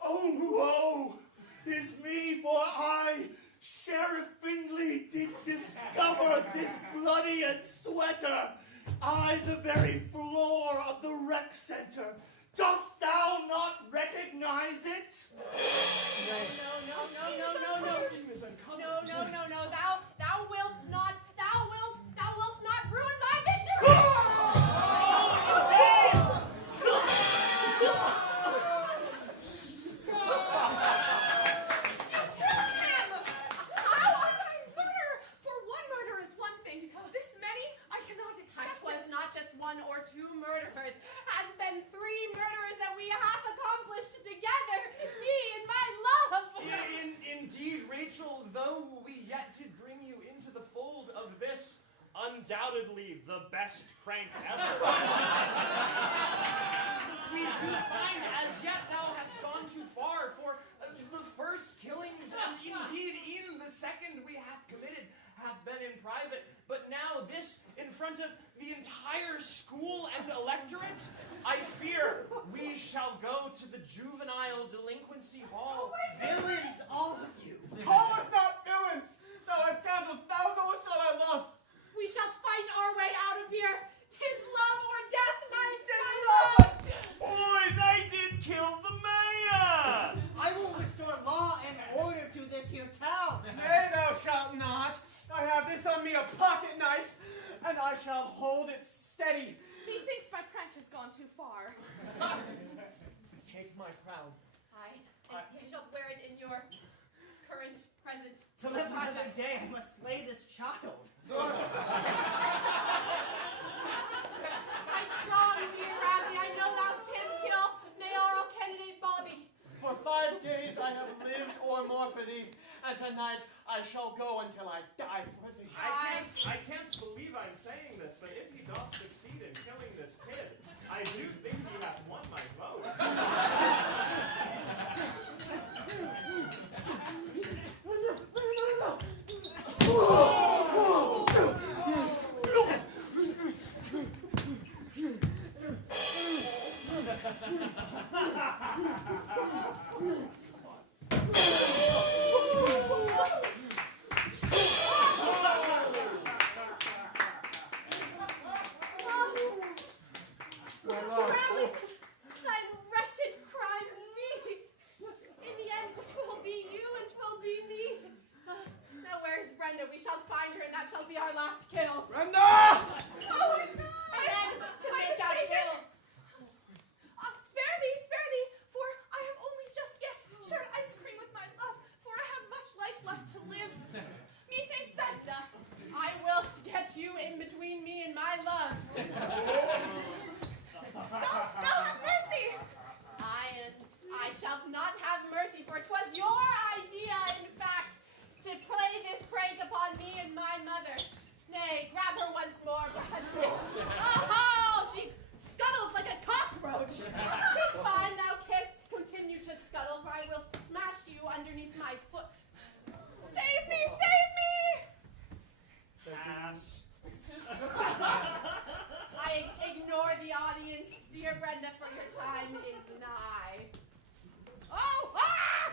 Oh, woe is me, for I, Sheriff Findlay, did discover this bloody and sweater, I, the very floor of the rec center. Dost thou not recognize it? No. Thou willst not ruin my victory! How was I murder? For one murder is one thing. This many I cannot accept. 'Twas not just one or two murderers, has been 3 murderers that we have accomplished together, me and my love. Indeed, Rachel, though we yet did bring you into the fold of this undoubtedly the best prank ever, we do find as yet thou hast gone too far, for the first killings, and indeed even the second we have committed, have been in private, but now this in front of the entire school and electorate, I fear we shall go to the juvenile delinquency hall. Villains, all of you. Call us not villains. Thou art scoundrels. Thou knowest not our love. We shall fight our way out of here. 'Tis love or death, knight. 'Tis love. Boys, I did kill the mayor. I will restore law and order to this here town. Nay, thou shalt not. I have this on me, a pocket knife, and I shall hold it steady. Methinks my prank has gone too far. Take my crown. I shall wear it in your current, present To live another project. day, I must slay this child. Fight strong, dear Bradley. I know thou canst kill mayoral candidate Bobby. For 5 days I have lived or more for thee, and tonight I shall go until I die for thee. I can't believe I'm saying this, but if you don't succeed in killing this kid, I do think you have won my vote. Bradley, thy wretched crime me. In the end, 'twill be you and 'twill be me. Now where's Brenda? We shall find her, and that shall be our last kill. Brenda! Oh, and then to make that kill. Spare thee, for I have only just yet shared ice cream with my love, for I have much life left to live. Methinks that I will get you in between me and my love. thou have mercy. I shall not have mercy, for 'twas your idea, in fact, to play this prank upon me and my mother. Nay, grab her once more, Bradley. Oh, she scuttles like a cockroach. 'Tis fine, thou canst continue to scuttle, for I will smash you underneath my foot. Save me, save me. Pass. I ignore the audience, dear Brenda, for your time is nigh. Oh! Ah!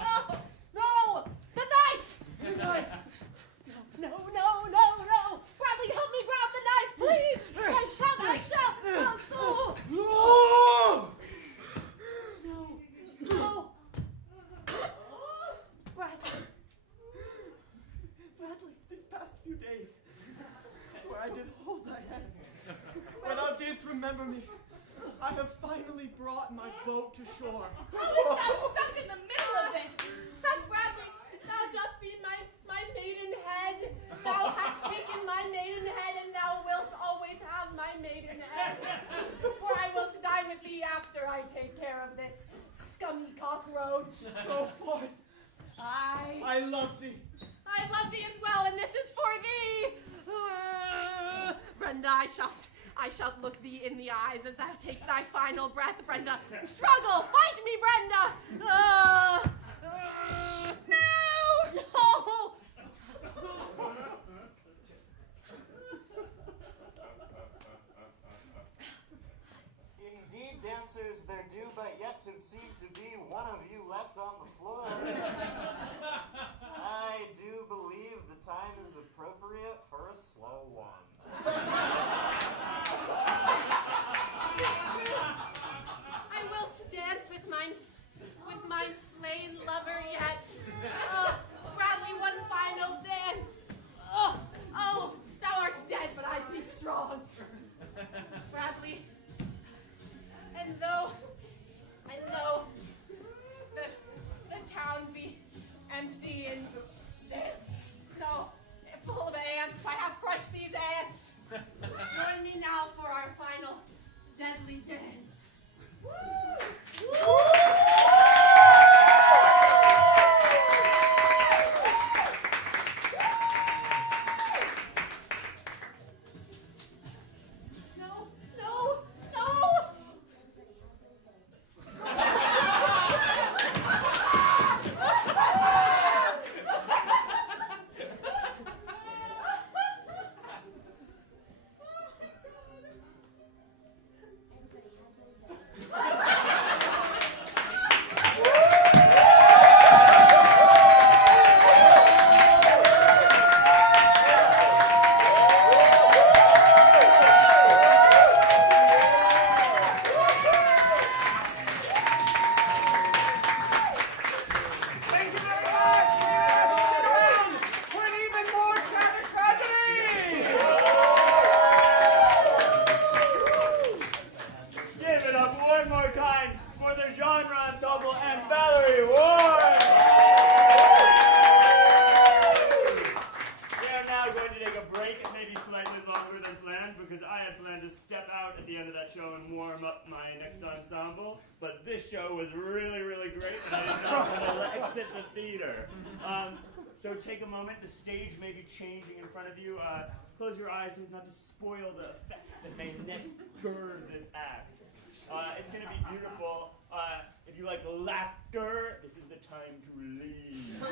Oh, no! The knife! The knife! No, no, no, no! Bradley, help me grab the knife, please! I shall! Oh, oh. No! No! Bradley, these past few days, where I did hold thy hand, where thou didst remember me, I have finally brought my boat to shore. How is thou stuck in the middle of this? Bradley, thou dost be my maiden head. Thou hast taken my maiden head, and thou wilt always have my maiden head. For I will die with thee after I take care of this scummy cockroach. Go forth. I love thee. I love thee as well, and this is for thee. Brenda, I shall look thee in the eyes as thou takes thy final breath, Brenda. Struggle! Fight me, Brenda! No! No! Indeed, dancers, there do but yet to seem to be one of you left on the floor. I do believe the time is appropriate for a slow one. I will dance with my slain lover yet. Bradley, one final dance. Oh, thou art dead, but I be strong. Bradley, and though the town be Genre Ensemble and Valerie Ward. We are now going to take a break, maybe slightly longer than planned, because I had planned to step out at the end of that show and warm up my next ensemble, but this show was really, really great, and I did not want to exit the theater. So take a moment, the stage may be changing in front of you. Close your eyes so as not to spoil the effects that may next gird this act. It's going to be beautiful. If you like laughter, this is the time to leave.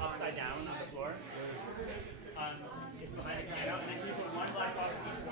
Upside down on the floor. It's behind the piano, and then you put one black box each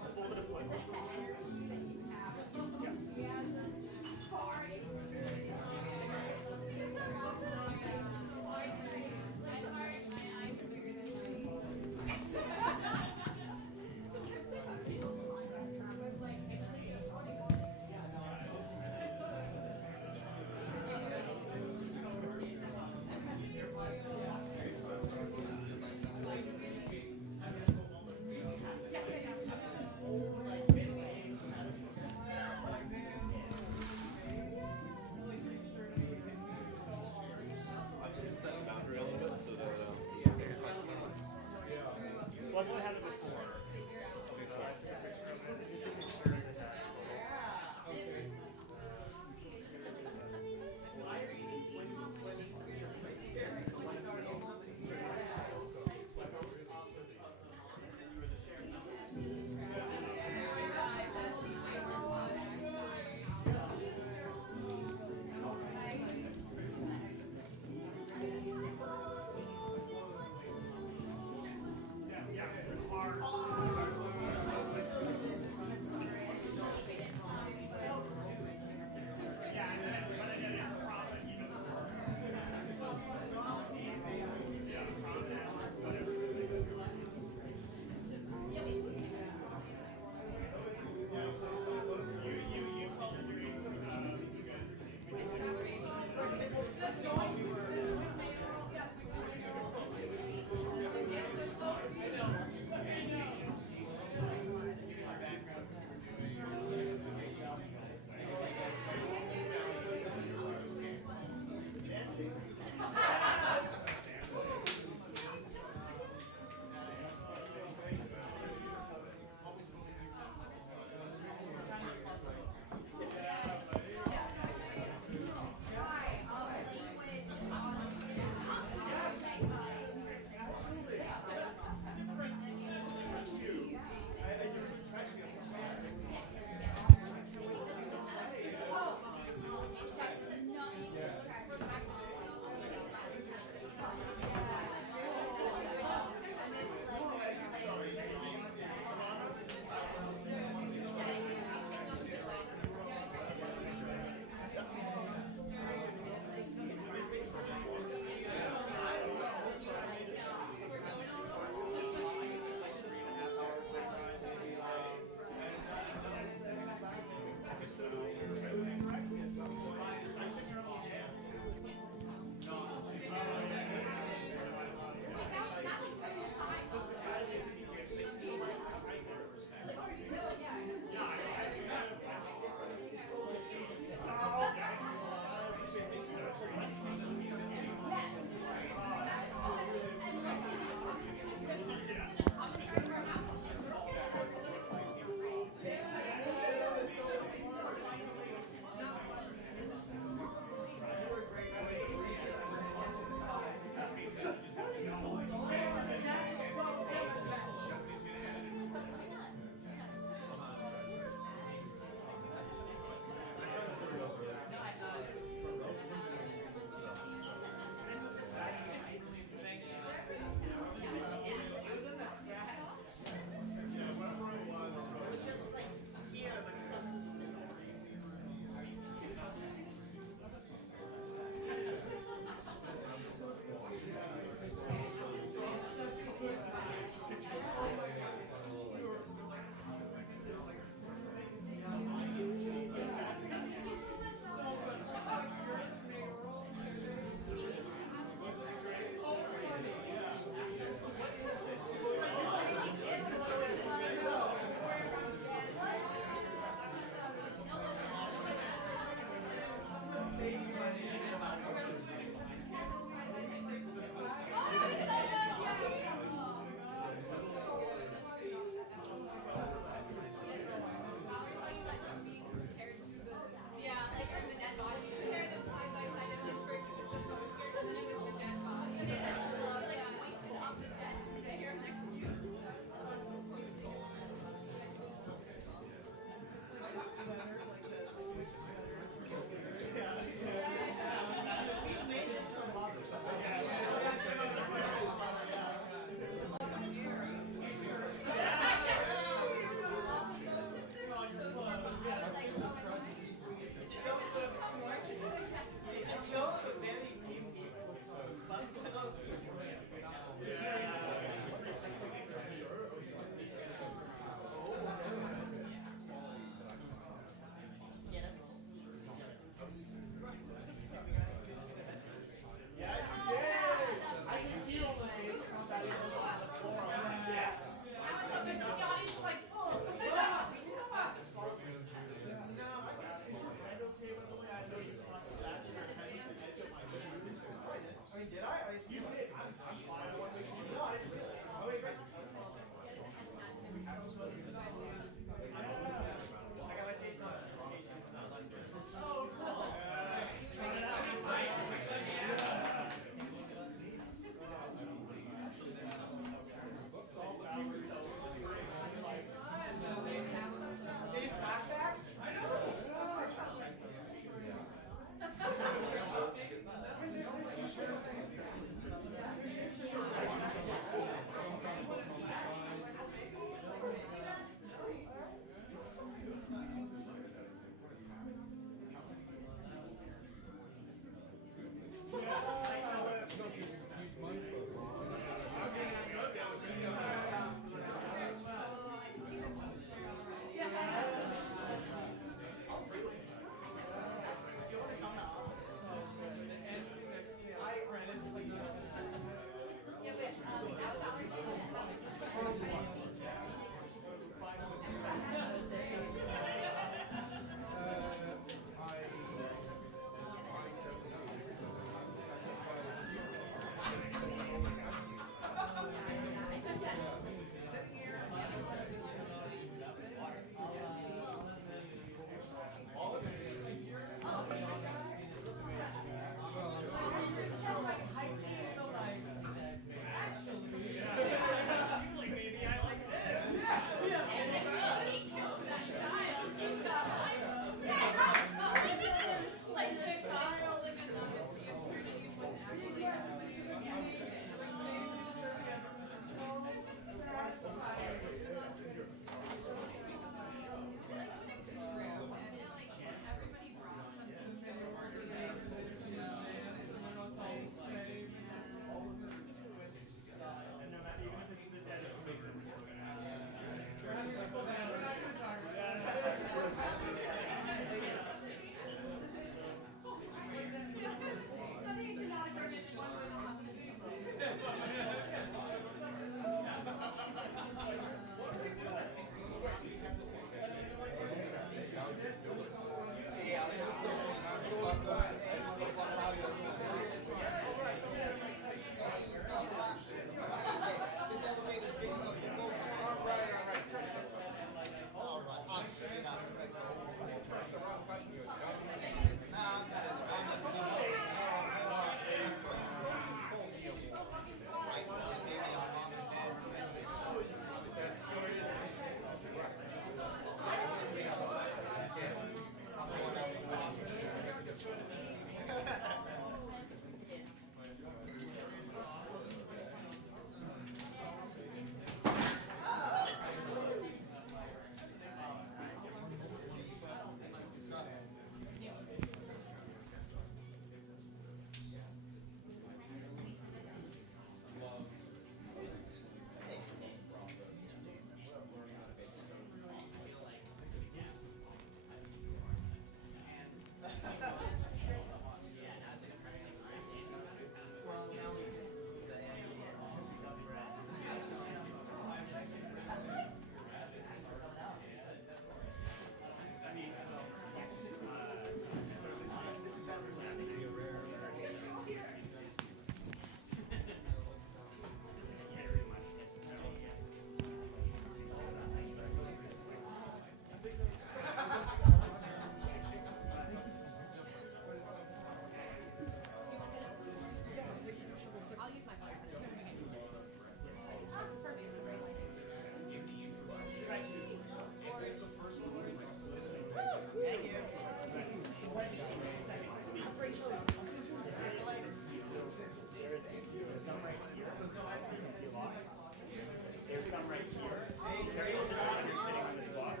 There's some right here. Careful just when you're sitting on this box.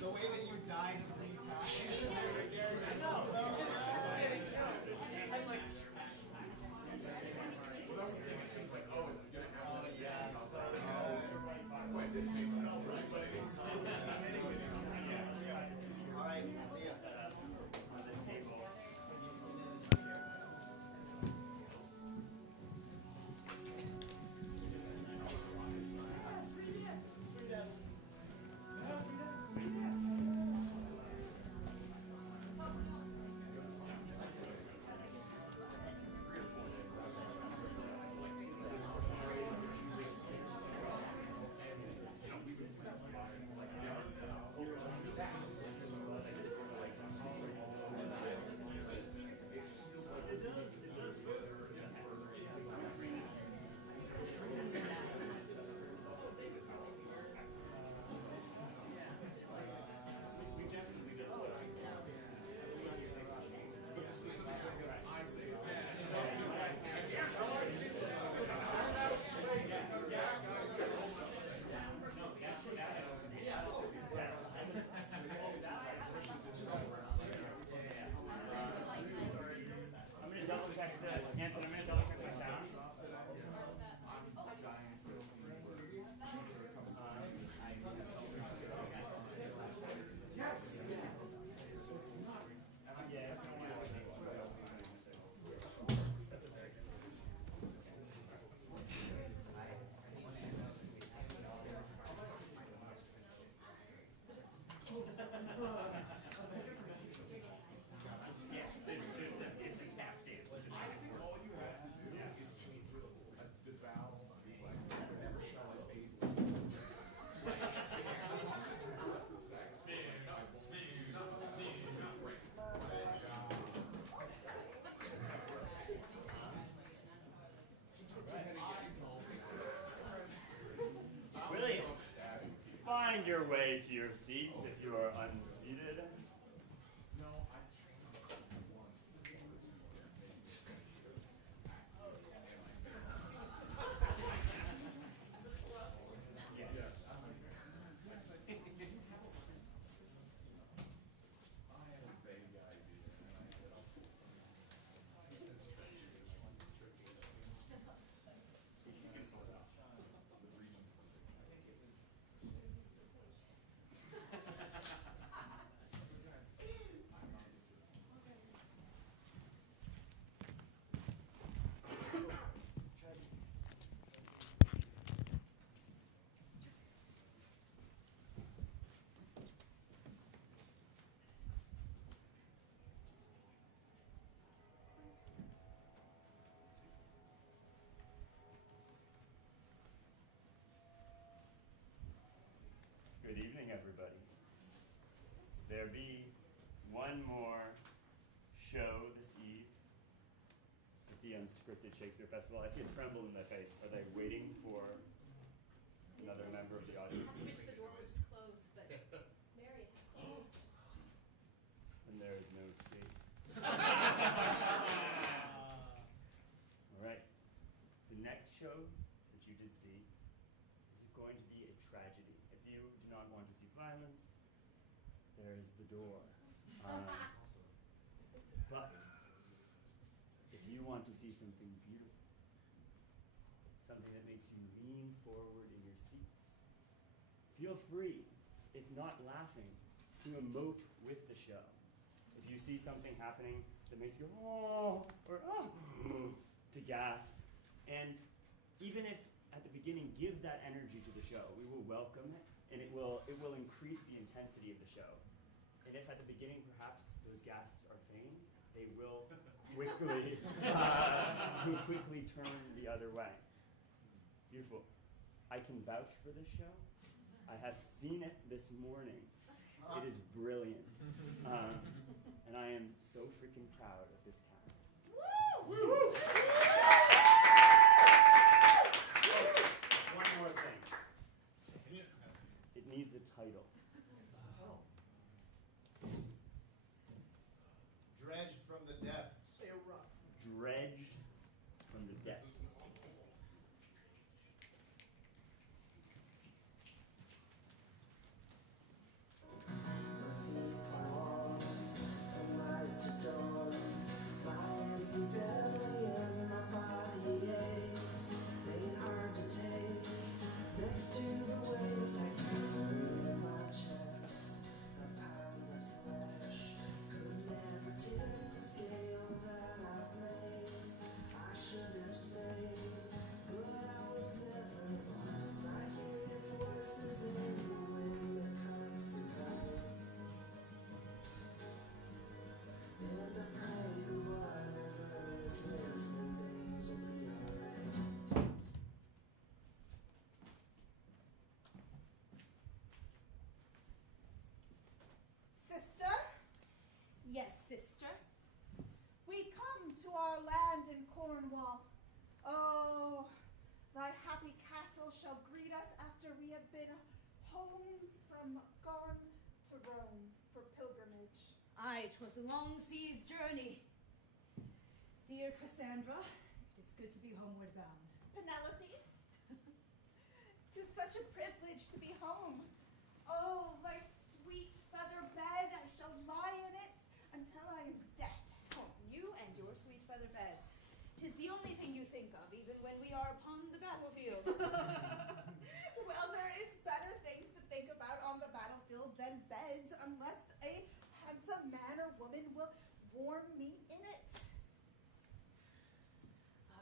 The way that you died 3 times. Wait, this makes no All right, see ya. Set up on this table. Find your way to your seats if you are unseated. there be one more show this eve at the Unscripted Shakespeare Festival. I see a tremble in their face. Are they waiting for another member of the audience? I wish the door was closed, but Mary had closed. And there is no escape. All right. The next show that you did see is going to be a tragedy. If you do not want to see violence, there is the door. But if you want to see something beautiful, something that makes you lean forward in your seats, feel free, if not laughing, to emote with the show. If you see something happening that makes you oh or oh to gasp, and even if at the beginning give that energy to the show, we will welcome it, and it will increase the intensity of the show. And if at the beginning perhaps those gasps are feigned, they will quickly turn the other way. Beautiful. I can vouch for this show. I have seen it this morning. It is brilliant. And I am so freaking proud of this cast. Woo! Woo! One more thing. It needs a title. Dredged from the depths. Dredged from the depths. Sister, Yes, sister. we come to our land in Cornwall. Oh, thy happy castle shall greet us after we have been home from gone to Rome for pilgrimage. Aye, 'twas a long sea's journey. Dear Cassandra, it is good to be homeward bound. Penelope, 'tis such a privilege to be home. Oh, my sweet feather bed, I shall lie in it until I am dead. Oh, you and your sweet feather beds. 'Tis the only thing you think of, even when we are upon the battlefield. Well, there is better things to think about on the battlefield than beds, unless a handsome man or woman will warm me in it.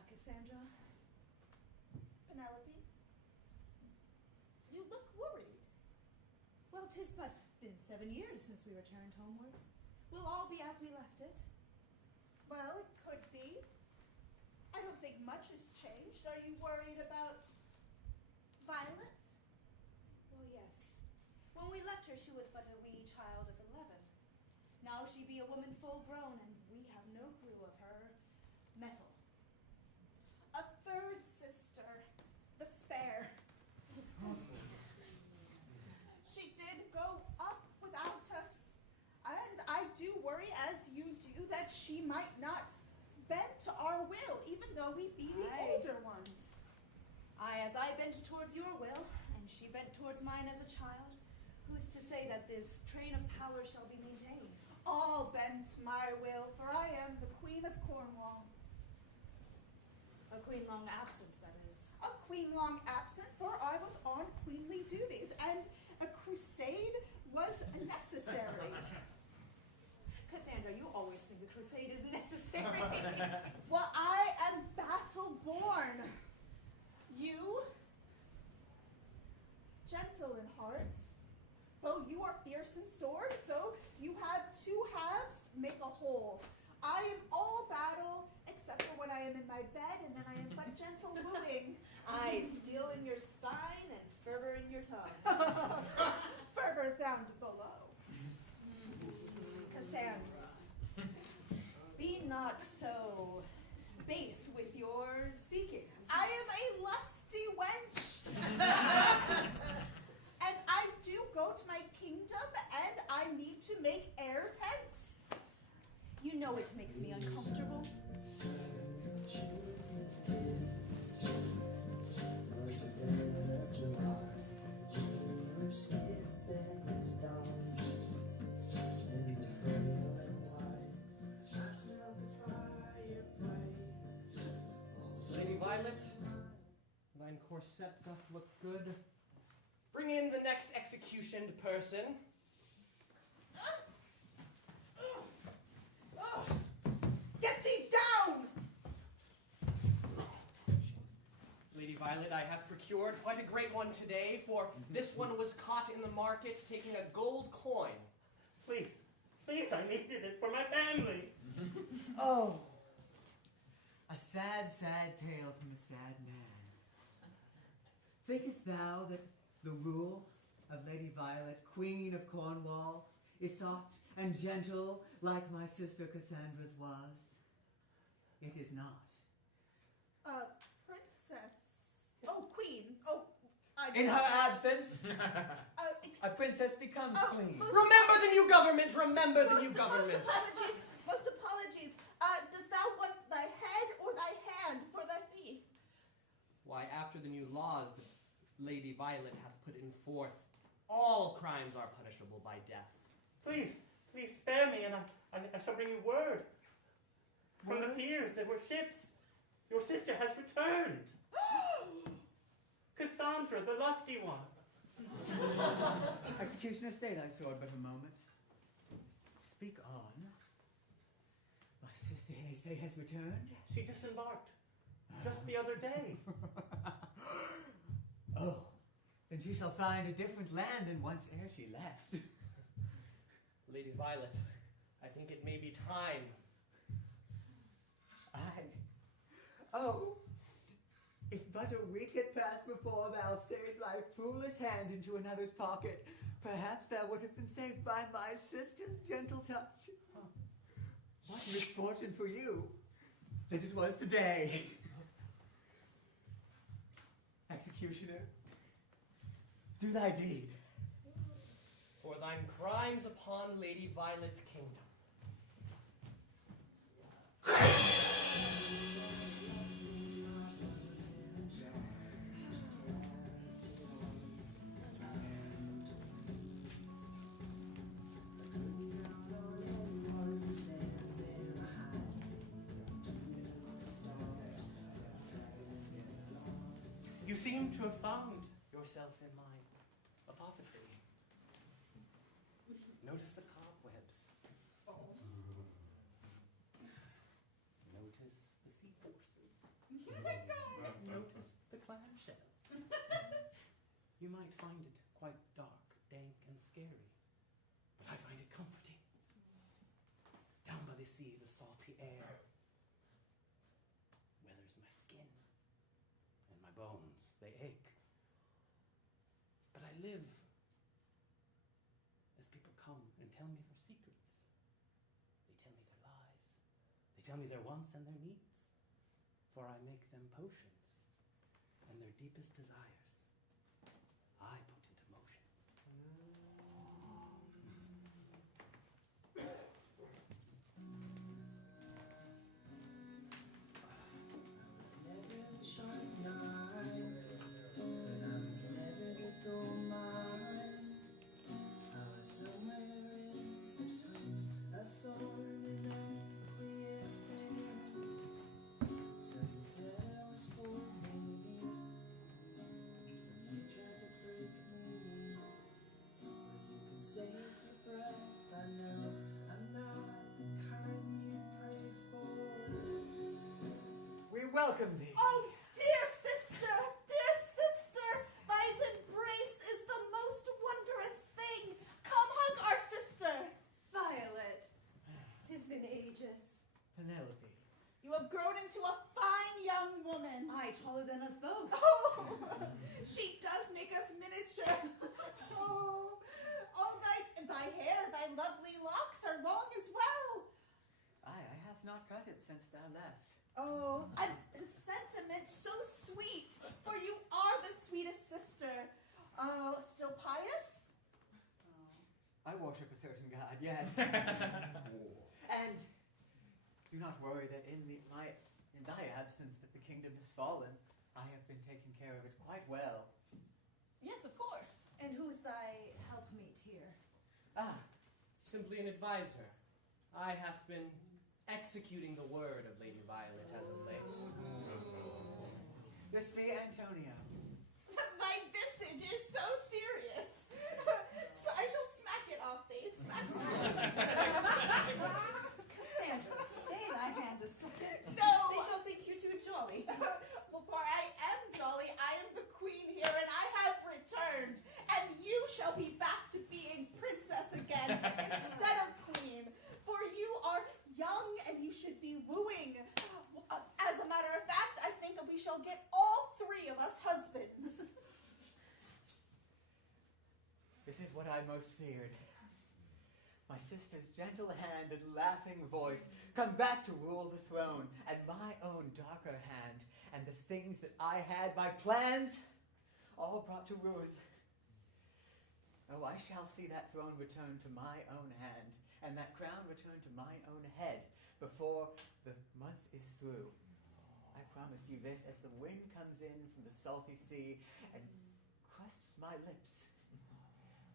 Cassandra? Penelope, you look worried. Well, 'tis but been 7 years since we returned homewards. We'll all be as we left it. Well, it could be. I don't think much has changed. Are you worried about Violet? Oh, yes. When we left her, she was but a wee child of 11. Now she be a woman full grown, and we have no clue of her mettle. A third sister, the spare. She did go up without us, and I do worry, as you do, that she might not bend to our will, even though we be the Aye. older ones. Aye, as I bent towards your will, and she bent towards mine as a child, who's to say that this train of power shall be maintained? All bend my will, for I am the Queen of Cornwall. A queen long absent, that is. A queen long absent, for I was on queenly duties, and a crusade was necessary. Cassandra, you always think a crusade is necessary. Well, I am battle-born. You, gentle in heart, though you are fierce in sword, so you have two halves, make a whole. I am all battle, except for when I am in my bed, and then I am but gentle wooing. Aye, steel in your spine and fervor in your tongue. Fervor down below. not so base with your speaking. I am a lusty wench. And I do go to my kingdom, and I need to make heirs hence. You know it makes me uncomfortable. Lady Violet, thine corset doth look good. Bring in the next executioned person. Get thee down! Lady Violet, I have procured quite a great one today, for this one was caught in the market taking a gold coin. Please, I needed it for my family. Oh, a sad, sad tale from a sad man. Thinkest thou that the rule of Lady Violet, Queen of Cornwall, is soft and gentle like my sister Cassandra's was? It is not. Princess. Oh, queen. Oh, In her absence, a princess becomes queen. Remember the new government! Remember the new government! Most apologies. Dost thou want thy head or thy hand for thy thief? Why, after the new laws that Lady Violet hath put in forth, all crimes are punishable by death. Please spare me, and I shall bring you word. From the piers there were ships. Your sister has returned. Cassandra, the lusty one. Executioner, stay thy sword but a moment. Speak on. My sister, they say, has returned? She disembarked just the other day. Oh, then she shall find a different land than once ere she left. Lady Violet, I think it may be time. Oh, if but a week had passed before thou stayed thy foolish hand into another's pocket, perhaps thou would have been saved by my sister's gentle touch. What misfortune for you that it was today. Executioner, do thy deed. For thine crimes upon Lady Violet's kingdom. You seem to have found yourself in my apothecary. Notice the cobwebs. Notice the sea forces. Notice the clamshells. You might find it quite dark, dank, and scary, but I find it comforting. Down by the sea, the salty air weathers my skin, and my bones, they ache. But I live as people come and tell me their secrets. They tell me their lies. They tell me their wants and their needs. For I make them potions, and their deepest desires I put into motion. We welcome thee. Oh, dear sister, thy embrace is the most wondrous thing. Come hug our sister. Violet, 'tis been ages. Penelope. You have grown into a fine young woman. Aye, taller than us both. Oh, she does make us miniature. Oh, thy hair, thy lovely locks are long as well. I hath not cut it since thou left. Oh, a sentiment so sweet, for you are the sweetest sister. Oh, still pious? I worship a certain god, yes. And do not worry that in thy absence that the kingdom has fallen. I have been taking care of it quite well. Yes, of course. And who's thy helpmate here? Simply an advisor. I have been executing the word of Lady Violet as of late. This be Antonio. My visage is so serious. So I shall smack it off thee. Smack. Cassandra, stay thy hand a second. No! They shall think you too jolly. Well, for I am jolly. I am the queen here, and I have returned. And you shall be back to being princess again instead of queen. For you are young, and you should be wooing. As a matter of fact, I think we shall get all three of us husbands. This is what I most feared. My sister's gentle hand and laughing voice come back to rule the throne, and my own darker hand, and the things that I had, my plans, all brought to ruin. Oh, I shall see that throne return to my own hand, and that crown return to mine own head before the month is through. I promise you this, as the wind comes in from the salty sea and crusts my lips,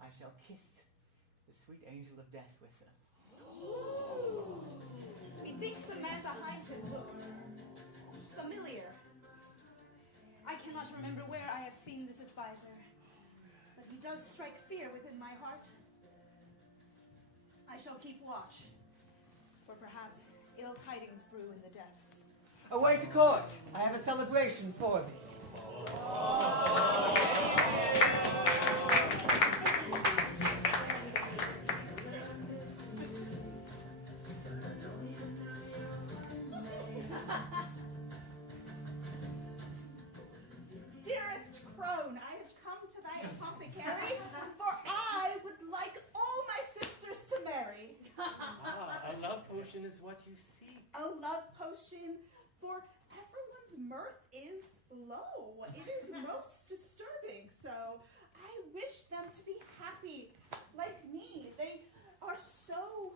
I shall kiss the sweet angel of death with them. Methinks the man behind him looks familiar. I cannot remember where I have seen this advisor, but he does strike fear within my heart. I shall keep watch, for perhaps ill tidings brew in the depths. Away to court! I have a celebration for thee. Dearest crone, I have come to thy apothecary, for I would like all my sisters to marry. A love potion is what you seek. A love potion, for everyone's mirth is low. It is most disturbing, so I wish them to be happy, like me. They are so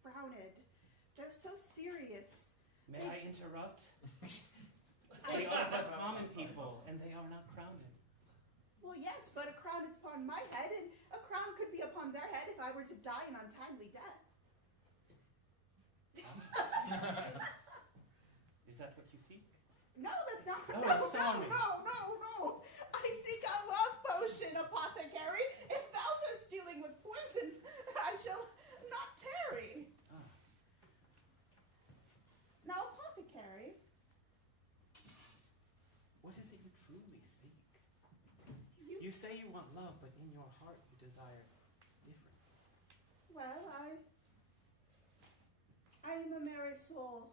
frowned. They're so serious. May I interrupt? They are but common people, and they are not crowned. Well, yes, but a crown is upon my head, and a crown could be upon their head if I were to die an untimely death. Is that what you seek? No, that's not. Oh, no, sorry. no. I seek a love potion, apothecary. If thou art dealing with poison, I shall not tarry. Now, apothecary. What is it you truly seek? You say you want love, but in your heart you desire difference. Well, I am a merry soul,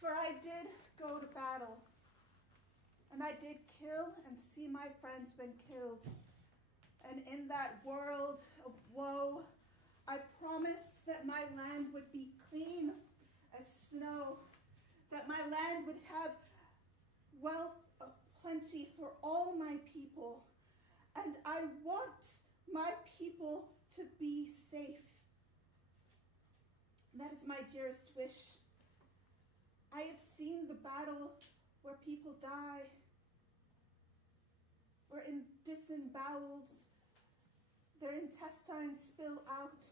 for I did go to battle, and I did kill and see my friends been killed. And in that world of woe, I promised that my land would be clean as snow, that my land would have wealth of plenty for all my people, and I want my people to be safe. That is my dearest wish. I have seen the battle where people die, where in disemboweled, their intestines spill out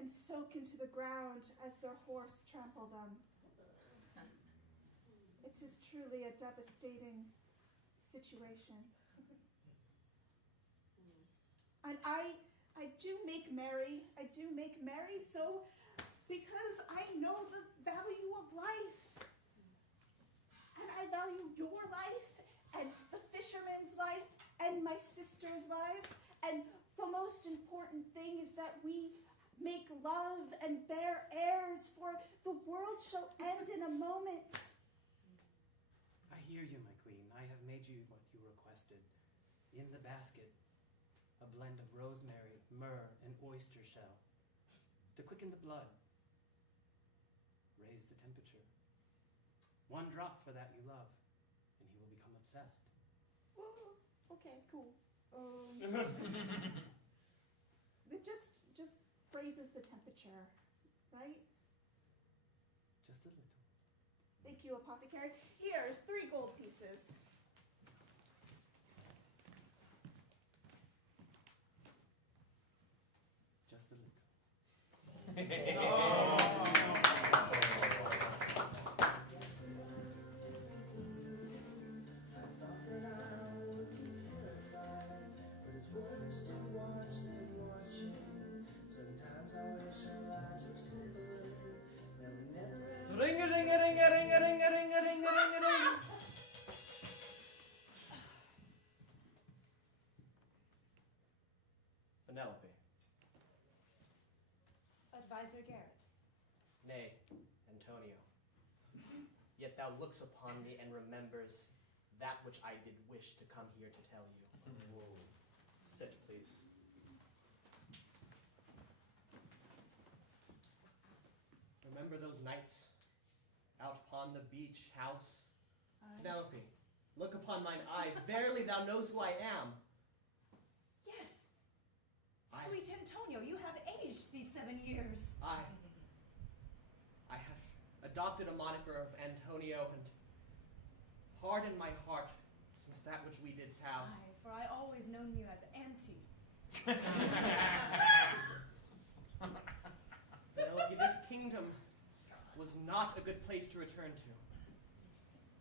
and soak into the ground as their horse trample them. It is truly a devastating situation. And I do make merry. So because I know the value of life. And I value your life and the fisherman's life and my sister's lives. And the most important thing is that we make love and bear heirs, for the world shall end in a moment. I hear you, my queen. I have made you what you requested. In the basket, a blend of rosemary, myrrh, and oyster shell to quicken the blood, raise the temperature. One drop for that you love, and he will become obsessed. Well, okay, cool. It just raises the temperature, right? Just a little. Thank you, apothecary. Here, 3 gold pieces. Just a little. Ring-a-ding-a-ding-a-ding-a-ding-a-ding-a-ding-a-ding-a-ding-a-ding. Penelope. Advisor Garrett. Nay, Antonio. Yet thou looks upon me and remembers that which I did wish to come here to tell you. Whoa. Sit, please. Remember those nights out upon the beach house? Penelope, look upon mine eyes. Verily thou knows who I am. Yes. Sweet Antonio, you have aged these 7 years. I have adopted a moniker of Antonio and hardened my heart since that which we did have. Aye, for I always known you as Auntie. Penelope, this kingdom was not a good place to return to.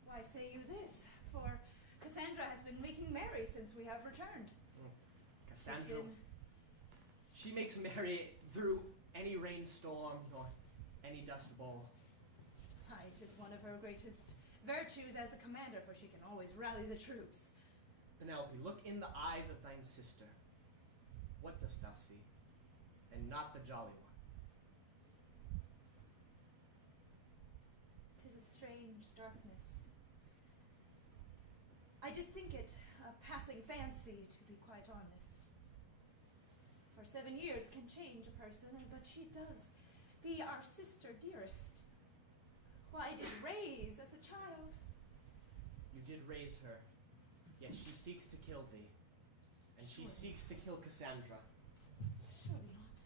Why say you this? For Cassandra has been making merry since we have returned. Cassandra, she makes merry through any rainstorm or any dust bowl. Aye, 'tis one of her greatest virtues as a commander, for she can always rally the troops. Penelope, look in the eyes of thine sister. What dost thou see? And not the jolly one. 'Tis a strange darkness. I did think it a passing fancy, to be quite honest. For 7 years can change a person, but she does be our sister dearest, who I did raise as a child. You did raise her, yet she seeks to kill thee. And she seeks to kill Cassandra. Surely not.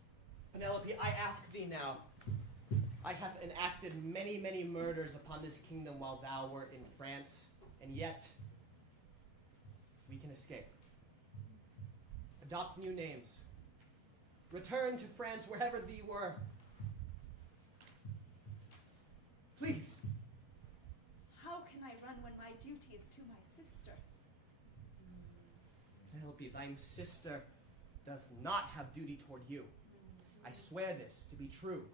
Penelope, I ask thee now. I have enacted many, many murders upon this kingdom while thou wert in France, and yet we can escape. Adopt new names. Return to France wherever thee were. Please. How can I run when my duty is to my sister? Penelope, thine sister doth not have duty toward you. I swear this to be true.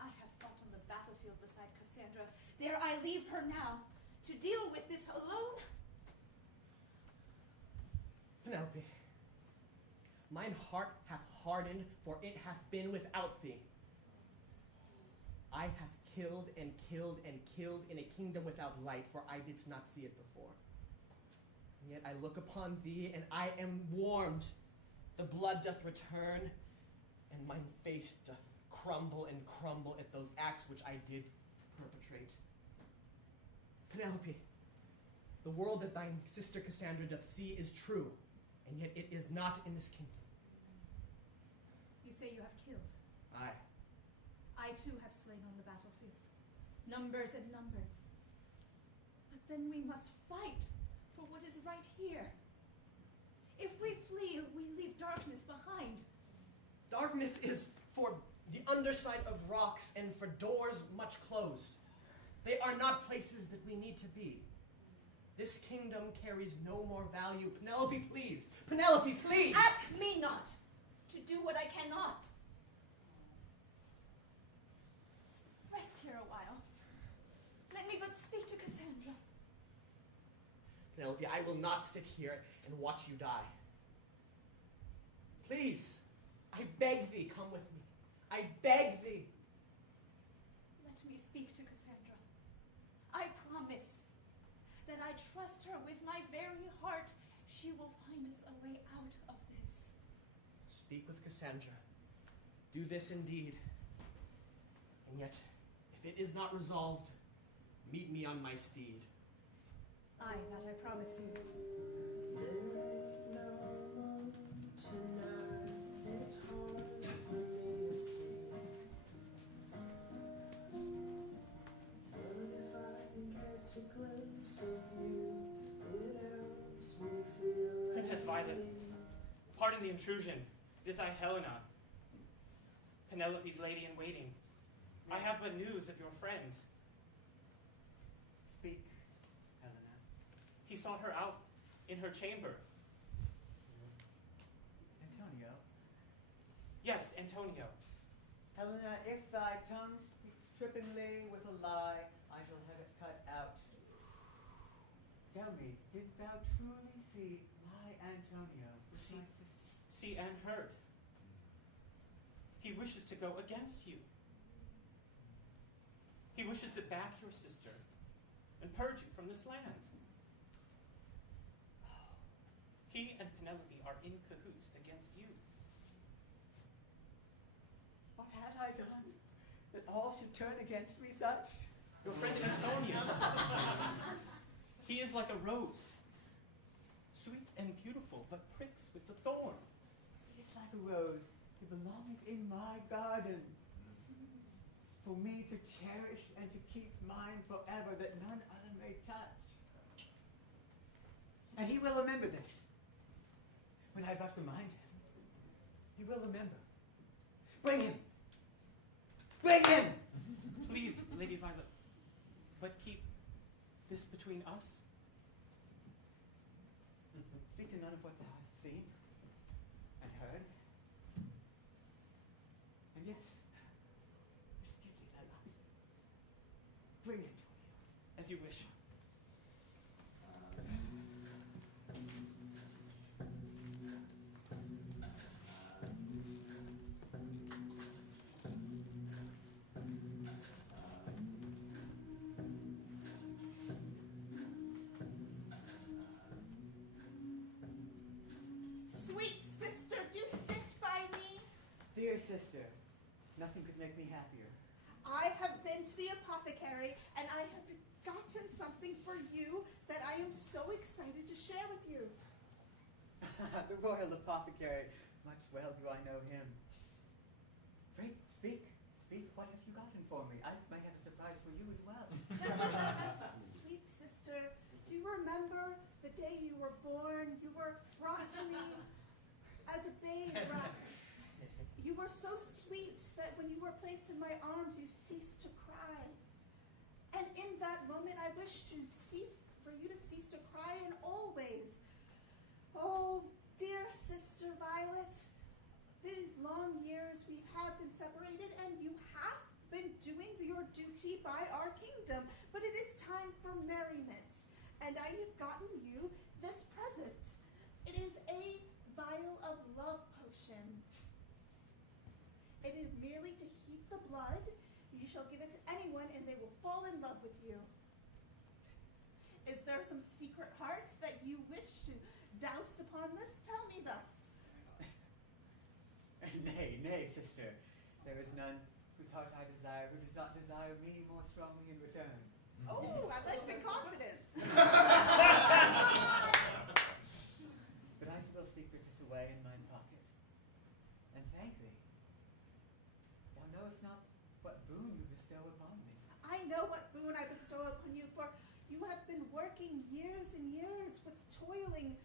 I have fought on the battlefield beside Cassandra. There I leave her now, to deal with this alone. Penelope, mine heart hath hardened, for it hath been without thee. I have killed and killed and killed in a kingdom without light, for I didst not see it before. And yet I look upon thee, and I am warmed. The blood doth return, and mine face doth crumble and crumble at those acts which I did perpetrate. Penelope, the world that thine sister Cassandra doth see is true, and yet it is not in this kingdom. You say you have killed. Aye. I too have slain on the battlefield. Numbers and numbers. But then we must fight for what is right here. If we flee, we leave darkness behind. Darkness is for the underside of rocks and for doors much closed. They are not places that we need to be. This kingdom carries no more value. Penelope, please. Penelope, please. Ask me not to do what I cannot. Rest here a while. Let me but speak to Cassandra. Penelope, I will not sit here and watch you die. Please, I beg thee, come with me. I beg thee. Let me speak to Cassandra. I promise that I trust her with my very heart. She will find us a way out of this. Speak with Cassandra. Do this indeed. And yet, if If it is not resolved, meet me on my steed. Aye, that I promise you. Princess Violet, pardon the intrusion. It is I, Helena, Penelope's lady-in-waiting. I have but news of your friend. Speak, Helena. He sought her out in her chamber. Antonio. Yes, Antonio. Helena, if thy tongue speaks trippingly with a lie, I shall have it cut out. Tell me, did thou truly see my Antonio with my sister? See and heard. He wishes to go against you. He wishes to back your sister and purge you from this land. He and Penelope are in cahoots against you. What had I done that all should turn against me such? Your friend Antonio. He is like a rose, sweet and beautiful, but pricks with the thorn. He is like a rose, he belongeth in my garden. For me to cherish and to keep mine forever, that none other may touch. And he will remember this. When I but remind him, he will remember. Bring him! Bring him! Please, Lady Violet, but keep this between us. Speak to none of what thou hast seen and heard. And yes, give thee thy life. Bring it, Antonio. As you wish. Sweet sister, do sit by me. Dear sister, nothing could make me happier. I have been to the apothecary, and I have gotten something for you that I am so excited to share with you. The royal apothecary. Much well do I know him. Pray, speak. Speak. What have you gotten for me? I may have a surprise for you as well. Sweet sister, do you remember the day you were born? You were brought to me as a babe wrapped. You were so sweet that when you were placed in my arms, you ceased to cry. And in that moment, I wish for you to cease to cry in always. Oh, dear Sister Violet, these long years we have been separated, and you have been doing your duty by our kingdom, but it is time for merriment, and I have gotten you this present. It is a vial of love potion. It is merely to heat the blood. You shall give it to anyone, and they will fall in love with you. Is there some secret heart that you wish to douse upon this? Tell me thus. Nay, nay, sister. There is none whose heart I desire who does not desire me more strongly in return. Oh, I like the confidence. But I will secret this away in mine pocket, and thank thee. Thou knowest not what boon you bestow upon me. I know what boon I bestow upon you, for you have been working years and years with toiling,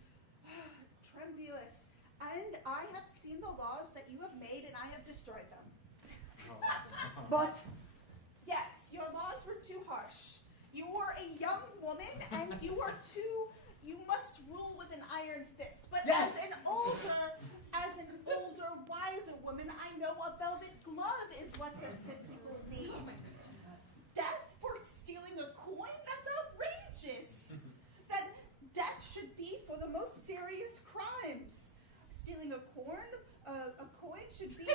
tremulous, and I have seen the laws that you have made, and I have destroyed them. But yes, your laws were too harsh. You are a young woman, and you must rule with an iron fist. But yes. as an older, wiser woman, I know a velvet glove is what people need. Death for stealing a coin? That's outrageous. That death should be for the most serious crimes. Stealing a coin should be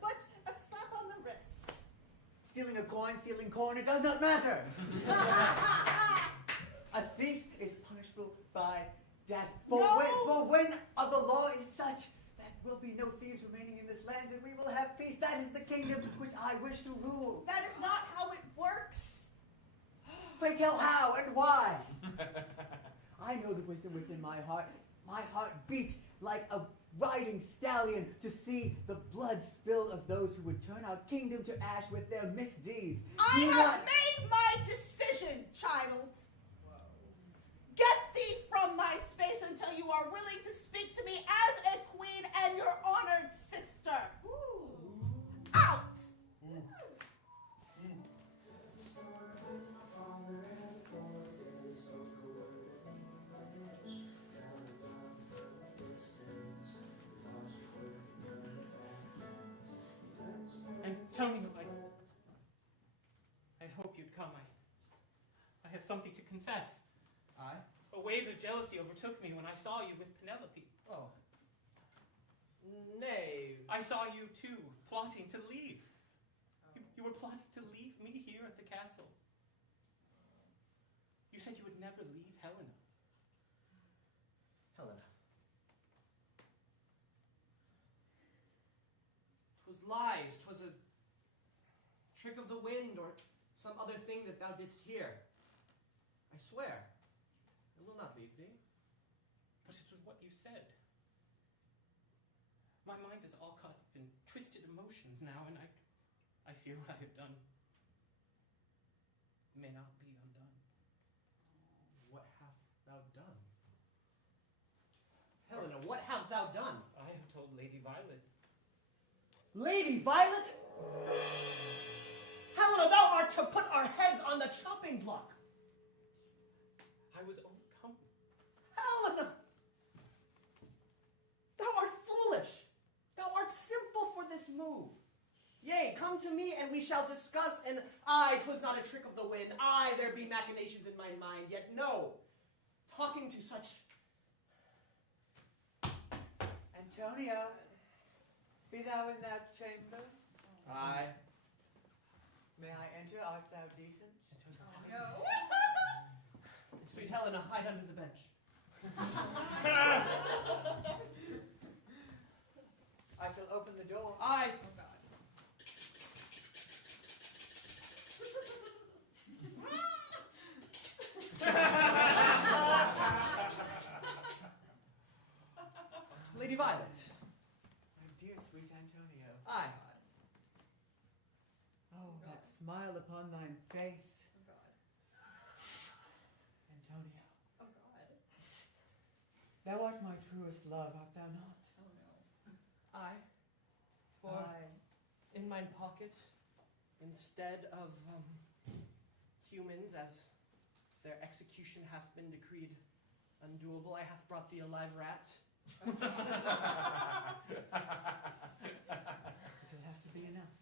but a slap on the wrist. Stealing a coin, stealing corn, it does not matter. A thief is punishable by death. For when the law is such, there will be no thieves remaining in this land, and we will have peace. That That is the kingdom which I wish to rule. That is not how it works. Pray tell how and why. I know the wisdom within my heart. My heart beats like a riding stallion to see the blood spill of those who would turn our kingdom to ash with their misdeeds. I have made my decision, child. Get thee from my space until you are willing to speak to me as a queen and your honored sister. Out! Antonio, I hope you'd come. I have something to confess. I? A wave of jealousy overtook me when I saw you with Penelope. Oh. Nay. I saw you, too, plotting to leave. You were plotting to leave me here at the castle. You said you would never leave Helena. Helena. 'Twas lies, 'twas a trick of the wind, or some other thing that thou didst hear. I swear, I will not leave thee. But it was what you said. My mind is all caught up in twisted emotions now, and I fear what I have done may not be undone. What hast thou done? Helena, what hast thou done? I have told Lady Violet. Lady Violet? Helena, thou art to put our heads on the chopping block. I was overcome. Helena! Thou art foolish. Thou art simple for this move. Yea, come to me and we shall discuss, and aye, 'twas not a trick of the wind. Aye, there be machinations in my mind, yet no. Talking to such... Antonia, be thou in that chambers? Aye. May I enter? Art thou decent? No. Sweet Helena, hide under the bench. I shall open the door. Aye. Lady Violet. My dear sweet Antonio. Aye. Oh, that smile upon thine face. Antonio. Oh, God. Thou art my truest love, art thou not? Oh, no. Aye. For Aye. in mine pocket, instead of humans, as their execution hath been decreed undoable, I hath brought thee a live rat. It will have to be enough.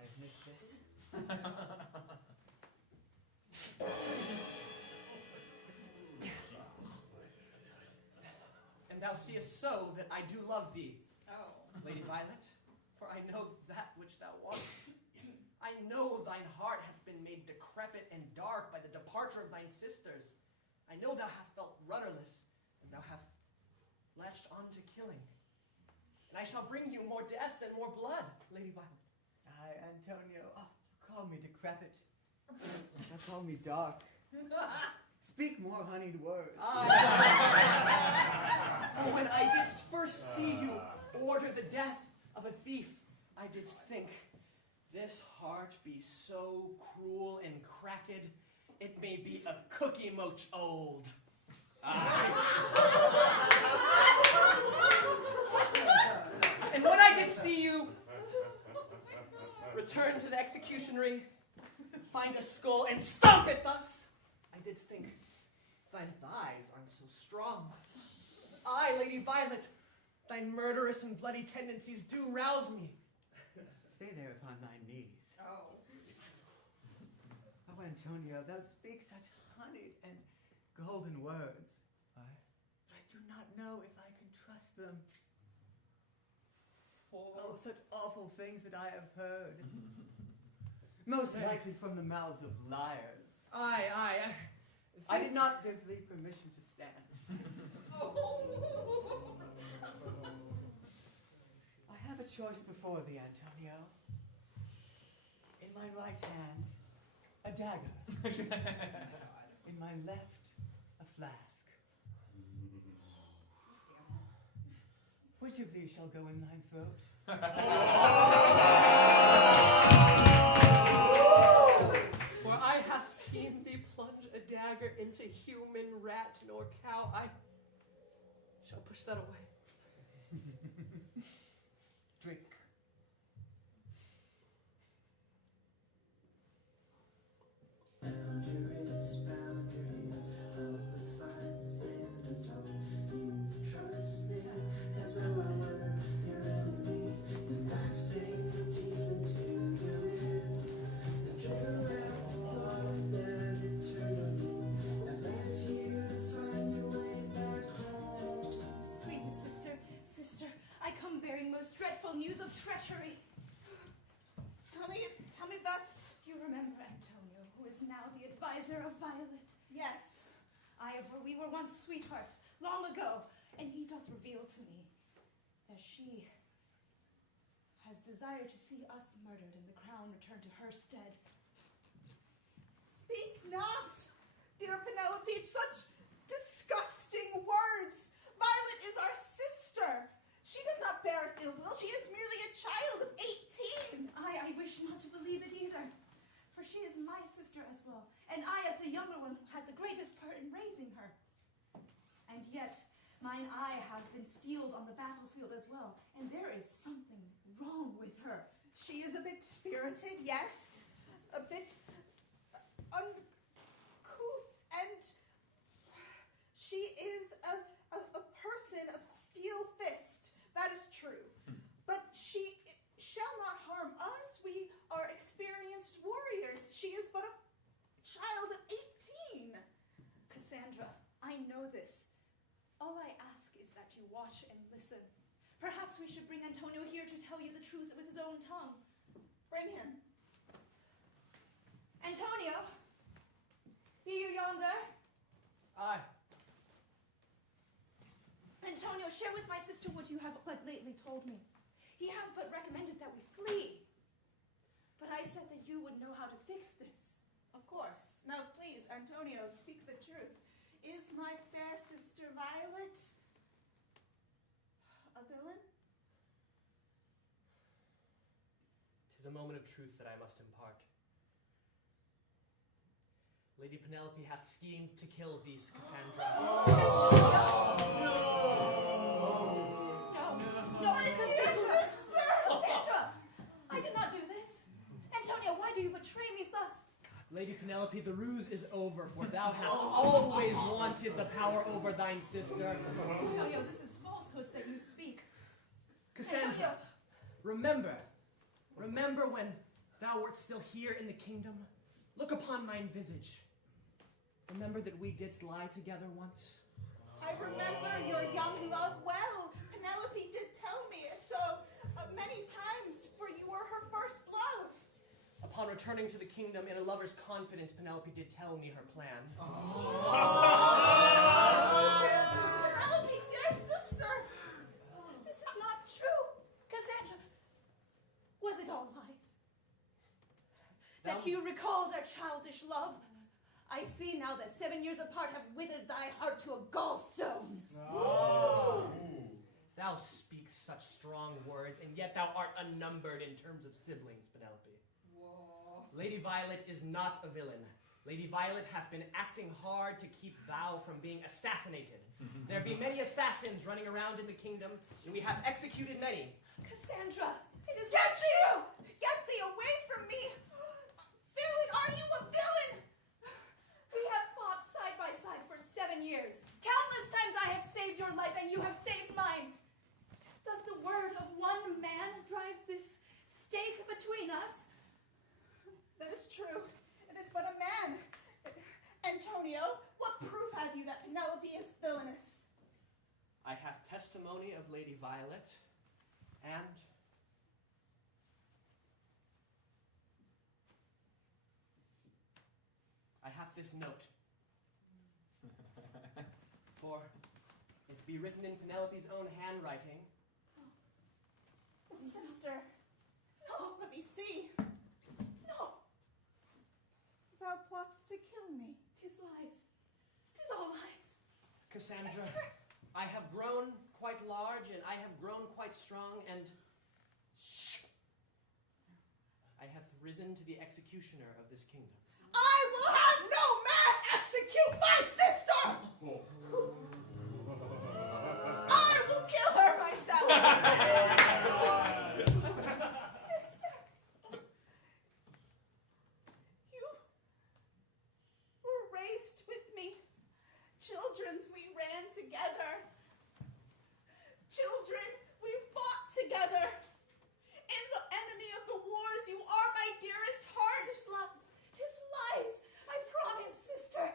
I've missed this. And thou seest so that I do love thee, Oh. Lady Violet, for I know that which thou wants. I know thine heart hath been made decrepit and dark by the departure of thine sisters. I know thou hast felt rudderless, and thou hast latched on to killing. And I shall bring you more deaths and more blood, Lady Violet. Aye, Antonio. Oh, you call me decrepit. You call me dark. Speak more honeyed words. For when I didst first see you order the death of a thief, I didst think, this heart be so cruel and cracked, it may be a cookie moch old. And when I did see you return to the execution ring, find a skull and stomp it thus, I didst think, thine thighs aren't so strong. I, Lady Violet, thine murderous and bloody tendencies do rouse me. Stay there upon thy knees. Oh. Oh, Antonio, thou speak such honeyed and golden words. Aye. But I do not know if I can trust them. Oh, such awful things that I have heard. Most likely from the mouths of liars. Aye. I did not give thee permission to stand. I choice before thee, Antonio. In my right hand, a dagger. In my left, a flask. Which of these shall go in thine throat? For I have seen thee plunge a dagger into human, rat, nor cow. I shall push that away. Drink. Sweetest sister, I come bearing most dreadful news of treachery. Tell me thus. You remember Antonio, who is now the advisor of Violet? Yes. We were once sweethearts, long ago, and he doth reveal to me that she has desired to see us murdered and the crown returned to her stead. Speak not, dear Penelope, such disgusting words. Violet is our sister. She does not bear us ill will. She is merely a child of 18. I wish not to believe it either, for she is my sister as well, and I, as the younger one, had the greatest part in raising her. And yet, mine eye have been steeled on the battlefield as well, and there is something wrong with her. She is a bit spirited, yes, a bit uncouth, and she is a person of steel fist. That is true. But she shall not harm us. We are experienced warriors. She is but a child of 18. Cassandra, I know this. All I ask is that you watch and listen. Perhaps we should bring Antonio here to tell you the truth with his own tongue. Bring him. Antonio, be you yonder? Aye. Antonio, share with my sister what you have but lately told me. He hath but recommended that we flee. But I said that you would know how to fix this. Of course. Now, please, Antonio, speak the truth. Is my fair sister Violet a villain? 'Tis a moment of truth that I must impart. Lady Penelope hath schemed to kill thee, Cassandra. No, Cassandra! I did not do this. Antonio, why do you betray me thus? Lady Penelope, the ruse is over, for thou hast always wanted the power over thine sister. Antonio, this is falsehoods that you speak. Cassandra, remember when thou wert still here in the kingdom? Look upon mine visage. Remember that we didst lie together once? I remember your young love well. Penelope did tell me so many times, for you were her first love. Upon returning to the kingdom in a lover's confidence, Penelope did tell me her plan. Penelope, dear sister! This is not true. Cassandra, was it all lies? That you recalled our childish love? I see now that 7 years apart have withered thy heart to a gallstone. Thou speaks such strong words, and yet thou art unnumbered in terms of siblings, Penelope. Lady Violet is not a villain. Lady Violet hath been acting hard to keep thou from being assassinated. There be many assassins running around in the kingdom, and we have executed many. Cassandra, it is Get not true! Get thee away from me! Villain, are you a villain? We have fought side by side for 7 years. Countless times I have saved your life, and you have saved mine. Does the word of one man drive this stake between us? That is true. It is but a man. Antonio, what proof have you that Penelope is villainous? I have testimony of Lady Violet, and I have this note. For it be written in Penelope's own handwriting. Sister, monster. No, let me see. No. Thou plots to kill me. 'Tis lies. 'Tis all lies. Cassandra, I have grown quite large, and I have grown quite strong, and I have risen to the executioner of this kingdom. I will have no man execute my sister! I will kill her myself! Sister! You were raised with me. Children's, we ran together. Children, we fought together. In the enemy of the wars, you are my dearest heart. 'Tis lies. 'Tis lies. I promise, sister.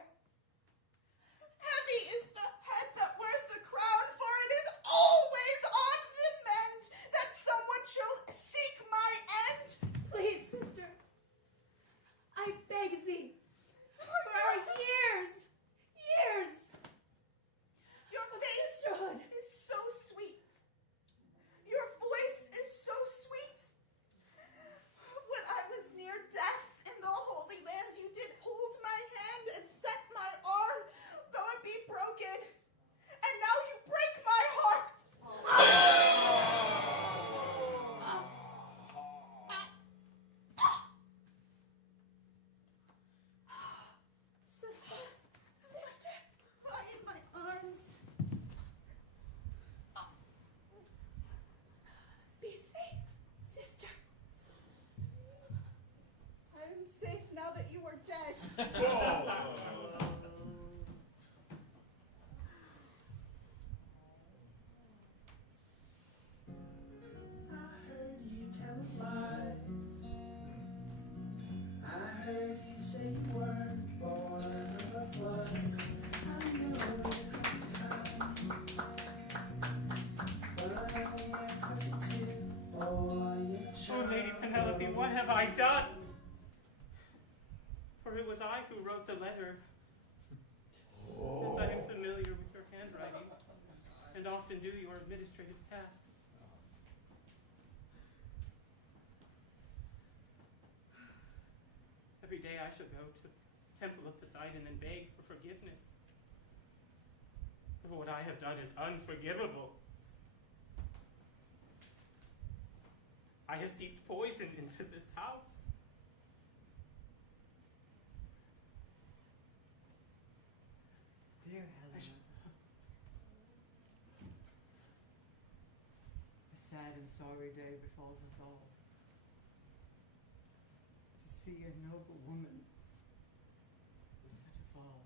Heavy is the head that wears the crown, for it is always on the mend that someone shall seek my end. Please, sister. I beg thee. For our years. Your Of face sisterhood. is so sweet. Your voice is so sweet. When I was near death in the Holy Land, you did hold my hand and set my arm, though it be broken. And now you break my heart. Sister, lie in my arms. Be safe, sister. I am safe now that you are dead. I heard you tell lies. I heard you say you weren't born of a blood. I know you couldn't come, but you couldn't too. Boy, you Oh, Lady Penelope, what have I done? For it was I who wrote the letter. As I am familiar with your handwriting, and often do your administrative tasks. Every day I shall go to Temple of Poseidon and beg for forgiveness. For what I have done is unforgivable. I have seeped poison into this house. Dear Helena, a sad and sorry day befalls us all. To see a noble woman with such a fall.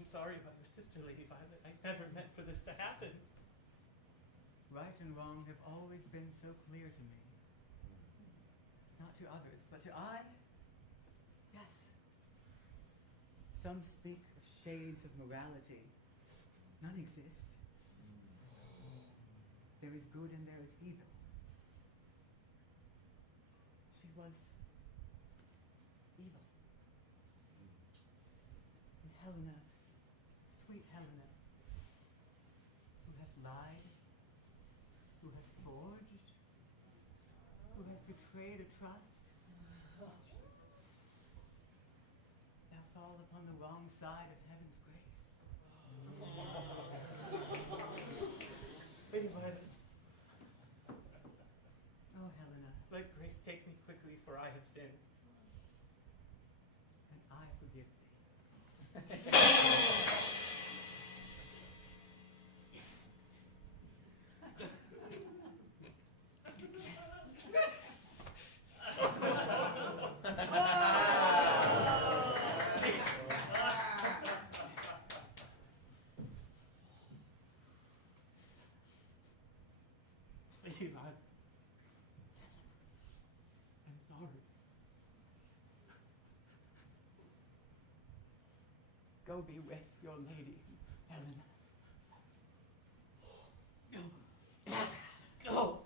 I'm sorry about your sister, Lady Violet. I never meant for this to happen. Right and wrong have always been so clear to me. Not to others, but to I, yes. Some speak of shades of morality. None exist. There is good and there is evil. She was evil. And Helena, sweet Helena, who has lied, who has forged, who has betrayed a trust, thou fall upon the wrong side of heaven's grace. Lady Violet, Oh, Helena, let grace take me quickly, for I have sinned. and I forgive thee. Lady Violet, I'm sorry. Go be with your lady, Helena. Go!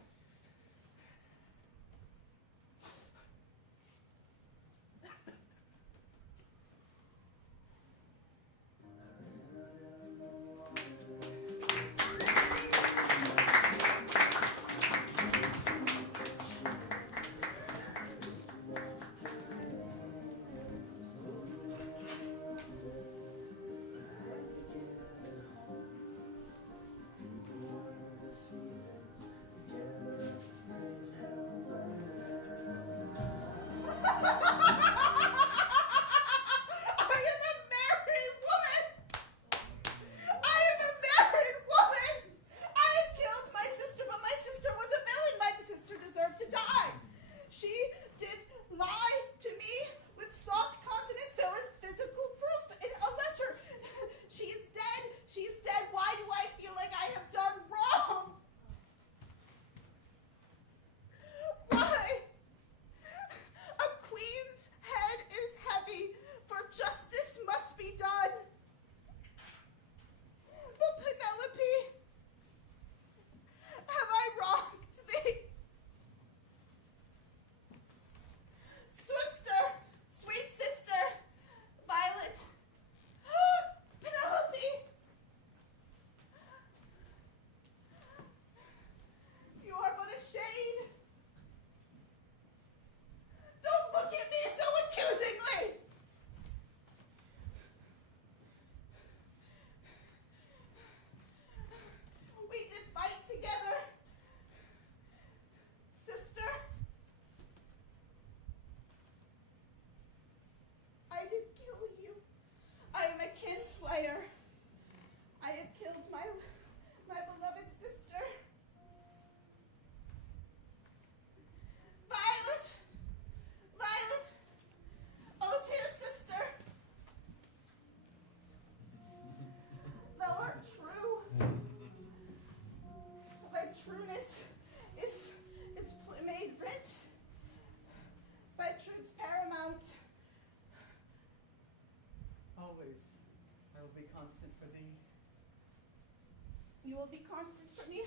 You will be constant for me.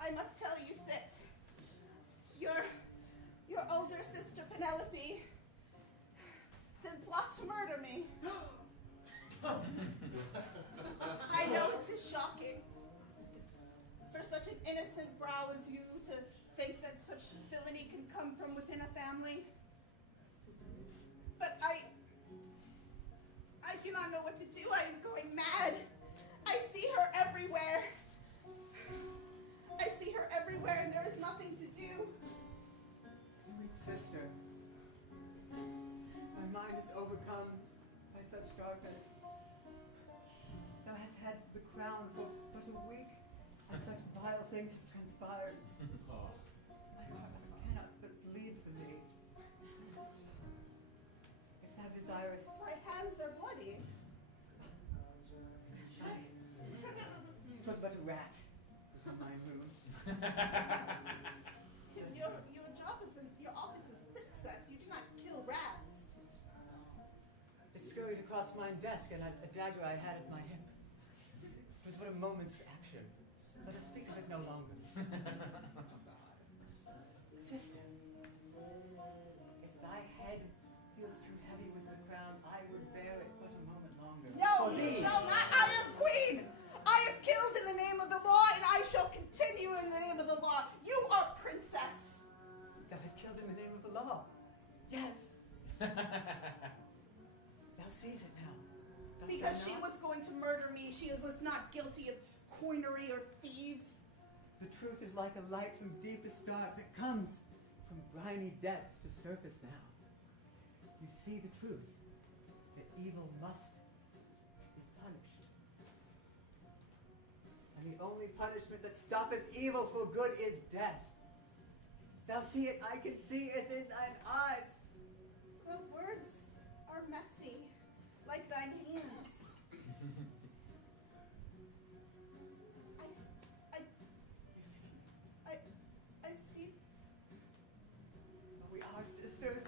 I must tell you, Sit. Your older sister Penelope did plot to murder me. I know it is shocking for such an innocent brow as you to think that such villainy can come from within a family. But I do not know what to do. I am going mad. I see her everywhere. I see her everywhere and there is nothing to do. Sweet sister, my mind is overcome by such darkness. Thou hast had the crown for but a week, and such vile things have transpired. My heart cannot but bleed for thee. If thou desirest... My hands are bloody. Twas but a rat in my room. Your job is your office is princess. You do not kill rats. It scurried across my desk, and a dagger I had at my hip. It was but a moment's action. Let us speak of it no longer. Sister, if thy head feels too heavy with the crown, I would bear it but a moment longer. No, you shall not. I am queen. I have killed in the name of the law, and I shall continue in the name of the law. You are princess. Thou hast killed in the name of the law. Yes. Thou sees it now. Dost Because thou she not? was going to murder me. She was not guilty of coinery or thieves. The truth is like a light from deepest dark that comes from briny depths to surface now. You see the truth, that evil must be punished. And the only punishment that stoppeth evil for good is death. Thou see it, I can see it in thine eyes. The words are messy, like thine hands. I see. We are sisters.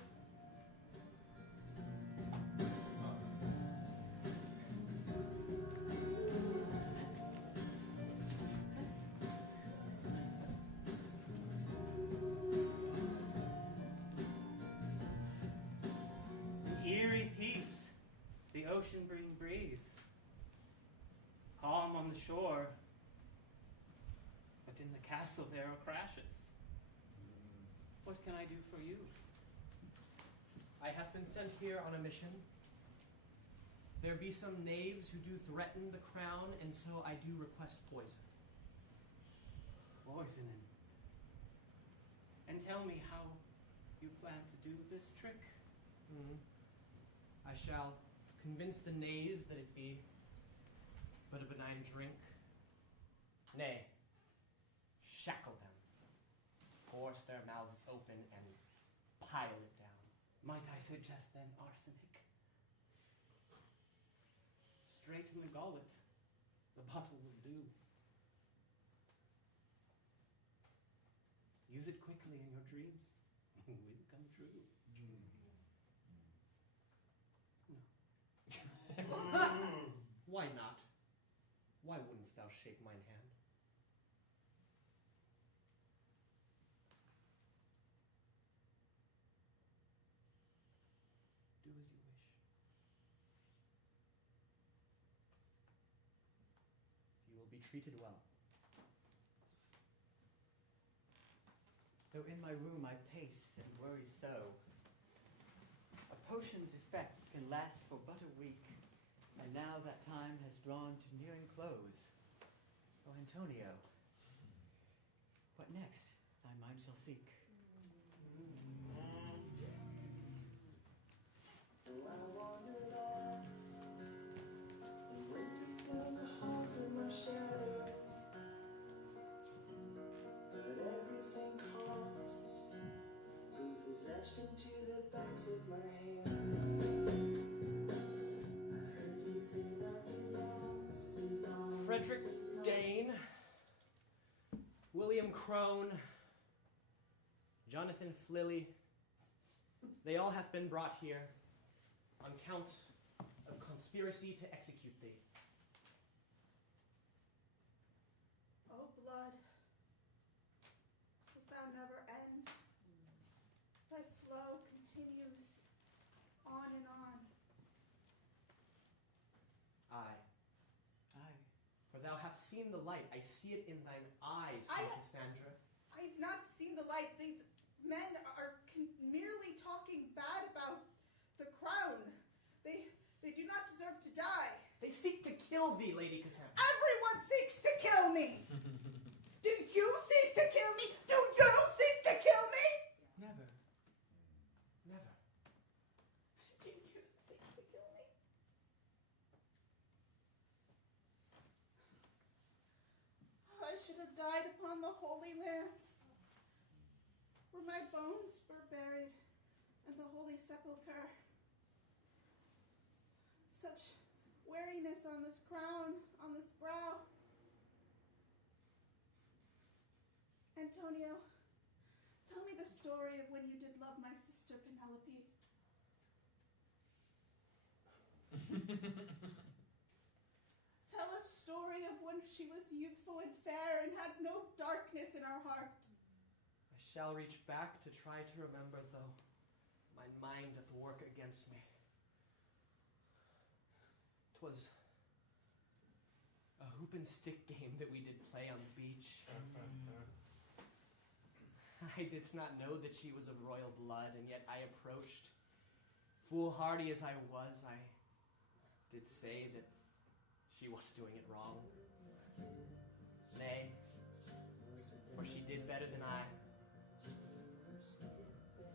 Eerie peace, the ocean-bring breeze, calm on the shore, but in the castle there are crashes. What can I do for you? I have been sent here on a mission. There be some knaves who do threaten the crown, and so I do request poison. Poison. And tell me how you plan to do this trick. I shall convince the knaves that it be but a benign drink. Nay, shackle them, force their mouths open, and pile it down. Might I suggest then arsenic? Straight in the gullet, the bottle will do. Use it quickly in your dreams. Will come true. Why not? Why wouldn't thou shake mine hand? Do as you wish. You will be treated well. Though in my room I pace and worry so, a potion's effects can last for but a week, and now that time has drawn to nearing close. Oh, Antonio, what next thy mind shall seek? I wandered off and went to fill the holes in my shadow. But everything costs. Proof is etched into the backs of my hands. I heard you say that you lost. Frederick Dane, William Crone, Jonathan Flilly, they all have been brought here on count of conspiracy to execute thee. continues on and on. Aye. For thou hast seen the light. I see it in thine eyes, I- Queen Cassandra. I've not seen the light. These men are merely talking bad about the crown. They do not deserve to die. They seek to kill thee, Lady Cassandra. Everyone seeks to kill me. Do you seek to kill me? Do you seek to kill me? Never. Never. Do you seek to kill me? I should have died upon the Holy Lands, where my bones were buried in the Holy Sepulchre. Such weariness on this crown, on this brow. Antonio, tell me the story of when you did love my sister Penelope. Tell a story of when she was youthful and fair and had no darkness in her heart. I shall reach back to try to remember, though my mind doth work against me. 'Twas a hoop and stick game that we did play on the beach. I didst not know that she was of royal blood, and yet I approached. Foolhardy as I was, I did say that she was doing it wrong. Nay, for she did better than I.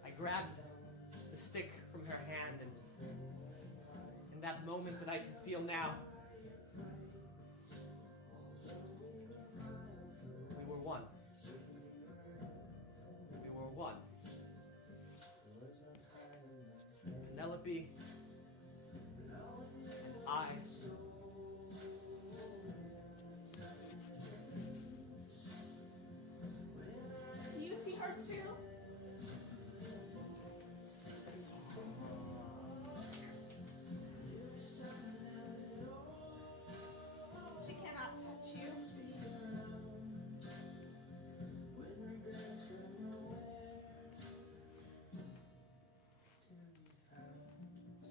I grabbed the stick from her hand, and in that moment that I can feel now, we were one. We were one. Penelope and I. Do you see her too? She cannot touch you.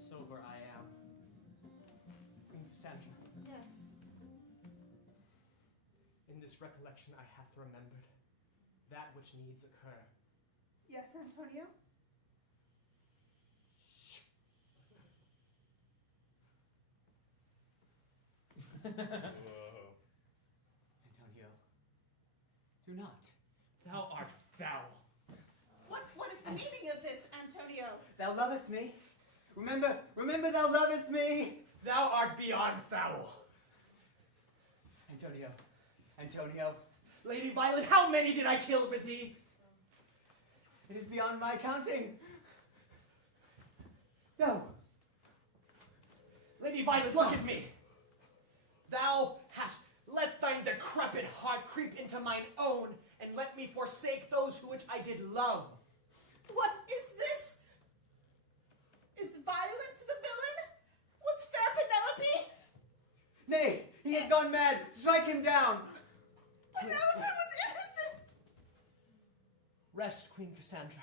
Sober I am. Queen Cassandra, Yes. in this recollection I hath remembered that which needs occur. Yes, Antonio? Antonio, do not. Thou art foul. What is the meaning of this, Antonio? Thou lovest me. Remember thou lovest me. Thou art beyond foul. Antonio. Lady Violet, how many did I kill for thee? It is beyond my counting. No. Lady Violet, look at me. Thou hast let thine decrepit heart creep into mine own, and let me forsake those who which I did love. What is this? Is Violet the villain? Was fair Penelope? Nay, he has gone mad. Strike him down. Penelope was innocent. Rest, Queen Cassandra,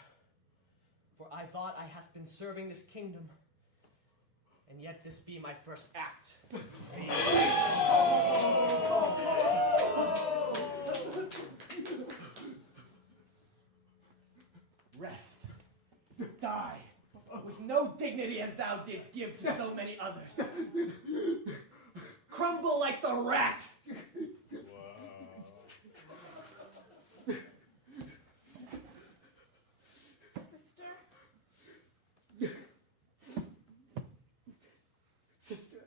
for I thought I hath been serving this kingdom, and yet this be my first act. Rest. Die. With no dignity as thou didst give to so many others. Crumble like the rat. Sister?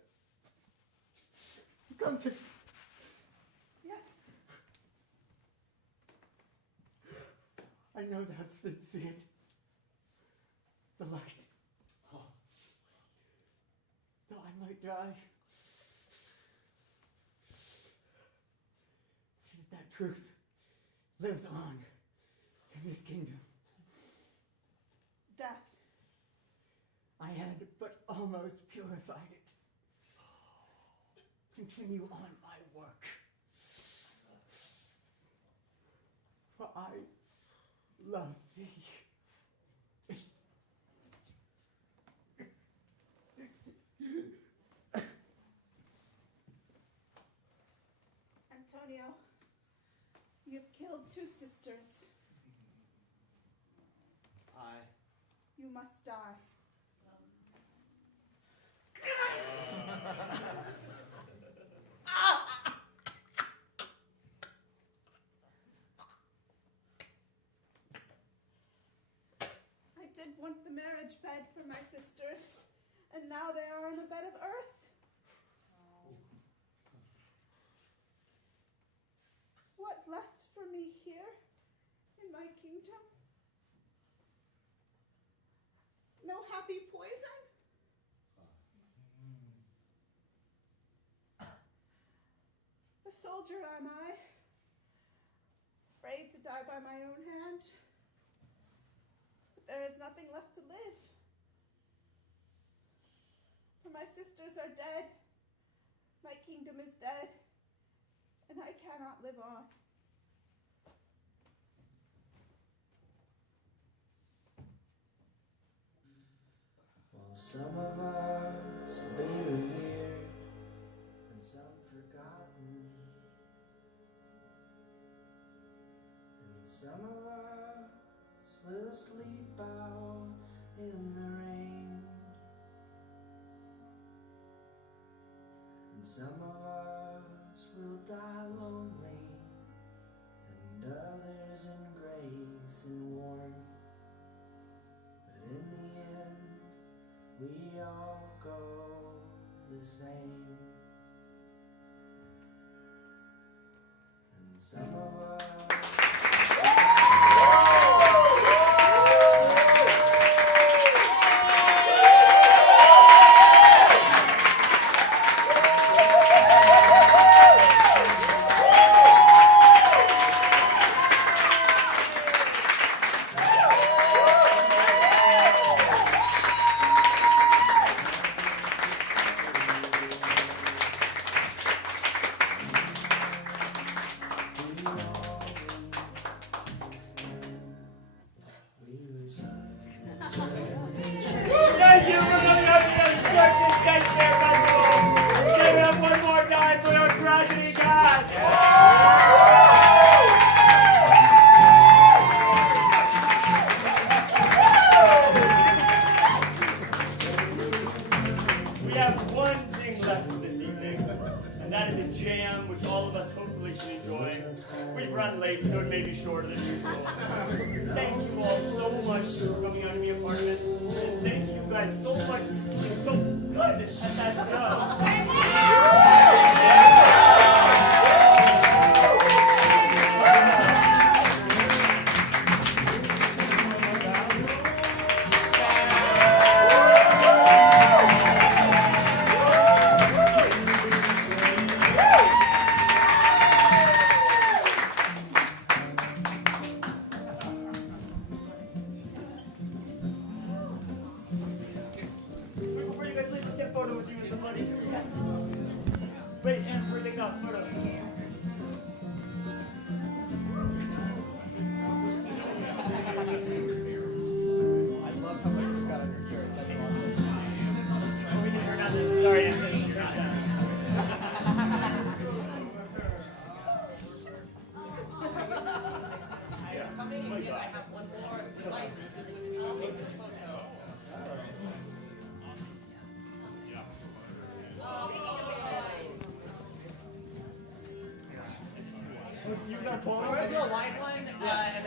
Come to... Yes. I know thou didst see it. The light. Though I might die. See that truth lives on in this kingdom. Death. I had but almost purified it. Continue on my work. For I love thee. Antonio, you've killed 2 sisters. You must die. I did want the marriage bed for my sisters, and now they are on a bed of earth. What left for me here in my kingdom? No happy poison? A soldier am I, afraid to die by my own hand. But there is nothing left to live. For my sisters are dead, my kingdom is dead, and I cannot live on. Well, some of us will be revered and some forgotten, and some of us will sleep out in the rain, and some of us will die lonely, and others in grace and warmth. But in the end, we all go the same. And some of us Thank you for coming up to the Unscripted Shakespeare Festival. Give it up one more time for our tragedy cast. We have one thing left for this evening, and that is a jam which all of us hopefully should enjoy. We've run late, so it may be shorter than usual. Thank you all so much for coming out to be a part of this, and thank you guys so much for being so good at that show. Before you guys leave, let's get a photo with you and the money. Wait, and we're taking a photo. I love how much you got on your shirt. That's awesome. We can turn on the. Sorry, Anthony. I have one more device. You got a We're photo? gonna do a wide one, and then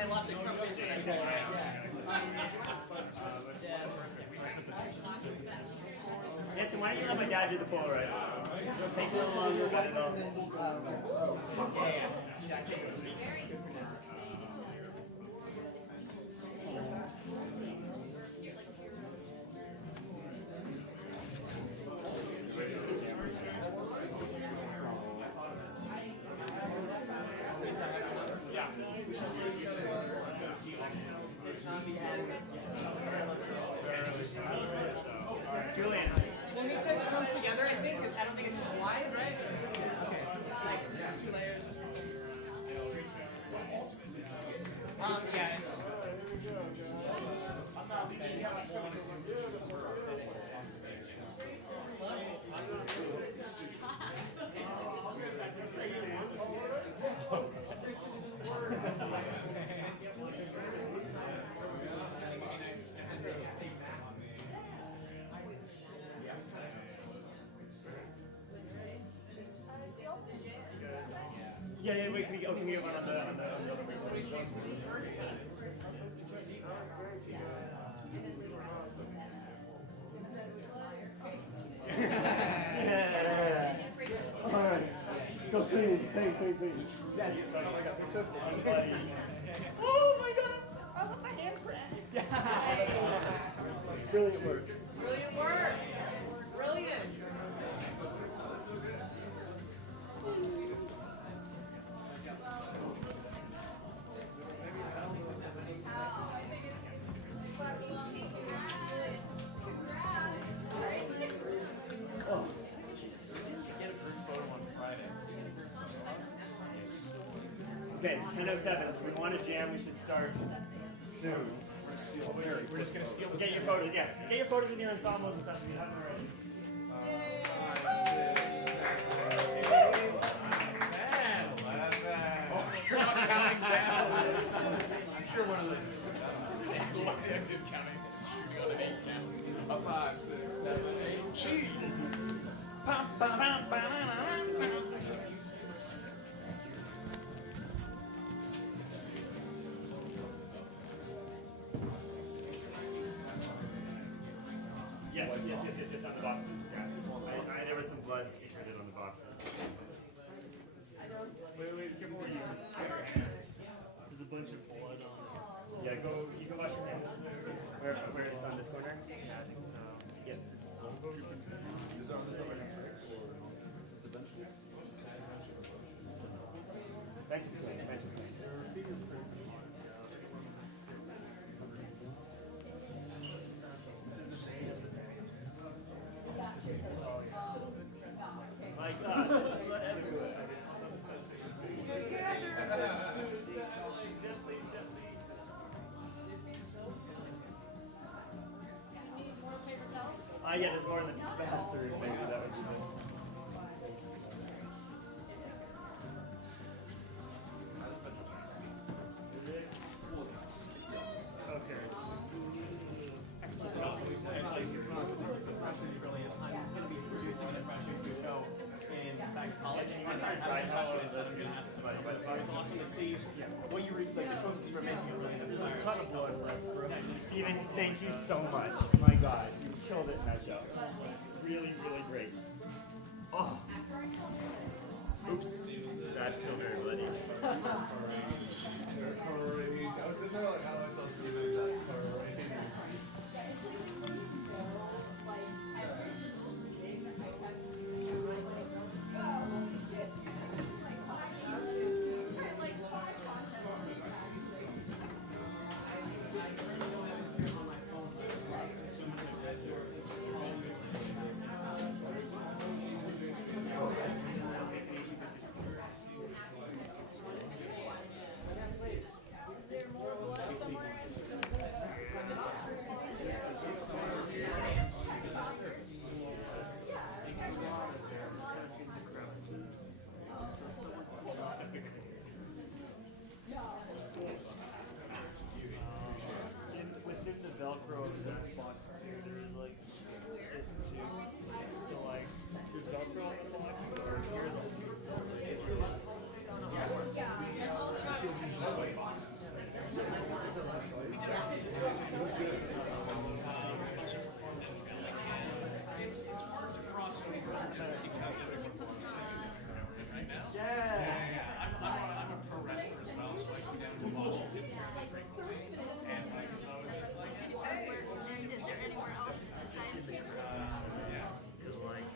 we'll have to come to the next one. Nancy, why don't you let my dad do the Polaroid? It'll take a little longer, but it'll. Julian. We'll need to come together, I think. I don't think it's wide, right? Okay. Like 2 layers. Yeah, wait, can we get one on the other way? Alright. Go clean. Yes. Oh my god, I want the handprint. Brilliant work. Brilliant work. Brilliant. Okay, it's 10:07, so we want to jam. We should start soon. We're just going to steal the Get your photos, yeah. Get your photos with your ensembles and stuff if you haven't already. You're not counting down. I'm sure one of the active counting, shooting on an 8 count. A 5, 6, 7, 8. Cheese. Yes, on the boxes. Yeah. There was some blood secreted on the boxes. Wait, careful where you. There's a bunch of blood on it. Yeah, you go wash your hands. Where it's on this corner? Yeah, I think so. Yeah. Is there on this number next week, or is the bench here? Bench is clean. My God, this is blood everywhere. Yeah, there's more in the bathroom. Maybe that would be nice. Okay. Excellent job. Impression is brilliant. I'm going to be producing an impression show in back to college. And I have a question that I'm going to ask you about. It was awesome to see what you were, like the choices you were making. Really inspiring. There's a ton of blood left, bro. Steven, thank you so much. My God, you killed it in that show. Really, really great. Oh. Oops. That's still very bloody. I was in there like, how do I tell Steven that? Velcro of that box too. There's like it too. So like there's Velcro on the box, or here's also still. Yes. It's hard to cross over right now. Yeah. I'm a pro wrestler as well, so I go down to watch frequently. And like, so I was just like, hey, Is there anywhere else besides here? yeah. Because like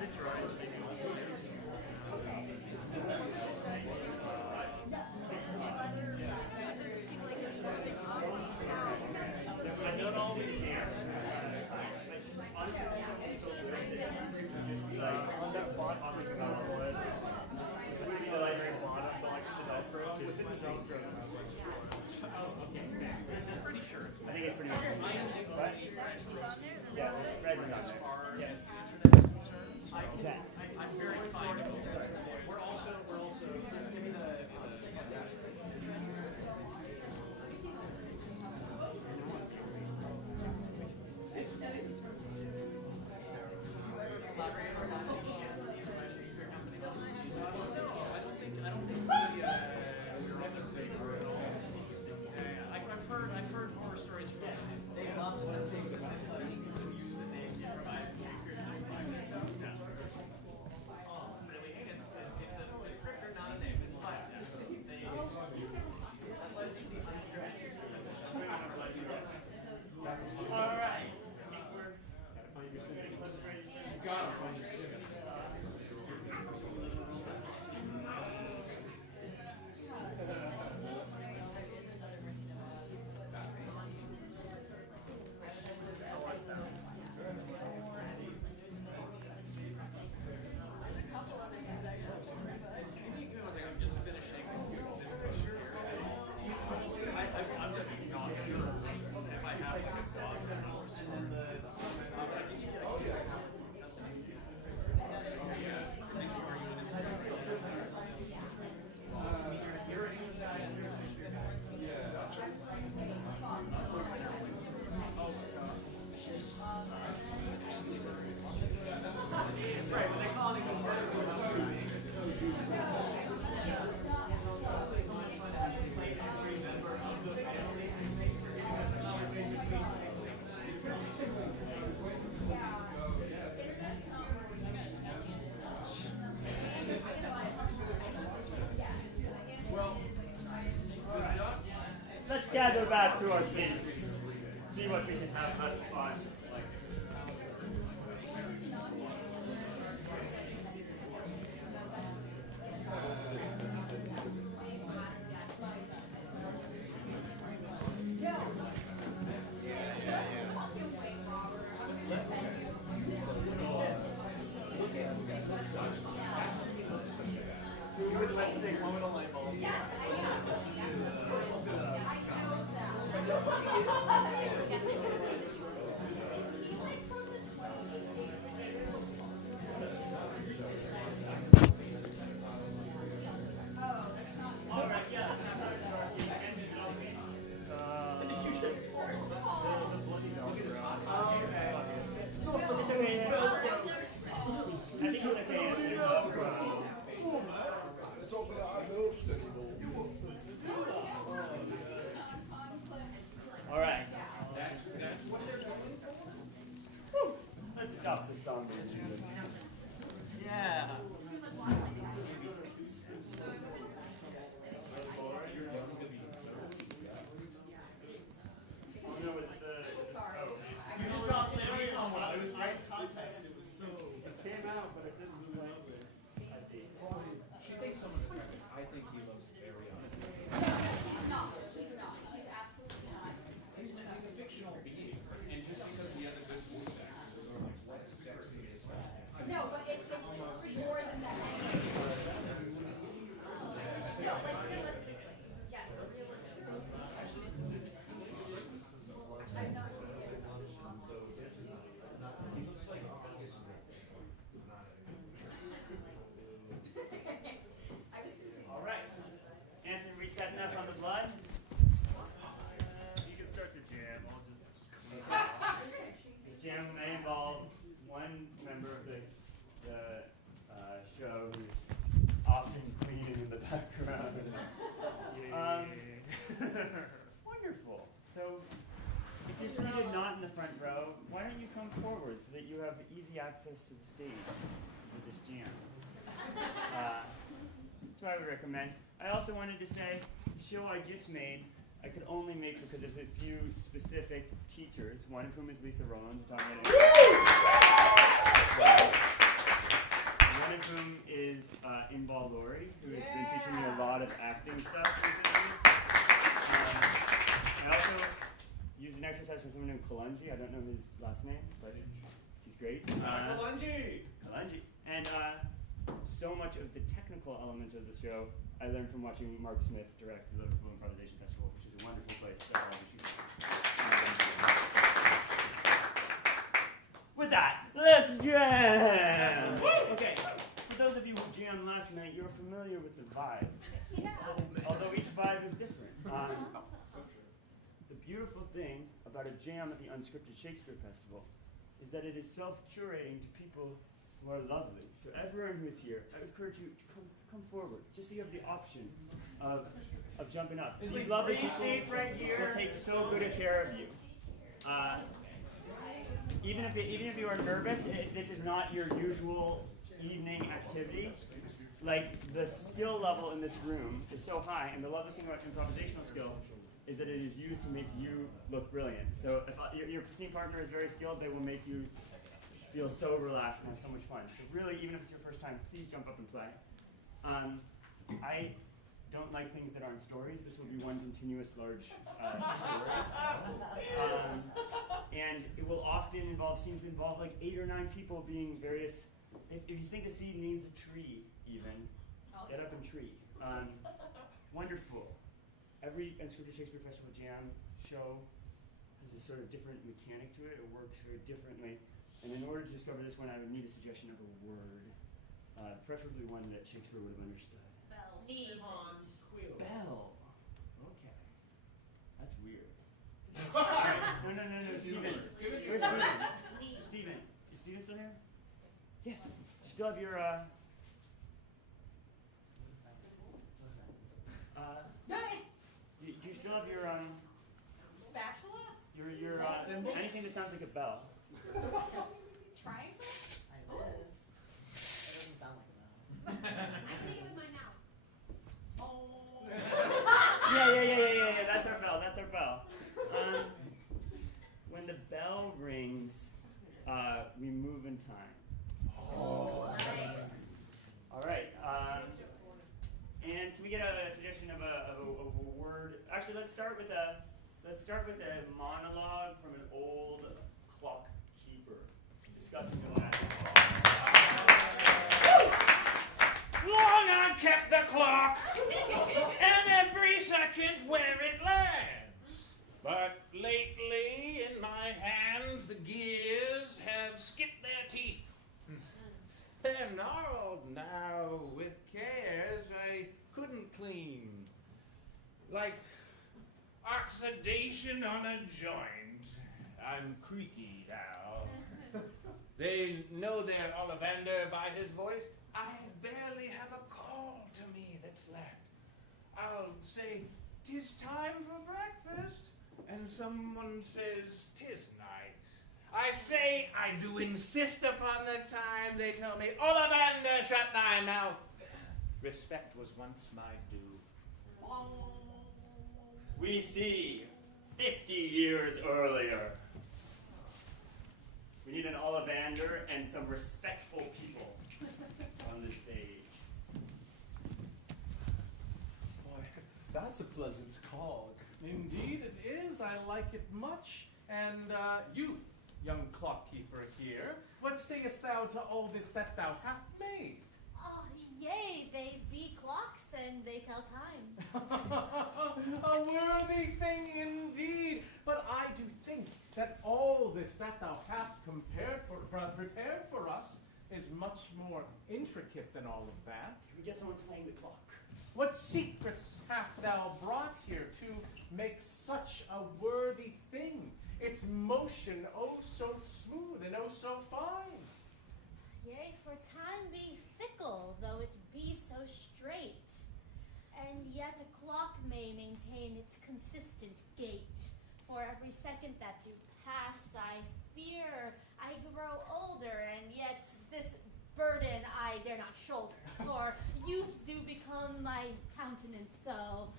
the drawing. I don't always care. Honestly, just be like on that box on the wood. It would be the like very bottom, but like the Velcro within the Velcro. I'm pretty sure it's. I think it's pretty much. Right? Yeah, red is on As there. far as Yes. the internet is concerned, Okay. I'm very fine with it. We're also, give me the back to our seats. See what we can have fun. All right. Let's stop the song music. Yeah. You just dropped the on one. It was out of context. It was so. It came out, but it didn't really love it. I see. She thinks someone's attractive. I think he looks very on. He's not. He's not. He's absolutely not. He's a fictional being, and just because he has a good voice actor, we're like, what's sexy is No, but it's more than that. No, like realistically. Yes, realistically. I'm not. All right. Anson, resetting up on the blood. You can start the jam. I'll just. This jam may involve one member of the show who's often cleaning in the background. Wonderful. So, if you're seated not in the front row, why don't you come forward so that you have easy access to the stage for this jam? That's what I would recommend. I also wanted to say, the show I just made, I could only make because of a few specific teachers, one of whom is Lisa Rowland, who taught me how to one of whom is Inbal Laurie, who has been teaching me a lot of acting stuff recently. I also used an exercise from someone named Kalunji. I don't know his last name, but he's great. Kalunji! Kalunji. And so much of the technical element of the show I learned from watching Mark Smith direct the Liverpool Improvisation Festival, which is a wonderful place to have all the shooting. With that, let's jam! Okay, for those of you who jammed last night, you're familiar with the vibe. Yeah. Although each vibe is different. The beautiful thing about a jam at the Unscripted Shakespeare Festival is that it is self-curating to people who are lovely. So everyone who's here, I encourage you to come forward, just so you have the option of jumping up. These lovely people will take so good care of you. Even if you are nervous, if this is not your usual evening activity, like the skill level in this room is so high, and the lovely thing about improvisational skill is that it is used to make you look brilliant. So if your scene partner is very skilled, they will make you feel so relaxed and have so much fun. So really, even if it's your first time, please jump up and play. I don't like things that aren't stories. This will be one continuous large story. And it will often involve scenes that involve like 8 or 9 people being various. If you think a scene needs a tree, even, get up and tree. Wonderful. Every Unscripted Shakespeare Festival Jam show has a sort of different mechanic to it. It works very differently. And in order to discover this one, I would need a suggestion of a word, preferably one that Shakespeare would have understood. Bell. Bell. Okay. That's weird. No, Stephen. Where's Stephen? Stephen. Is Stephen still here? Yes. You still have your, do you still have your, Spatula? your anything that sounds like a bell? Triangle? It doesn't sound like I can make it with my mouth. Yeah. That's our bell. actually, let's start with a monologue from an old clock keeper discussing the last. Long I've kept the clock, and every second where it lands. But lately, in my hands, the gears have skipped their teeth. They're gnarled now with cares I couldn't clean. Like oxidation on a joint. I'm creaky now. They know their Ollivander by his voice. I barely have a call to me that's left. I'll say, "'Tis time for breakfast," and someone says, "'Tis night." I say, I do insist upon the time. They tell me, "Ollivander, shut thy mouth." Respect was once my due. We see 50 years earlier. We need an Ollivander and some respectful people on the stage. Boy, that's a pleasant cog. Indeed it is. I like it much. And you, young clockkeeper here, what sayest thou to all this that thou hast made? Yea, they be clocks and they tell time. A worthy thing indeed. But I do think that all this that thou hast prepared for us is much more intricate than all of that. Can we get someone playing the clock? What secrets hast thou brought here to make such a worthy thing? Its motion oh so smooth and oh so fine. Yea, for time be fickle, though it be so straight. And yet a clock may maintain its consistent gait. For every second that do pass, I fear I grow older, and yet this burden I dare not shoulder. For youth do become my countenance so,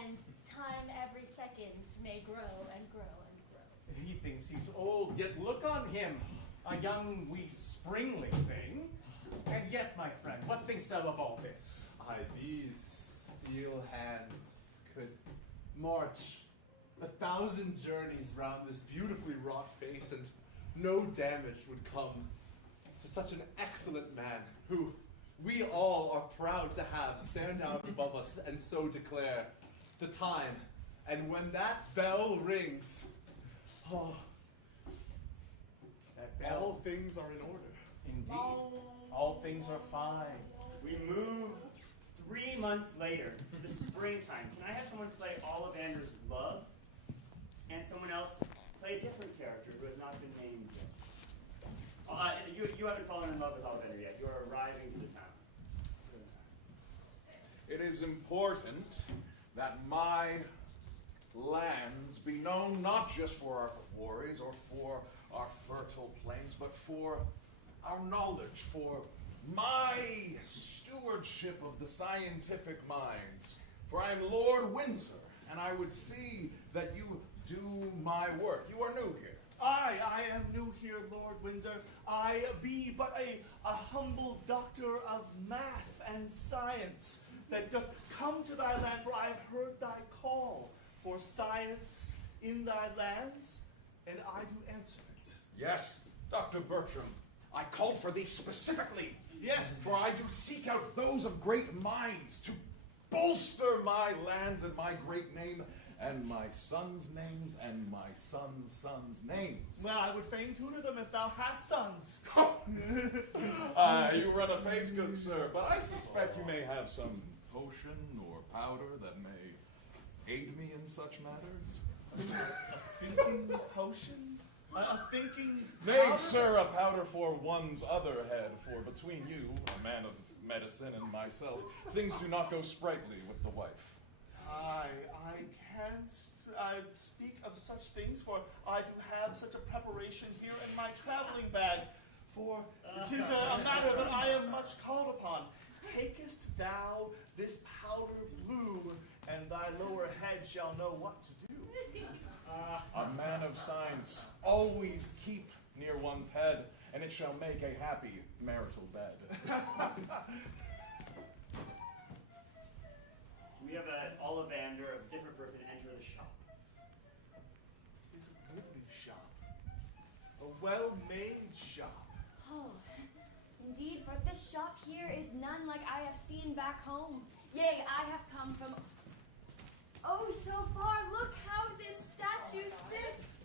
and time every second may grow and grow and grow. He thinks he's old, yet look on him, a young wee springling thing. And yet, my friend, what thinkst thou of all this? These steel hands could march 1,000 journeys round this beautifully wrought face, and no damage would come to such an excellent man who we all are proud to have stand out above us and so declare the time. And when that bell rings, all things are in order. Indeed. All things are fine. We move 3 months later to the springtime. Can I have someone play Ollivander's love? And someone else play a different character who has not been named yet. You haven't fallen in love with Ollivander yet. You're arriving to the town. It is important that my lands be known not just for our quarries or for our fertile plains, but for our knowledge, for my stewardship of the scientific minds. For I am Lord Windsor, and I would see that you do my work. You are new here. I am new here, Lord Windsor. I be but a humble doctor of math and science that doth come to thy land, for I have heard thy call for science in thy lands, and I do answer it. Yes, Dr. Bertram, I called for thee specifically. Yes. For I do seek out those of great minds to bolster my lands and my great name, and my sons' names, and my sons' sons' names. Well, I would fain tutor them if thou hast sons. You run a pace, good sir, but I suspect you may have some potion or powder that may aid me in such matters. A thinking potion? A thinking Nay, powder? sir, a powder for one's other head, for between you, a man of medicine, and myself, things do not go sprightly with the wife. I can't speak of such things, for I do have such a preparation here in my traveling bag, for it is a matter that I am much called upon. Takest thou this powder blue, and thy lower head shall know what to do. A man of science always keep near one's head, and it shall make a happy marital bed. We have an Ollivander, a different person, enter a well-made shop. Oh, indeed, for this shop here is none like I have seen back home. Yea, I have come from oh so far. Look how this statue sits.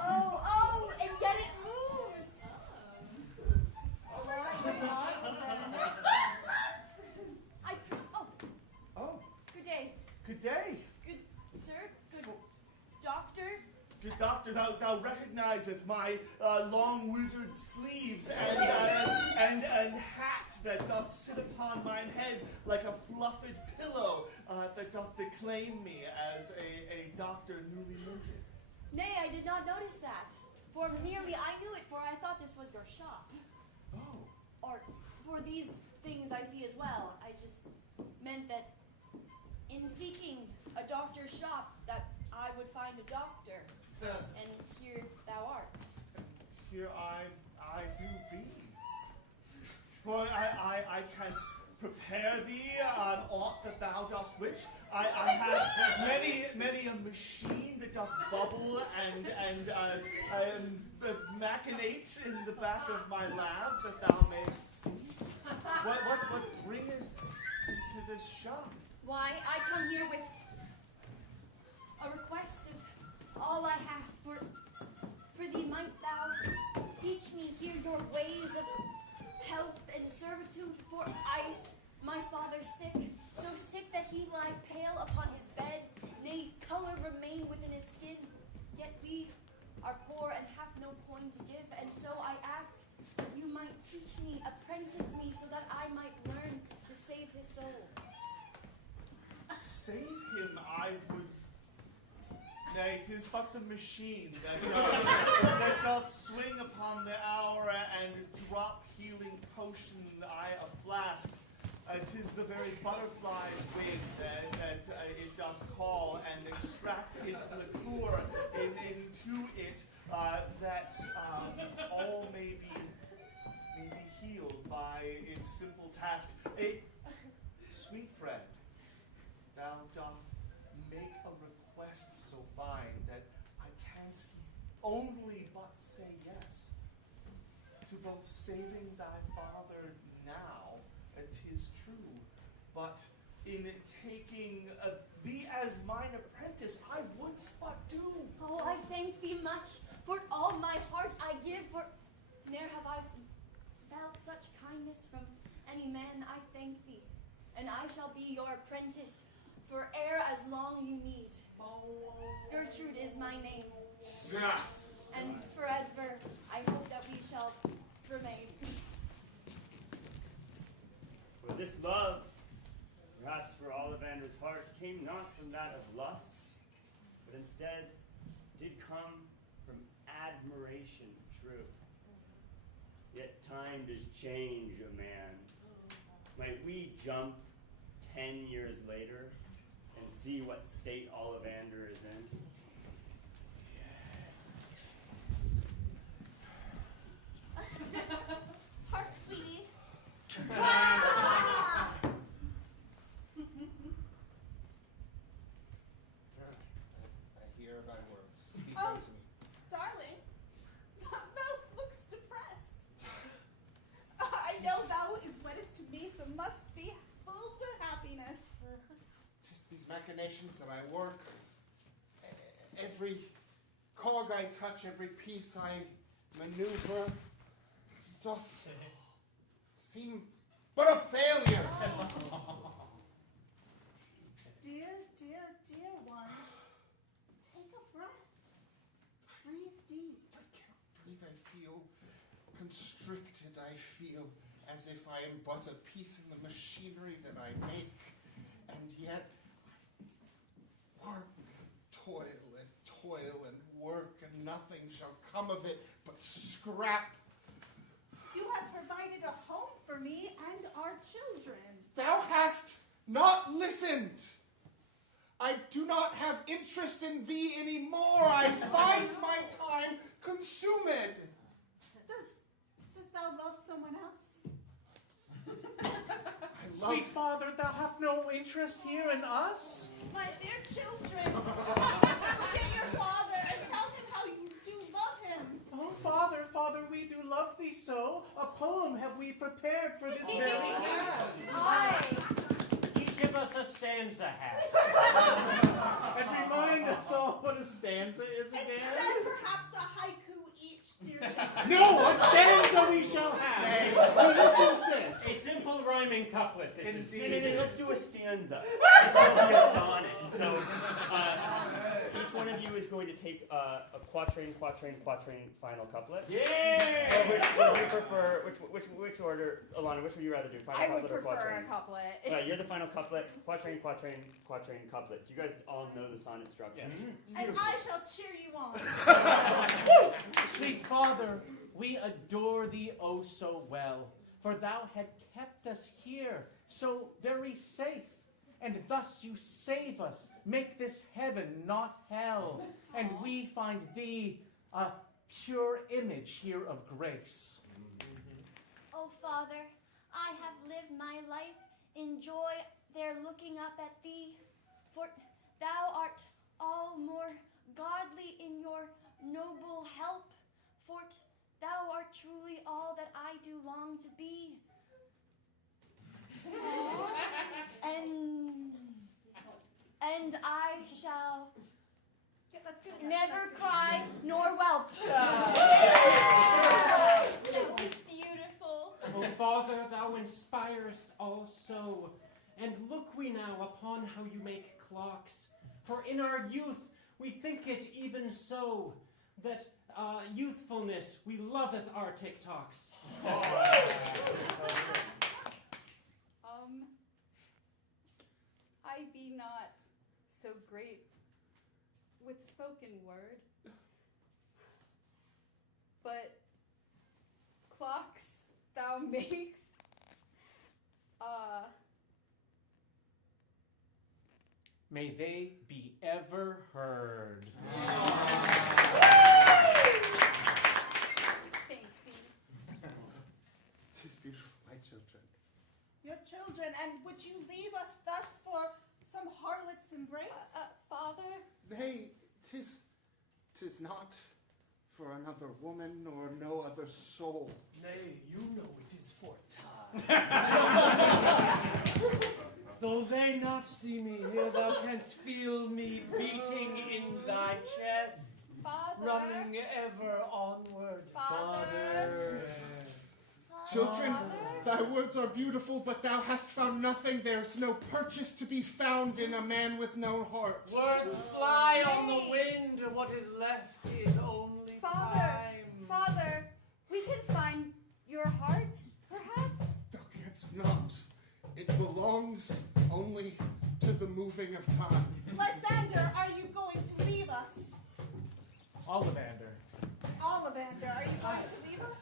Oh, and yet it moves. Good day. Good day. Good sir, good doctor. Good doctor, thou recognizeth my long wizard sleeves and hat that doth sit upon mine head like a fluffed pillow that doth declaim me as a doctor newly minted. Nay, I did not notice that. For merely I knew it, for I thought this was your shop. Oh. Or for these things I see as well. I just meant that in seeking a doctor's shop, that I would find a doctor. And here thou art. Here I do be. For I can't prepare thee on aught that thou dost wish. I have many a machine that doth bubble and machinate in the back of my lab that thou mayst see. What bringest thee to this shop? Why, I come here with a request of all I have. For thee might thou teach me here your ways of health and servitude, for my father sick, so sick that he lie pale upon his bed, nay, color remain within his skin, yet we are poor and have no coin to give, and so I ask that you might teach me, apprentice me, so that I might learn to save his soul. Save him, I would. Nay, 'tis but the machine that doth swing upon the hour and drop healing potion, a flask. 'Tis the very butterfly's wing that it doth call and extract its liqueur into it, that all may be healed by its simple task. Sweet friend, thou doth make a request so fine that I canst only but say yes to both saving thy father now, 'tis true, but in taking thee as mine apprentice, I would but do. Oh, I thank thee much, for all my heart I give, for ne'er have I felt such kindness from any man. I thank thee, and I shall be your apprentice for ere as long you need. Gertrude is my name, and forever I hope that we shall remain. For this love, perhaps for Ollivander's heart, came not from that of lust, but instead did come from admiration true. Yet time does change a man. Might we jump 10 years later and see what state Ollivander is in? Hark, sweetie. I hear thy words. Speak Oh, unto me. darling, thou looks depressed. I know thou is weddest to me, so must be full with happiness. 'Tis these machinations that I work. Every cog I touch, every piece I maneuver, doth seem but a failure. Dear, dear, dear one, take a breath. Breathe deep. I can't breathe. I feel constricted. I feel as if I am but a piece in the machinery that I make. And yet, I work, toil and work, and nothing shall come of it but scrap. You have provided a home for me and our children. Thou hast not listened. I do not have interest in thee anymore. I find my time consumed. Does thou love someone else? I Sweet father, thou hast no interest here in us? My dear children, look at your father and tell him how you do love him. Oh, father, father, we do love thee so. A poem have we prepared for this very task. Each of us a stanza hat. And remind us all what a stanza is again. Instead, perhaps a haiku each, dear gentlemen. No, a stanza we shall have. No, this insists. A simple rhyming couplet. This is- Indeed. No, let's do a stanza. This will be a sonnet. So each one of you is going to take a quatrain, final couplet. Yeah! Or which would you prefer? Which order, Alana? Which would you rather do? Final I would couplet or prefer quatrain? a couplet. Right, you're the final couplet. Quatrain, couplet. Do you guys all know the sonnet structure? Yes. And I shall cheer you on. Sweet father, we adore thee oh so well, for thou had kept us here so very safe. And thus you save us, make this heaven not hell, and we find thee a pure image here of grace. Oh, Father, I have lived my life in joy there looking up at thee, for thou art all more godly in your noble help, for thou art truly all that I do long to be. And I shall never cry nor whelp. That was beautiful. O Father, thou inspirest also, and look we now upon how you make clocks. For in our youth we think it even so, that youthfulness we loveth our TikToks. I be not so great with spoken word, but clocks thou makes, May they be ever heard. Thank thee. Tis beautiful, my children. Your children, and would you leave us thus for some harlot's embrace? Father? Nay, tis not for another woman nor no other soul. Nay, you know it is for time. Though they not see me here, thou canst feel me beating in thy chest, Father? running ever onward. Father? Children, thy words are beautiful, but thou hast found nothing. There's no purchase to be found in a man with no heart. Words fly on the wind, what is left is only time. Father, we can find your heart, perhaps? Thou canst not. It belongs only to the moving of time. Lysander, are you going to leave us? Ollivander. Ollivander, are you going to leave us?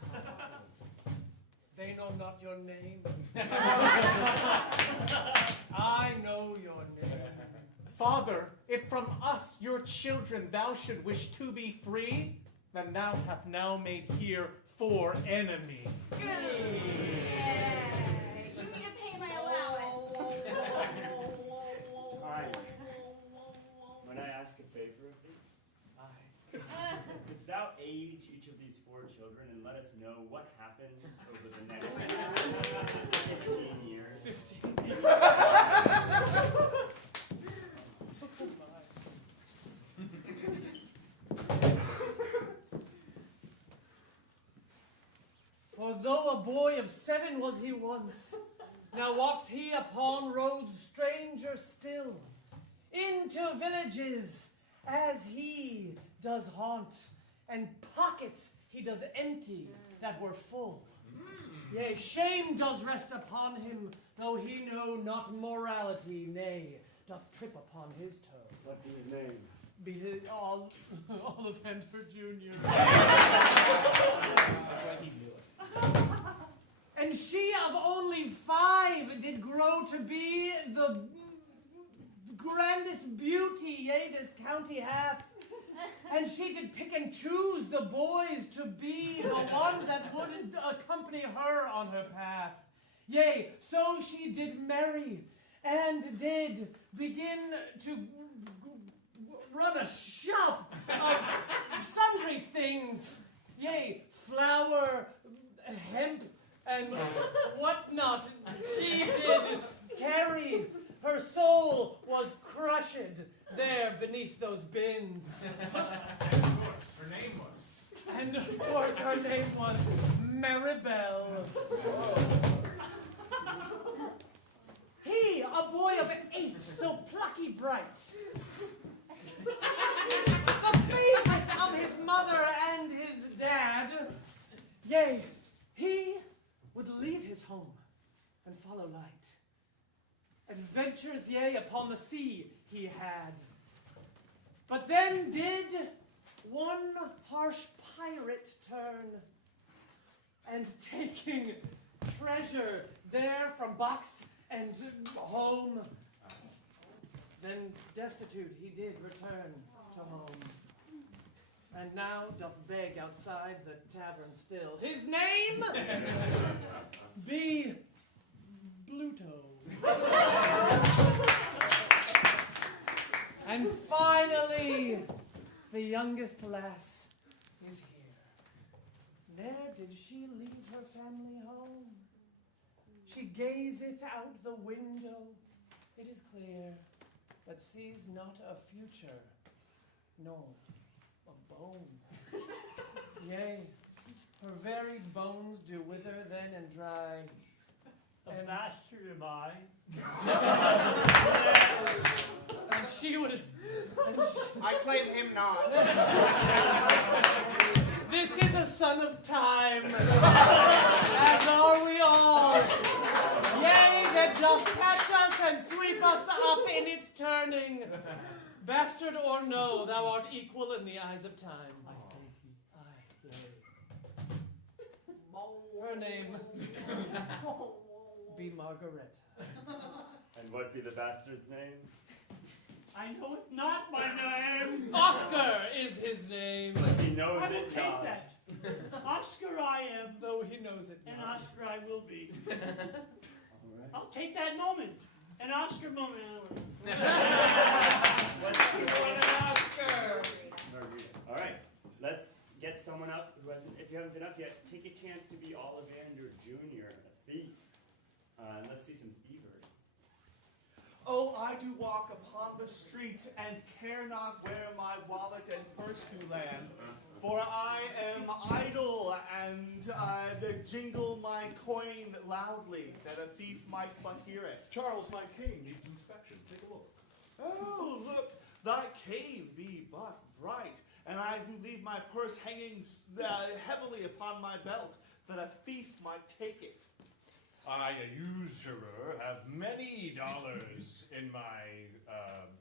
They know not your name. I know your name. Father, if from us, your children, thou should wish to be free, then thou hast now made here 4 enemy. You need to pay my allowance. Alright. When I ask a favor of thee, wouldst thou age each of these 4 children and let us know what happens over the next 15 years? 15 years. For though a boy of 7 was he once, now walks he upon roads stranger still, into villages as he does haunt, and pockets he does empty that were full. Yea, shame does rest upon him, though he know not morality, nay, doth trip upon his toe. What be his name? Be it Ollivander Jr. And she of only 5 did grow to be the grandest beauty, yea, this county hath. And she did pick and choose the boys to be the one that would accompany her on her path. Yea, so she did marry, and did begin to run a shop of sundry things. Yea, flour, hemp, and whatnot. She did carry. Her soul was crushed there beneath those bins. And of course, her name was. And of course, her name was Maribel. He, a boy of 8, so plucky bright. The favorite of his mother and his dad. Yea, he would leave his home and follow light. Adventures, yea, upon the sea he had. But then did one harsh pirate turn, and taking treasure there from box and home, then destitute he did return to home. And now doth beg outside the tavern still. His name be Bluto. And finally, the youngest lass is here. Ne'er did she leave her family home. She gazeth out the window, it is clear, but sees not a future, nor a bone. Yea, her very bones do wither then and dry. A bastard am I. And she would... I claim him not. This is a son of time, as are we all. Yea, that doth catch us and sweep us up in its turning. Bastard or no, thou art equal in the eyes of time. I thank thee. Aye, yea. Her name be Margaret. And what be the bastard's name? I know it not my name. Oscar is his name. But he knows I will it take not. that. Oscar I am, though he knows it and not. Oscar I will be. Right. I'll take that moment, an Oscar moment. Let's do What an Oscar! All right, let's get someone up who hasn't. If you haven't been up yet, take a chance to be Ollivander Jr., a thief. And let's see some thievery. Oh, I do walk upon the street and care not where my wallet and purse do land. For I am idle and jingle my coin loudly, that a thief might but hear it. Charles, my cane needs inspection. Take a look. Oh, look, thy cane be but bright, and I do leave my purse hanging heavily upon my belt, that a thief might take it. I, a usurer, have many dollars in my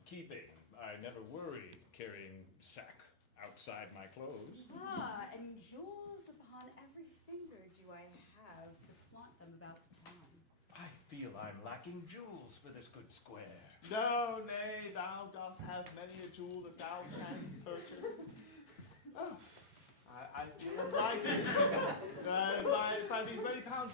keeping. I never worry carrying sack outside my clothes. Ah, and jewels upon every finger do I have to flaunt them about the town. I feel I'm lacking jewels for this good square. No, nay, thou doth have many a jewel that thou canst purchase. Oh, I feel enlightened by these many pounds.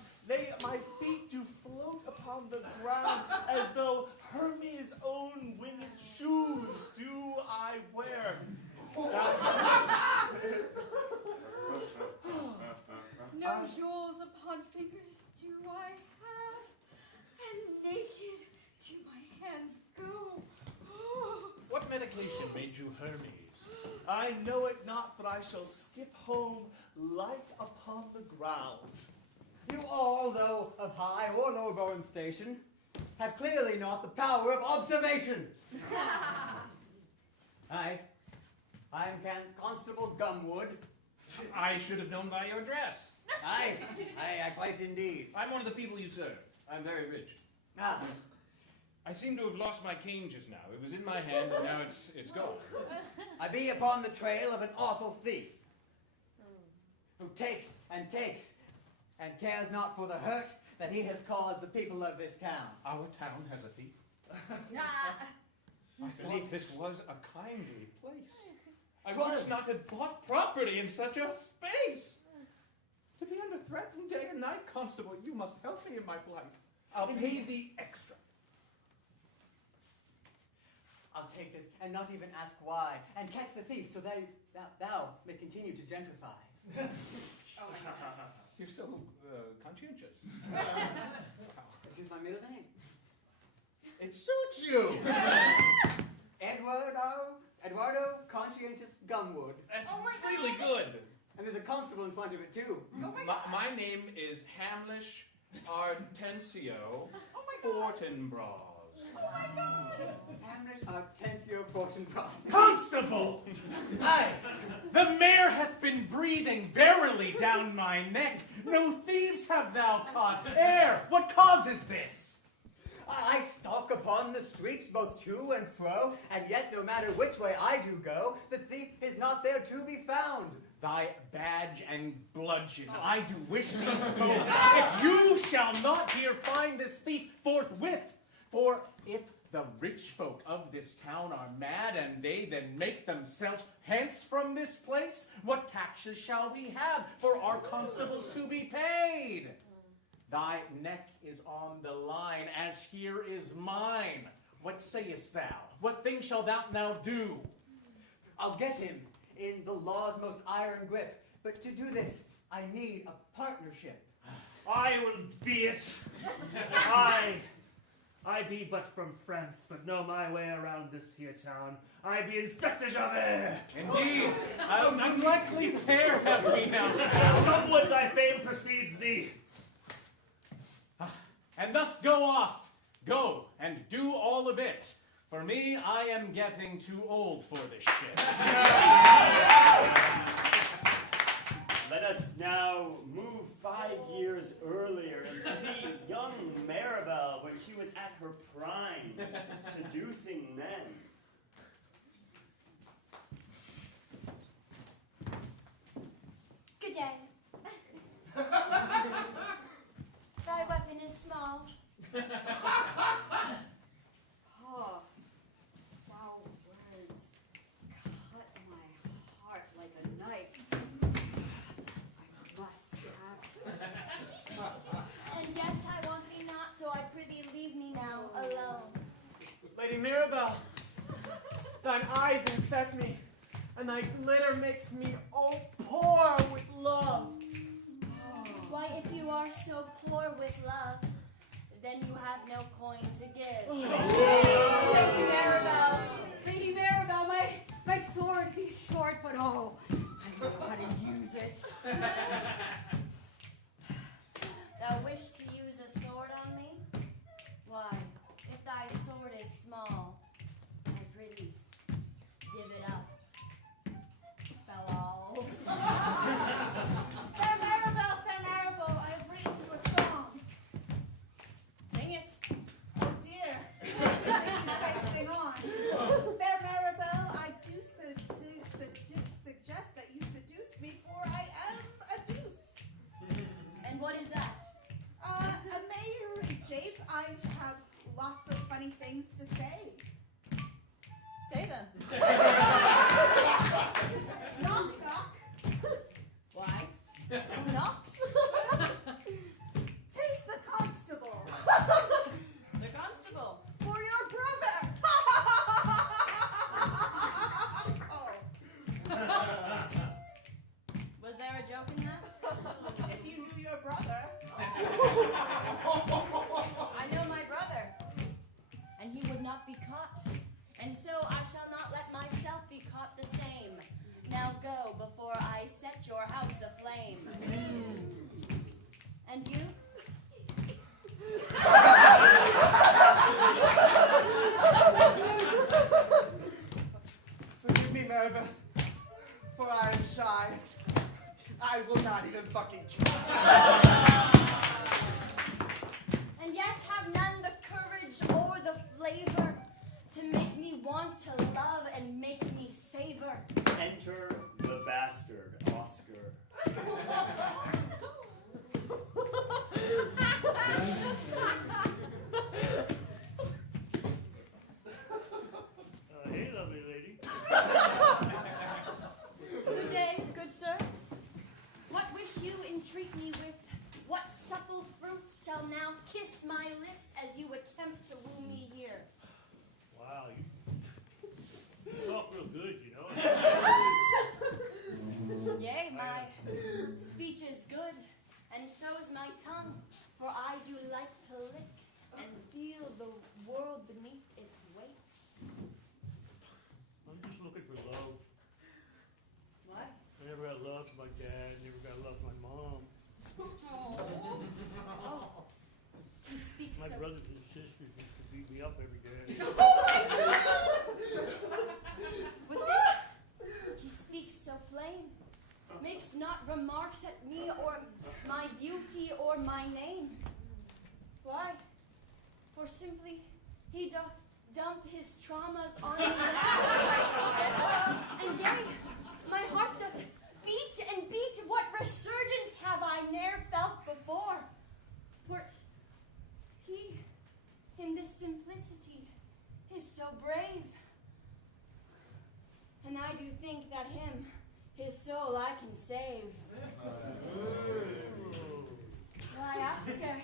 My feet do float upon the ground as though Hermes' own winged shoes do I wear. No jewels upon fingers do I have, and naked do my hands go. What medication made you Hermes? I know it not, but I shall skip home light upon the ground. You all, though of high or low-born station, have clearly not the power of observation. I am Constable Gumwood. I should have known by your dress. I quite indeed. I'm one of the people you serve. I'm very rich. Ah, I seem to have lost my cane just now. It was in my hand, and now it's gone. I be upon the trail of an awful thief, who takes and cares not for the hurt that he has caused the people of this town. Our town has a thief? I believe this was a kindly place. I once not have bought property in such a space. To be under threat from day and night, Constable, you must help me in my plight. I'll pay thee extra. I'll take this and not even ask why, and catch the thief so thou may continue to gentrify. Oh, you're so conscientious. This is my middle name. It suits you. Eduardo Conscientious Gumwood. That's really good. And there's a constable in front of it too. My name is Hamlish Artensio Fortinbras. Oh my God! Hamlish Artensio Fortinbras. Constable! Aye, the mare hath been breathing verily down my neck. No thieves have thou caught. Ere, what causes this? I stalk upon the streets both to and fro, and yet no matter which way I do go, the thief is not there to be found. Thy badge and bludgeon, I do wish these both. If you shall not here find this thief forthwith, for if the rich folk of this town are mad, and they then make themselves hence from this place, what taxes shall we have for our constables to be paid? Thy neck is on the line, as here is mine. What sayest thou? What thing shall thou now do? I'll get him in the law's most iron grip, but to do this, I need a partnership. I will be it. I be but from France, but know my way around this here town. I be Inspector Javert. Indeed, an unlikely pair have we now. Come what thy fame precedes thee. And thus go off. Go and do all of it. For me, I am getting too old for this shit. Let us now move 5 years earlier and see young Maribel when she was at her prime, seducing men. Good day. Thy weapon is small. Oh, foul words cut my heart like a knife. I must have. And yet I want thee not, so I prithee leave me now alone. Lady Mirabelle, thine eyes infect me, and thy glitter makes me pour with love. Why, if you are so poor with love, then you have no coin to give. Lady Maribel, Lady Maribel, my sword be short, but oh, I know how to use it. Thou wish to use a sword on me? Why, if thy sword is small, I prithee, give it up. Fellow. Fair Maribel, I have written you a song. Sing it. Oh dear. Sing on. Fair Maribel, I do suggest that you seduce me, for I am a deuce. And what is that? A merry jape. I have lots of funny things to say. Say them. Knock, knock. Why? Who knocks? Tis the constable. The constable. For your brother. Was there a joke in that? If you knew your brother. I know my brother, and he would not be caught, and so I shall not let myself be caught the same. Now go before I set your house aflame. And you? Forgive me, Maribel, for I am shy. I will not even fucking try. And yet have none the courage or the flavor to make me want to love and make me savor. Enter the bastard, Oscar. Hey, lovely lady. Good day, good sir. What wish you entreat loved my dad, never got to love my mom. Oh. You speak My so. brothers and sisters used to beat me up every day. But this, he speaks so plain, makes not remarks at me or my beauty or my name. Why? For simply he doth dump his traumas on me. And yea, my heart doth beat and beat. What resurgence have I ne'er felt before? For he, in this simplicity, is so brave. And I do think that him, his soul I can save. Why, Oscar,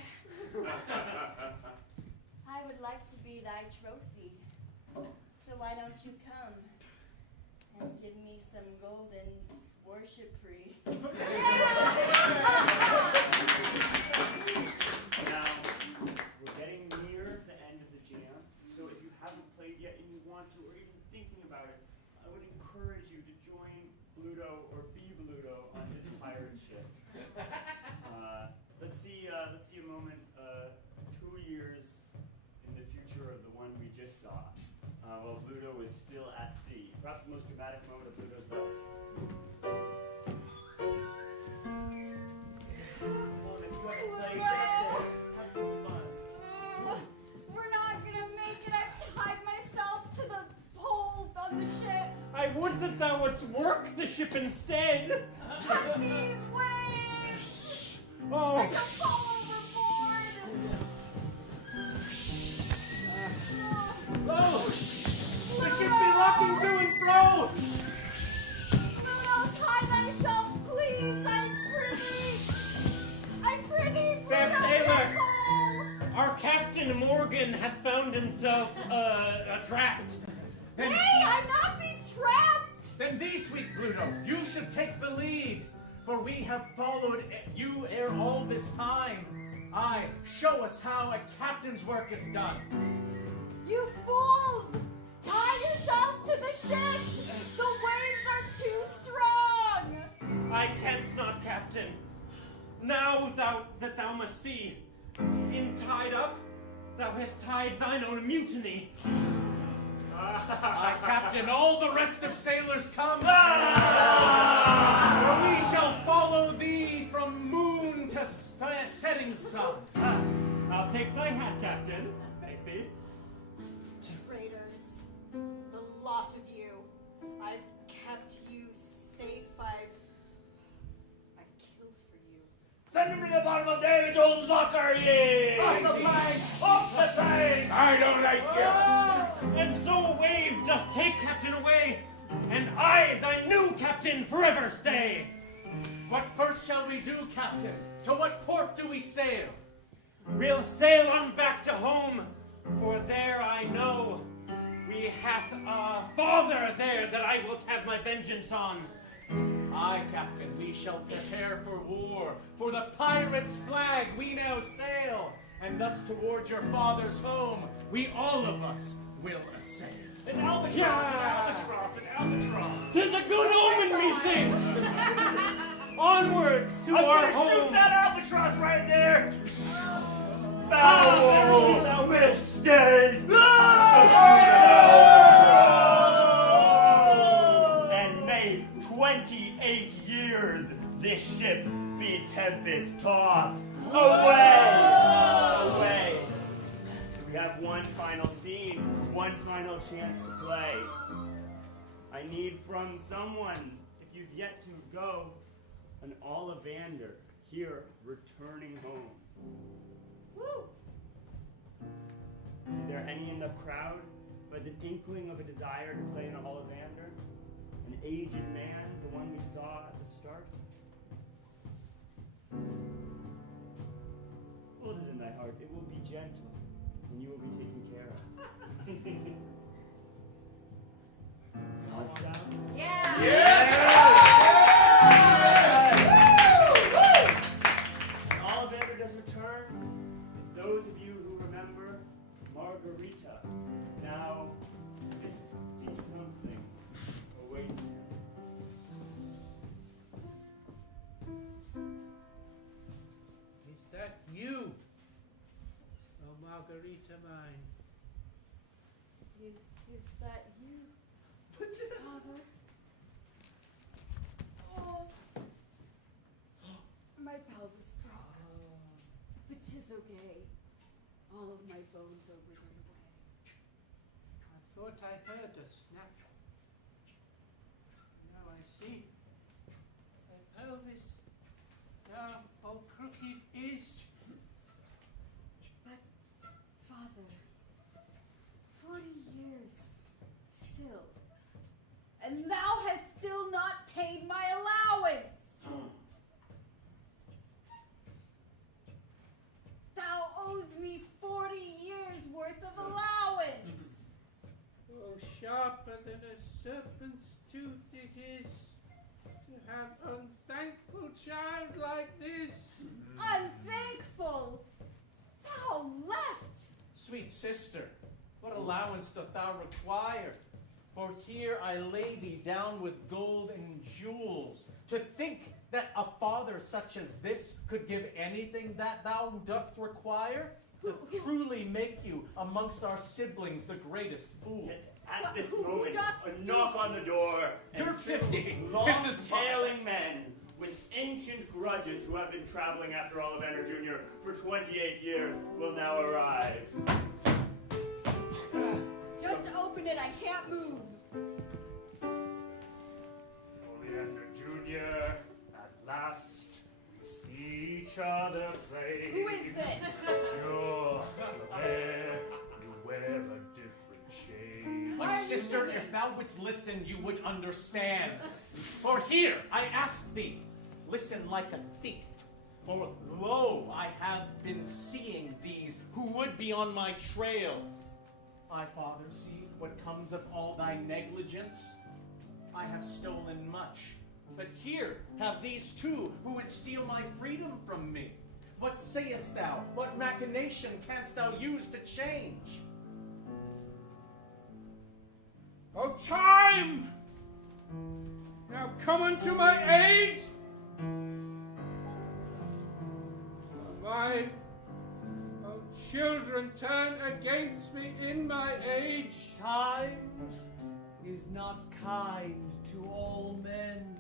I would like to be thy trophy. So why don't you come and give me some golden worshipry? Now, we're getting near the end of the jam, so if you haven't played yet and you want to, or even thinking about it, I would encourage you to join Bluto or be Bluto on his pirate ship. Let's see a moment 2 years in the future of the one we just saw, while Bluto is still at sea. Perhaps the most dramatic moment of Bluto's life. We're not gonna make it. I've tied myself to the pole on the ship. I would that thou wouldst work the ship instead. Cut these waves! Oh. I don't fall overboard! Oh! The ship be rocking to and fro! Bruno, tie thyself, please! I'm pretty! Fair Bruno, sailor, careful! our Captain Morgan hath found himself trapped. And Nay, I'm not be trapped! then thee, sweet Pluto, you should take the lead, for we have followed you ere all this time. Aye, show us how a captain's work is done. You fools! Tie yourselves to the ship! The waves are too strong! I canst not, Captain. Now that thou must see, in tied up, thou hast tied thine own mutiny. Captain, all the rest of sailors come. For we shall follow thee from moon to setting sun. I'll take thy hat, Captain. Thank thee. Traitors, the lot of you. I've kept you safe. I've killed for you. Send him to the bottom of David Jones' locker, ye! Off the plank! Off the plank! I don't like you! And so a wave doth take Captain away, and I, thy new captain, forever stay. What first shall we do, Captain? To what port do we sail? We'll sail on back to home, for there I know we hath a father there that I will have my vengeance on. Aye, Captain, we shall prepare for war. For the pirate's flag we now sail, and thus towards your father's home we all of us will assail. An albatross, an albatross, an albatross! 'Tis a good omen, methinks! Onwards to our home! I'm gonna shoot that albatross right there! Thou mistake! And may 28 years this ship be tempest-tossed. Away! Away! We have one final scene, one final chance to play. I need from someone, if you've yet to go, an Ollivander here returning home. Woo! Is there any in the crowd who has an inkling of a desire to play an Ollivander? An aged man, the one we saw at the start? Hold it in thy heart, it will be gentle, and you will be taken care of. Odd sound? Yeah! Yes! An Ollivander does return. It's those of you who remember Margarita, now 50-something, awaits him. to mine. Is that you, Father? Oh, my pelvis broke. But 'tis okay. All of my bones are withered away. I thought I heard a snap. Now I see. My pelvis now all crooked is. But, Father, 40 years still, and thou hast still not paid my allowance. Thou owes me 40 years worth of allowance. Oh, sharper than a serpent's tooth it is to have unthankful child like this. Unthankful? Thou left. Sweet sister, what allowance doth thou require? For here I lay thee down with gold and jewels. To think that a father such as this could give anything that thou doth require, doth truly make you amongst our siblings the greatest fool. At this moment, a knock on the door, and You're 50. long-tailing men with ancient grudges who have been traveling after Ollivander Jr. for 28 years will now arrive. Just open it, I can't move. Ollivander Jr., at last we see each other play. Who is this? You're aware you wear a different shade. My sister, if thou wouldst listen, you would understand. For here I ask thee, listen like a thief. For lo, I have been seeing these who would be on my trail. My father, see what comes of all thy negligence. I have stolen much, but here have these two who would steal my freedom from me. What sayest thou? What machination canst thou use to change? Oh, time! Now come unto my aid! My children turn against me in my age. Time is not kind to all men,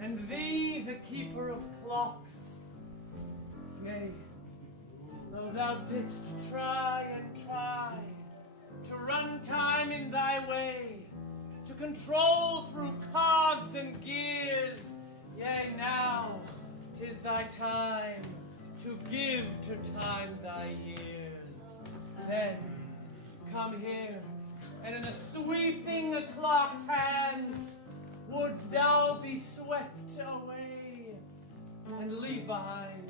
and thee, the keeper of clocks, yea, though thou didst try and try to run time in thy way, to control through cogs and gears, yea, now 'tis thy time to give to time thy years. Then come here, and in a sweeping clock's hands wouldst thou be swept away and leave behind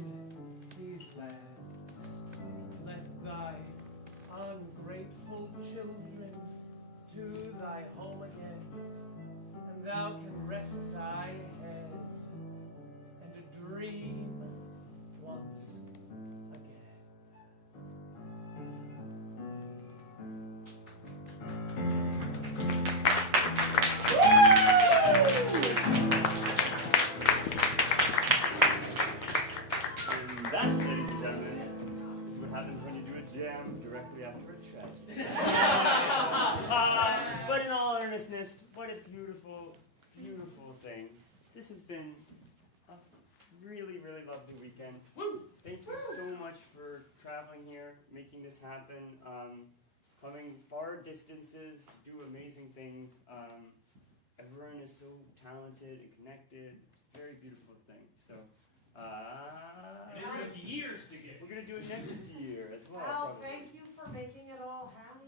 these lands. Let thy ungrateful children to thy home again, and thou can rest thy head and dream once again. And that, ladies and gentlemen, is what happens when you do a jam directly after a tragedy. But in all earnestness, what a beautiful, beautiful thing. This has been a really, really lovely weekend. Thank you so much for traveling here, making this happen, coming far distances to do amazing things. Everyone is so talented and connected. It's a very beautiful thing. So, And it took years to get. We're gonna do it next year as well. Al, probably. thank you for making it all happen.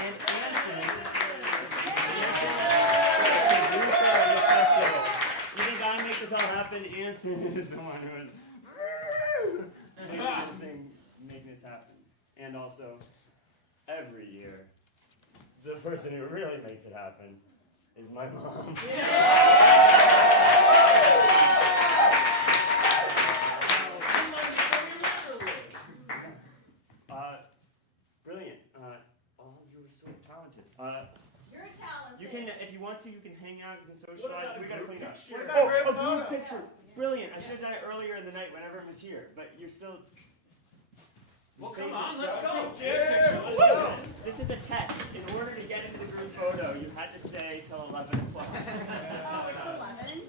And Anson, producer of the festival. You think I make this all happen? Anson is the one who is making this happen. And also, every year, the person who really makes it happen is my mom. Brilliant. All of you are so talented. You're talented. You can, if you want so you can hang out, you can What socialize. about We a gotta group clean up. picture? Oh, a group picture. Brilliant. I should have done it earlier in the night when everyone was here, but you're still. Well, saved come on, it. let's go. Let's go. This is the test. In order to get into the group photo, you had to stay till 11 o'clock. Oh, it's 11?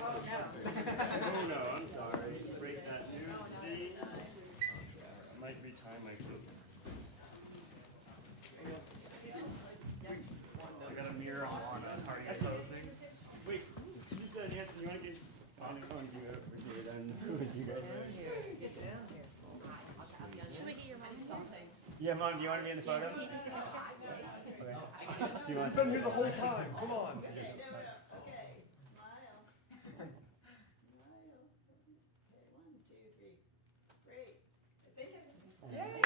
Oh no, I'm sorry. Break that nudity. I might retime my coat. I got a mirror on. How are you posing? Wait, you said Anthony, you want to get on the phone with you over here then with you guys? Should we get your mom here? Yeah, Mom, do you want to be in the photo? Okay. She wants You've been here the whole time. Come on. Okay, smile. Smile. Okay, 1, 2, 3. Great. I think I